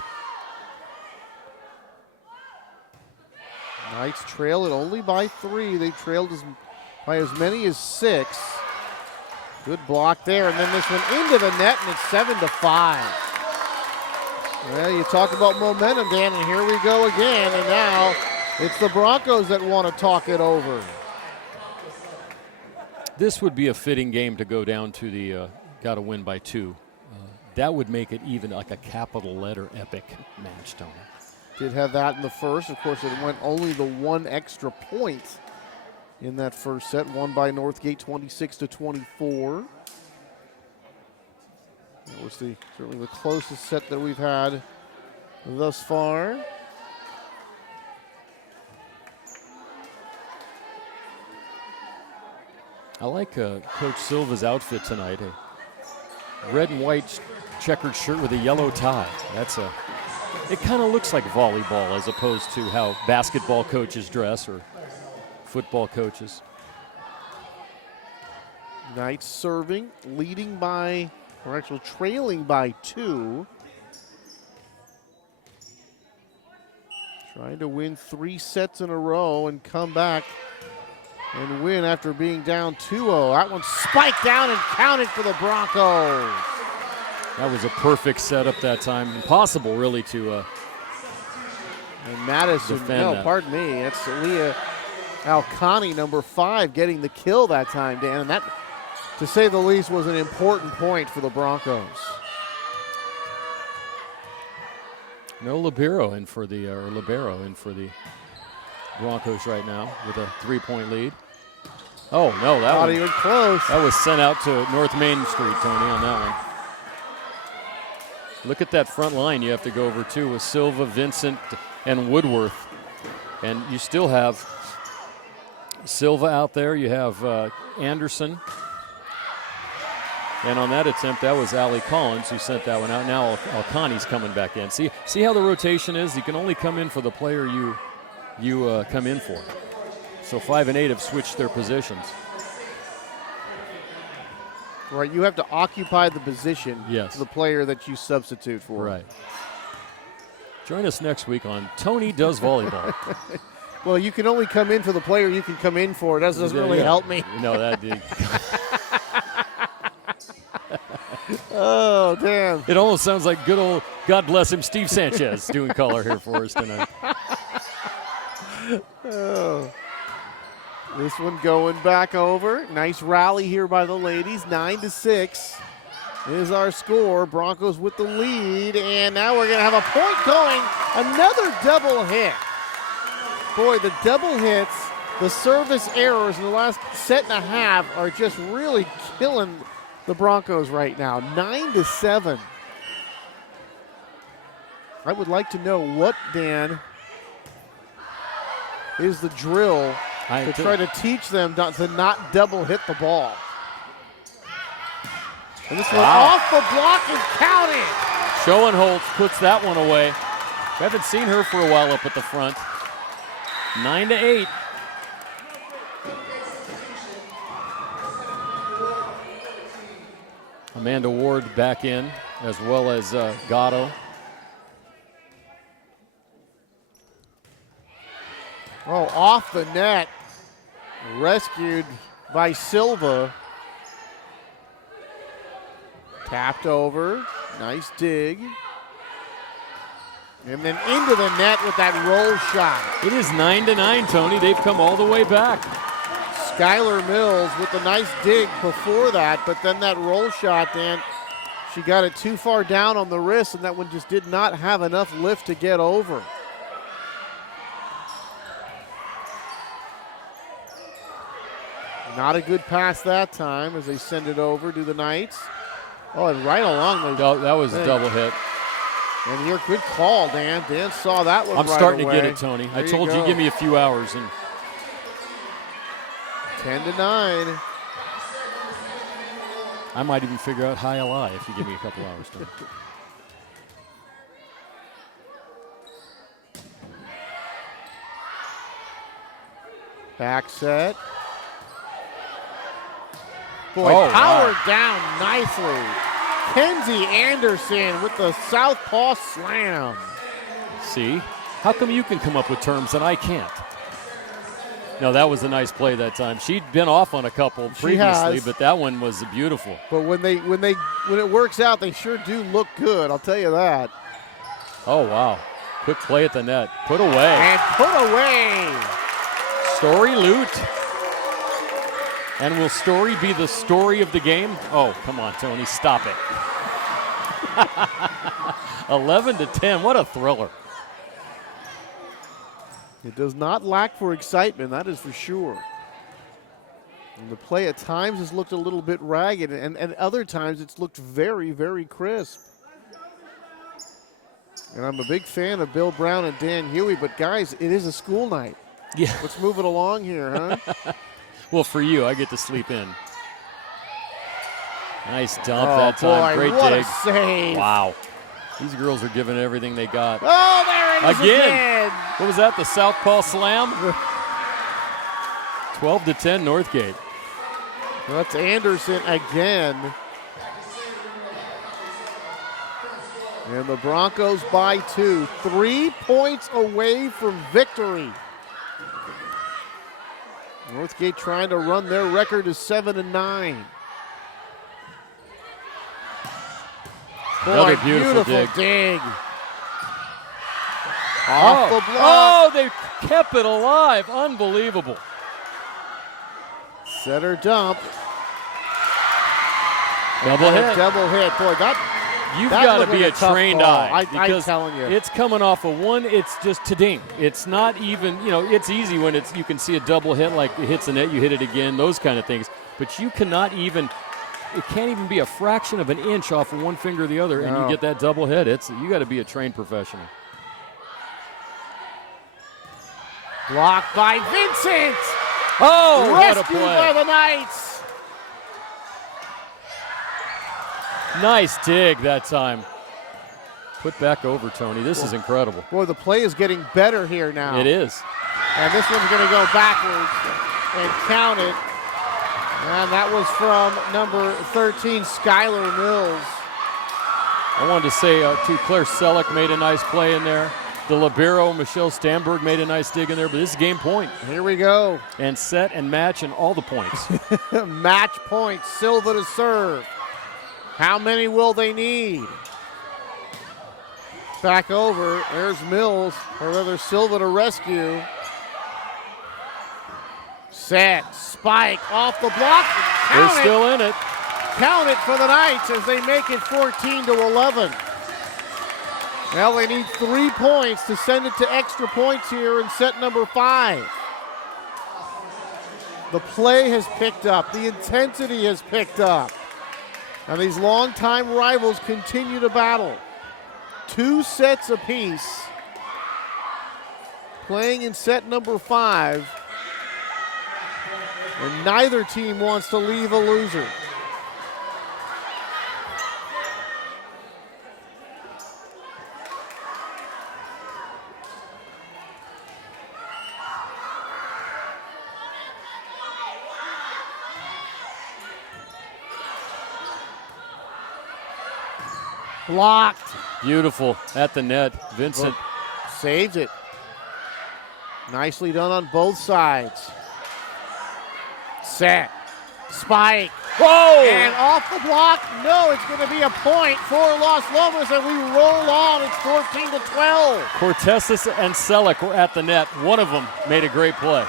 Knights trail it only by 3. They trailed by as many as 6. Good block there, and then this one into the net, and it's 7-5. Well, you talk about momentum, Dan, and here we go again, and now it's the Broncos that want to talk it over. This would be a fitting game to go down to the got to win by 2. That would make it even like a capital letter epic match, Tony. Did have that in the first. Of course, it went only the 1 extra point in that first set, won by Northgate 26-24. That was certainly the closest set that we've had thus far. I like Coach Silva's outfit tonight. A red and white checkered shirt with a yellow tie. It kind of looks like volleyball as opposed to how basketball coaches dress or football coaches. Knights serving, leading by, or actually trailing by 2. Trying to win 3 sets in a row and come back and win after being down 2-0. That one spiked down and counted for the Broncos. That was a perfect setup that time. Impossible, really, to and Madison, defend that. Pardon me. That's Leah Alcani, number 5, getting the kill that time, Dan. And that, to say the least, was an important point for the Broncos. No libero in for the Broncos right now with a 3-point lead. Oh no, that not one, even close. That was sent out to North Main Street, Tony, on that one. Look at that front line you have to go over too with Silva, Vincent, and Woodworth, and you still have Silva out there. You have Anderson. And on that attempt, that was Allie Collins who sent that one out. Now Alcani's coming back in. See how the rotation is? You can only come in for the player you come in for. So 5 and 8 have switched their positions. Right, you have to occupy the position yes. to the player that you substitute for. Right. Join us next week on Tony Does Volleyball. Well, you can only come in for the player you can come in for. That doesn't really help me. No, that did. Oh, damn. It almost sounds like good old, God bless him, Steve Sanchez doing color here for us tonight. Oh. This one going back over. Nice rally here by the ladies. 9-6 is our score. Broncos with the lead, and now we're going to have a point going. Another double hit. Boy, the double hits, the service errors in the last set and a half are just really killing the Broncos right now. 9-7. I would like to know what, Dan, is the drill to try to teach them to not double hit the ball. And this one off the block and counted. Schoenholtz puts that one away. We haven't seen her for a while up at the front. 9-8. Amanda Ward back in, as well as Gatto. Oh, off the net. Rescued by Silva. Tapped over. Nice dig. And then into the net with that roll shot. It is 9-9, Tony. They've come all the way back. Skylar Mills with a nice dig before that, but then that roll shot, Dan, she got it too far down on the wrist, and that one just did not have enough lift to get over. Not a good pass that time as they send it over to the Knights. Oh, and right along the... That was a double hit. And your good call, Dan. Dan saw that one I'm right starting away. to get it, Tony. There I told you, give me a few hours. And 10-9. I might even figure out high lie if you give me a couple hours, Tony. Back set. Boy, powered down nicely. Kenzie Anderson with the southpaw slam. See? How come you can come up with terms and I can't? No, that was a nice play that time. She'd been off on a couple previously, but that one was beautiful. But when it works out, they sure do look good, I'll tell you that. Oh, wow. Quick play at the net. Put away. And put away. Story Lute. And will Story be the story of the game? Oh, come on, Tony, stop it. 11-10, what a thriller. It does not lack for excitement, that is for sure. And the play at times has looked a little bit ragged, and other times it's looked very, very crisp. And I'm a big fan of Bill Brown and Dan Huey, but guys, it is a school night. Yeah. Let's move it along here, huh? Well, for you, I get to sleep in. Nice dump that time. Boy, Great what dig. A save. Wow. These girls are giving everything they got. Oh, there it is again. What was that, the southpaw slam? 12-10 Northgate. That's Anderson again. And the Broncos by 2. 3 points away from victory. Northgate trying to run their record to 7-9. Another beautiful dig. Off the block. Oh, they kept it alive. Unbelievable. Setter dump. Double hit. Double hit. Boy, You've got to be like a trained eye. I'm telling you. It's coming off of one, it's just ta-ding. It's not even, it's easy when you can see a double hit, like it hits the net, you hit it again, those kind of things. But you cannot even, it can't even be a fraction of an inch off of one finger or the other, and you get that double hit. You got to be a trained professional. Blocked by Vincent. Oh, what a rescued play. by the Knights. Nice dig that time. Put back over, Tony. This is incredible. Boy, the play is getting better here now. It is. And this one's going to go backwards and count it. And that was from number 13, Skylar Mills. I wanted to say, too, Claire Selleck made a nice play in there. The libero, Michelle Stamberg, made a nice dig in there, but this is game point. Here we go. And set and match and all the points. Match points, Silva to serve. How many will they need? Back over, there's Mills, or rather Silva to rescue. Set, spike, off the block. They're still in it. Count it for the Knights as they make it 14-11. Well, they need 3 points to send it to extra points here in set number 5. The play has picked up. The intensity has picked up. And these longtime rivals continue to battle. 2 sets apiece. Playing in set number 5. And neither team wants to leave a loser. Blocked. Beautiful at the net. Vincent saves it. Nicely done on both sides. Set. Spike. Whoa! And off the block. No, it's going to be a point for Las Lomas, and we roll on. It's 14-12. Cortezis and Selleck were at the net. One of them made a great play.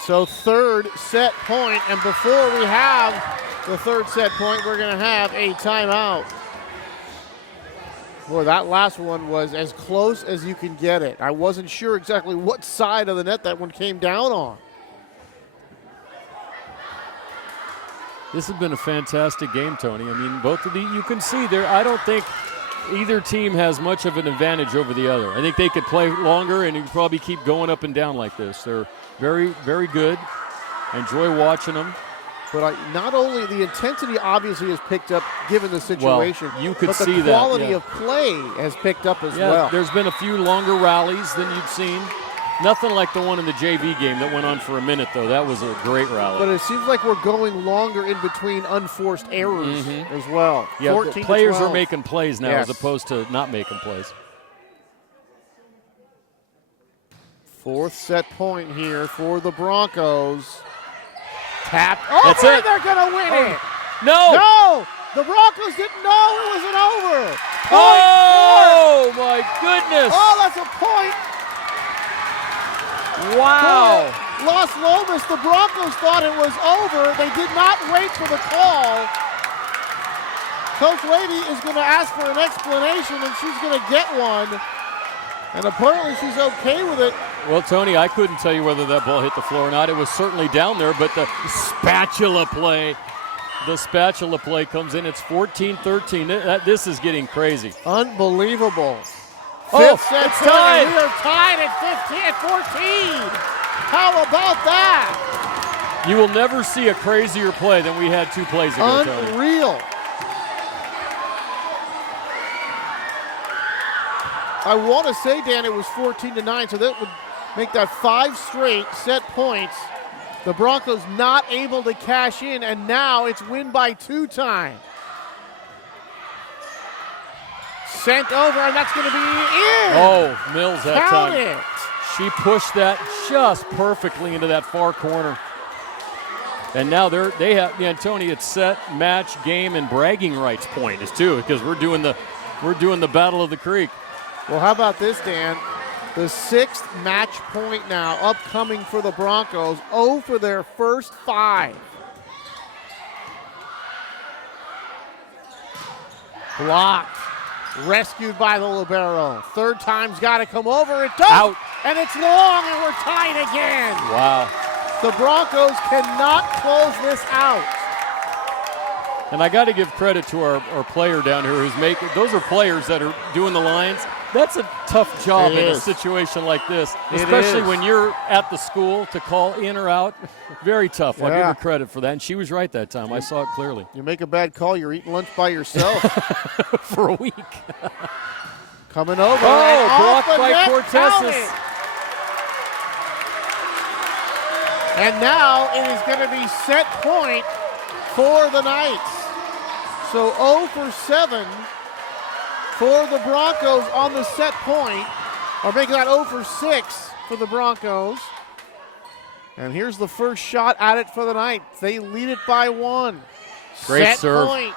So third set point, and before we have the third set point, we're going to have a timeout. Boy, that last one was as close as you can get it. I wasn't sure exactly what side of the net that one came down on. This has been a fantastic game, Tony. I mean, both of you can see there, I don't think either team has much of an advantage over the other. I think they could play longer and you could probably keep going up and down like this. They're very, very good. I enjoy watching them. But not only the intensity obviously has picked up given the situation, well, you could but see the quality that, of play has picked up as well. There's been a few longer rallies than you've seen. Nothing like the one in the JV game that went on for a minute, though. That was a great rally. But it seems like we're going longer in between unforced errors as well. Yeah, 14 players to 12. are making plays now Yes. as opposed to not making plays. Fourth set point here for the Broncos. Tap. Oh, That's it. They're going to win it. No. No. The Broncos didn't know it was an over. Oh, my goodness. Oh, that's a point. Wow. For Las Lomas, the Broncos thought it was over. They did not wait for the call. Coach Lady is going to ask for an explanation, and she's going to get one. And apparently she's okay with it. Well, Tony, I couldn't tell you whether that ball hit the floor or not. It was certainly down there, but the spatula play comes in. It's 14-13. This is getting crazy. Unbelievable. Oh, Fifth set it's point, tied. and we are tied at 14. How about that? You will never see a crazier play than we had 2 plays ago, Tony. Unreal. I want to say, Dan, it was 14-9, so that would make that 5 straight set points. The Broncos not able to cash in, and now it's win by 2 time. Sent over, and that's going to be in. Oh, Mills that Count time. it. She pushed that just perfectly into that far corner. And now they have, Tony, it's set, match, game, and bragging rights point is too, because we're doing the Battle of the Creek. Well, how about this, Dan? The 6th match point now upcoming for the Broncos. 0 for their first 5. Blocked. Rescued by the libero. Third time's got to come over. It does. Out. And it's long, and we're tied again. Wow. The Broncos cannot close this out. And I got to give credit to our player down here who's making, those are players that are doing the lines. That's a tough job in a situation like this, especially when you're at the school to call in or out. Very tough. I'll give her credit for that. And she was right that time. I saw it clearly. You make a bad call, you're eating lunch by yourself. For a week. Coming over. Oh, blocked by net, Cortez. And now it is going to be set point for the Knights. So 0 for 7 for the Broncos on the set point, or making that 0 for 6 for the Broncos. And here's the first shot at it for the Knights. They lead it by 1. Great set serve. Point.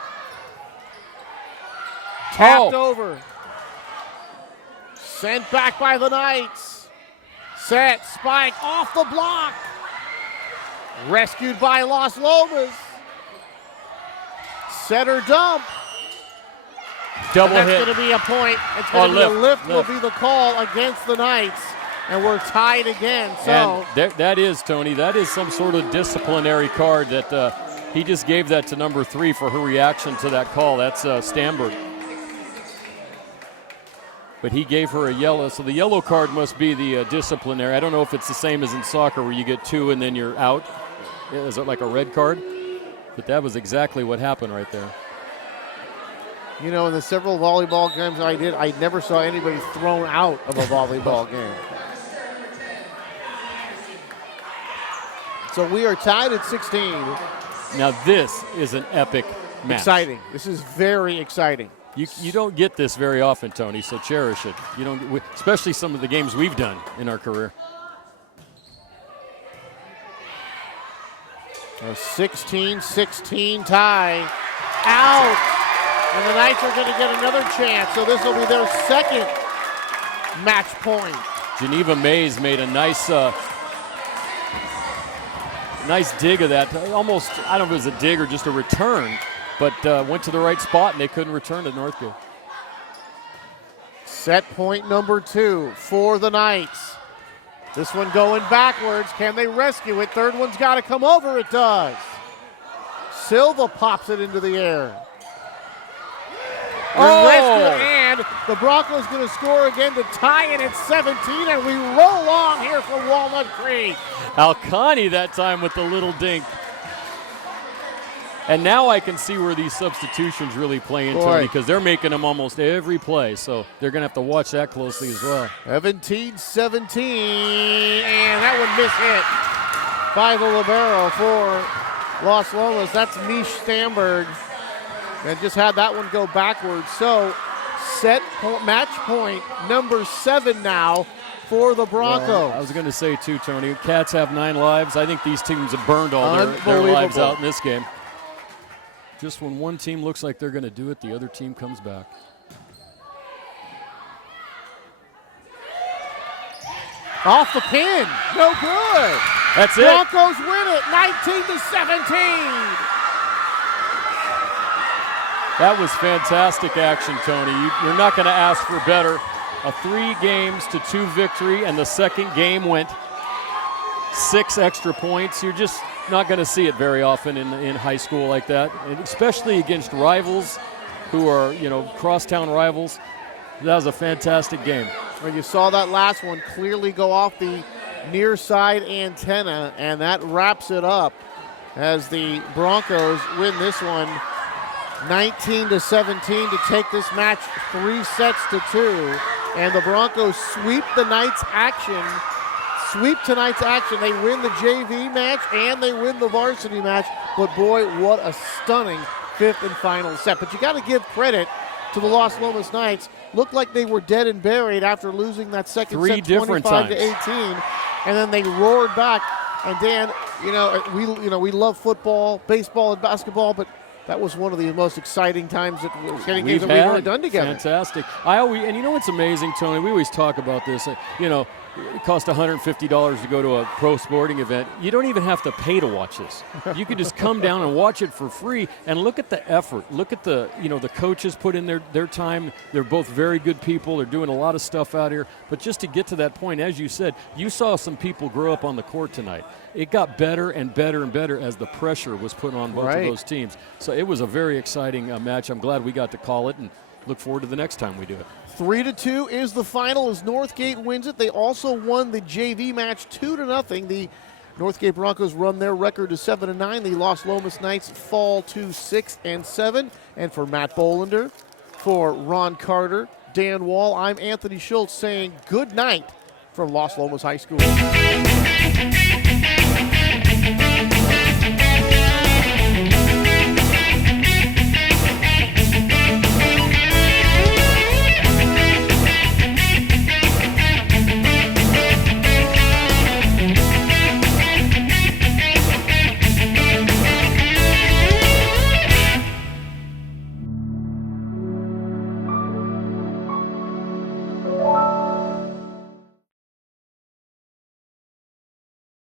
Tapped over. Sent back by the Knights. Set, spike, off the block. Rescued by Las Lomas. Setter dump. Double and hit. That's going to be a point. It's going to be a lift will lift. be the call against the Knights. And we're tied again. So and that is, Tony, that is some sort of disciplinary card that he just gave that to number 3 for her reaction to that call. That's Stamberg. But he gave her a yellow. So the yellow card must be the disciplinary. I don't know if it's the same as in soccer where you get 2 and then you're out. Is it like a red card? But that was exactly what happened right there. You know, in the several volleyball games I did, I never saw anybody thrown out of a volleyball game. So we are tied at 16. Now this is an epic match. Exciting. This is very exciting. You don't get this very often, Tony, so cherish it. You don't, especially some of the games we've done in our career. A 16-16 tie. Out. And the Knights are going to get another chance, so this will be their second match point. Geneva Mays made a nice dig of that. Almost, I don't know if it was a dig or just a return, but went to the right spot and they couldn't return to Northgate. Set point number 2 for the Knights. This one going backwards. Can they rescue it? Third one's got to come over. It does. Silva pops it into the air. Rescue, and the Broncos going to score again to tie it at 17, and we roll on here for Walnut Creek. Alcani that time with the little dink. And now I can see where these substitutions really play into it, because they're making them almost every play. So they're going to have to watch that closely as well. 17-17, and that one miss hit by the libero for Las Lomas. That's Mish Stamberg, and just had that one go backwards. So match point number 7 now for the Broncos. Well, I was going to say too, Tony, Cats have 9 lives. I think these teams have burned all their lives out in this game. Just when one team looks like they're going to do it, the other team comes back. Off the pin, no good. That's it. Broncos win it, 19-17. That was fantastic action, Tony. You're not going to ask for better. A 3-2 victory, and the second game went 6 extra points. You're just not going to see it very often in high school like that, and especially against rivals who are, crosstown rivals. That was a fantastic game. When you saw that last one clearly go off the near side antenna, and that wraps it up as the Broncos win this one 19-17 to take this match 3 sets to 2. And the Broncos sweep tonight's action. They win the JV match and they win the varsity match. But boy, what a stunning 5th and final set. But you got to give credit to the Las Lomas Knights. Looked like they were dead and buried after losing that second set 25-18. And then they roared back. And Dan, we love football, baseball, and basketball, but that was one of the most exciting times that games that we've ever done together. Fantastic. And you know what's amazing, Tony? We always talk about this. It costs $150 to go to a pro sporting event. You don't even have to pay to watch this. You can just come down and watch it for free and look at the effort. Look at the coaches put in their time. They're both very good people. They're doing a lot of stuff out here. But just to get to that point, as you said, you saw some people grow up on the court tonight. It got better and better and better as the pressure was put on both of those teams. So it was a very exciting match. I'm glad we got to call it and look forward to the next time we do it. 3-2 is the final as Northgate wins it. They also won the JV match 2-0. The Northgate Broncos run their record to 7-9. The Las Lomas Knights fall to 6-7. And for Matt Bolander, for Ron Carter, Dan Wall, I'm Anthony Schultz saying good night from Las Lomas High School.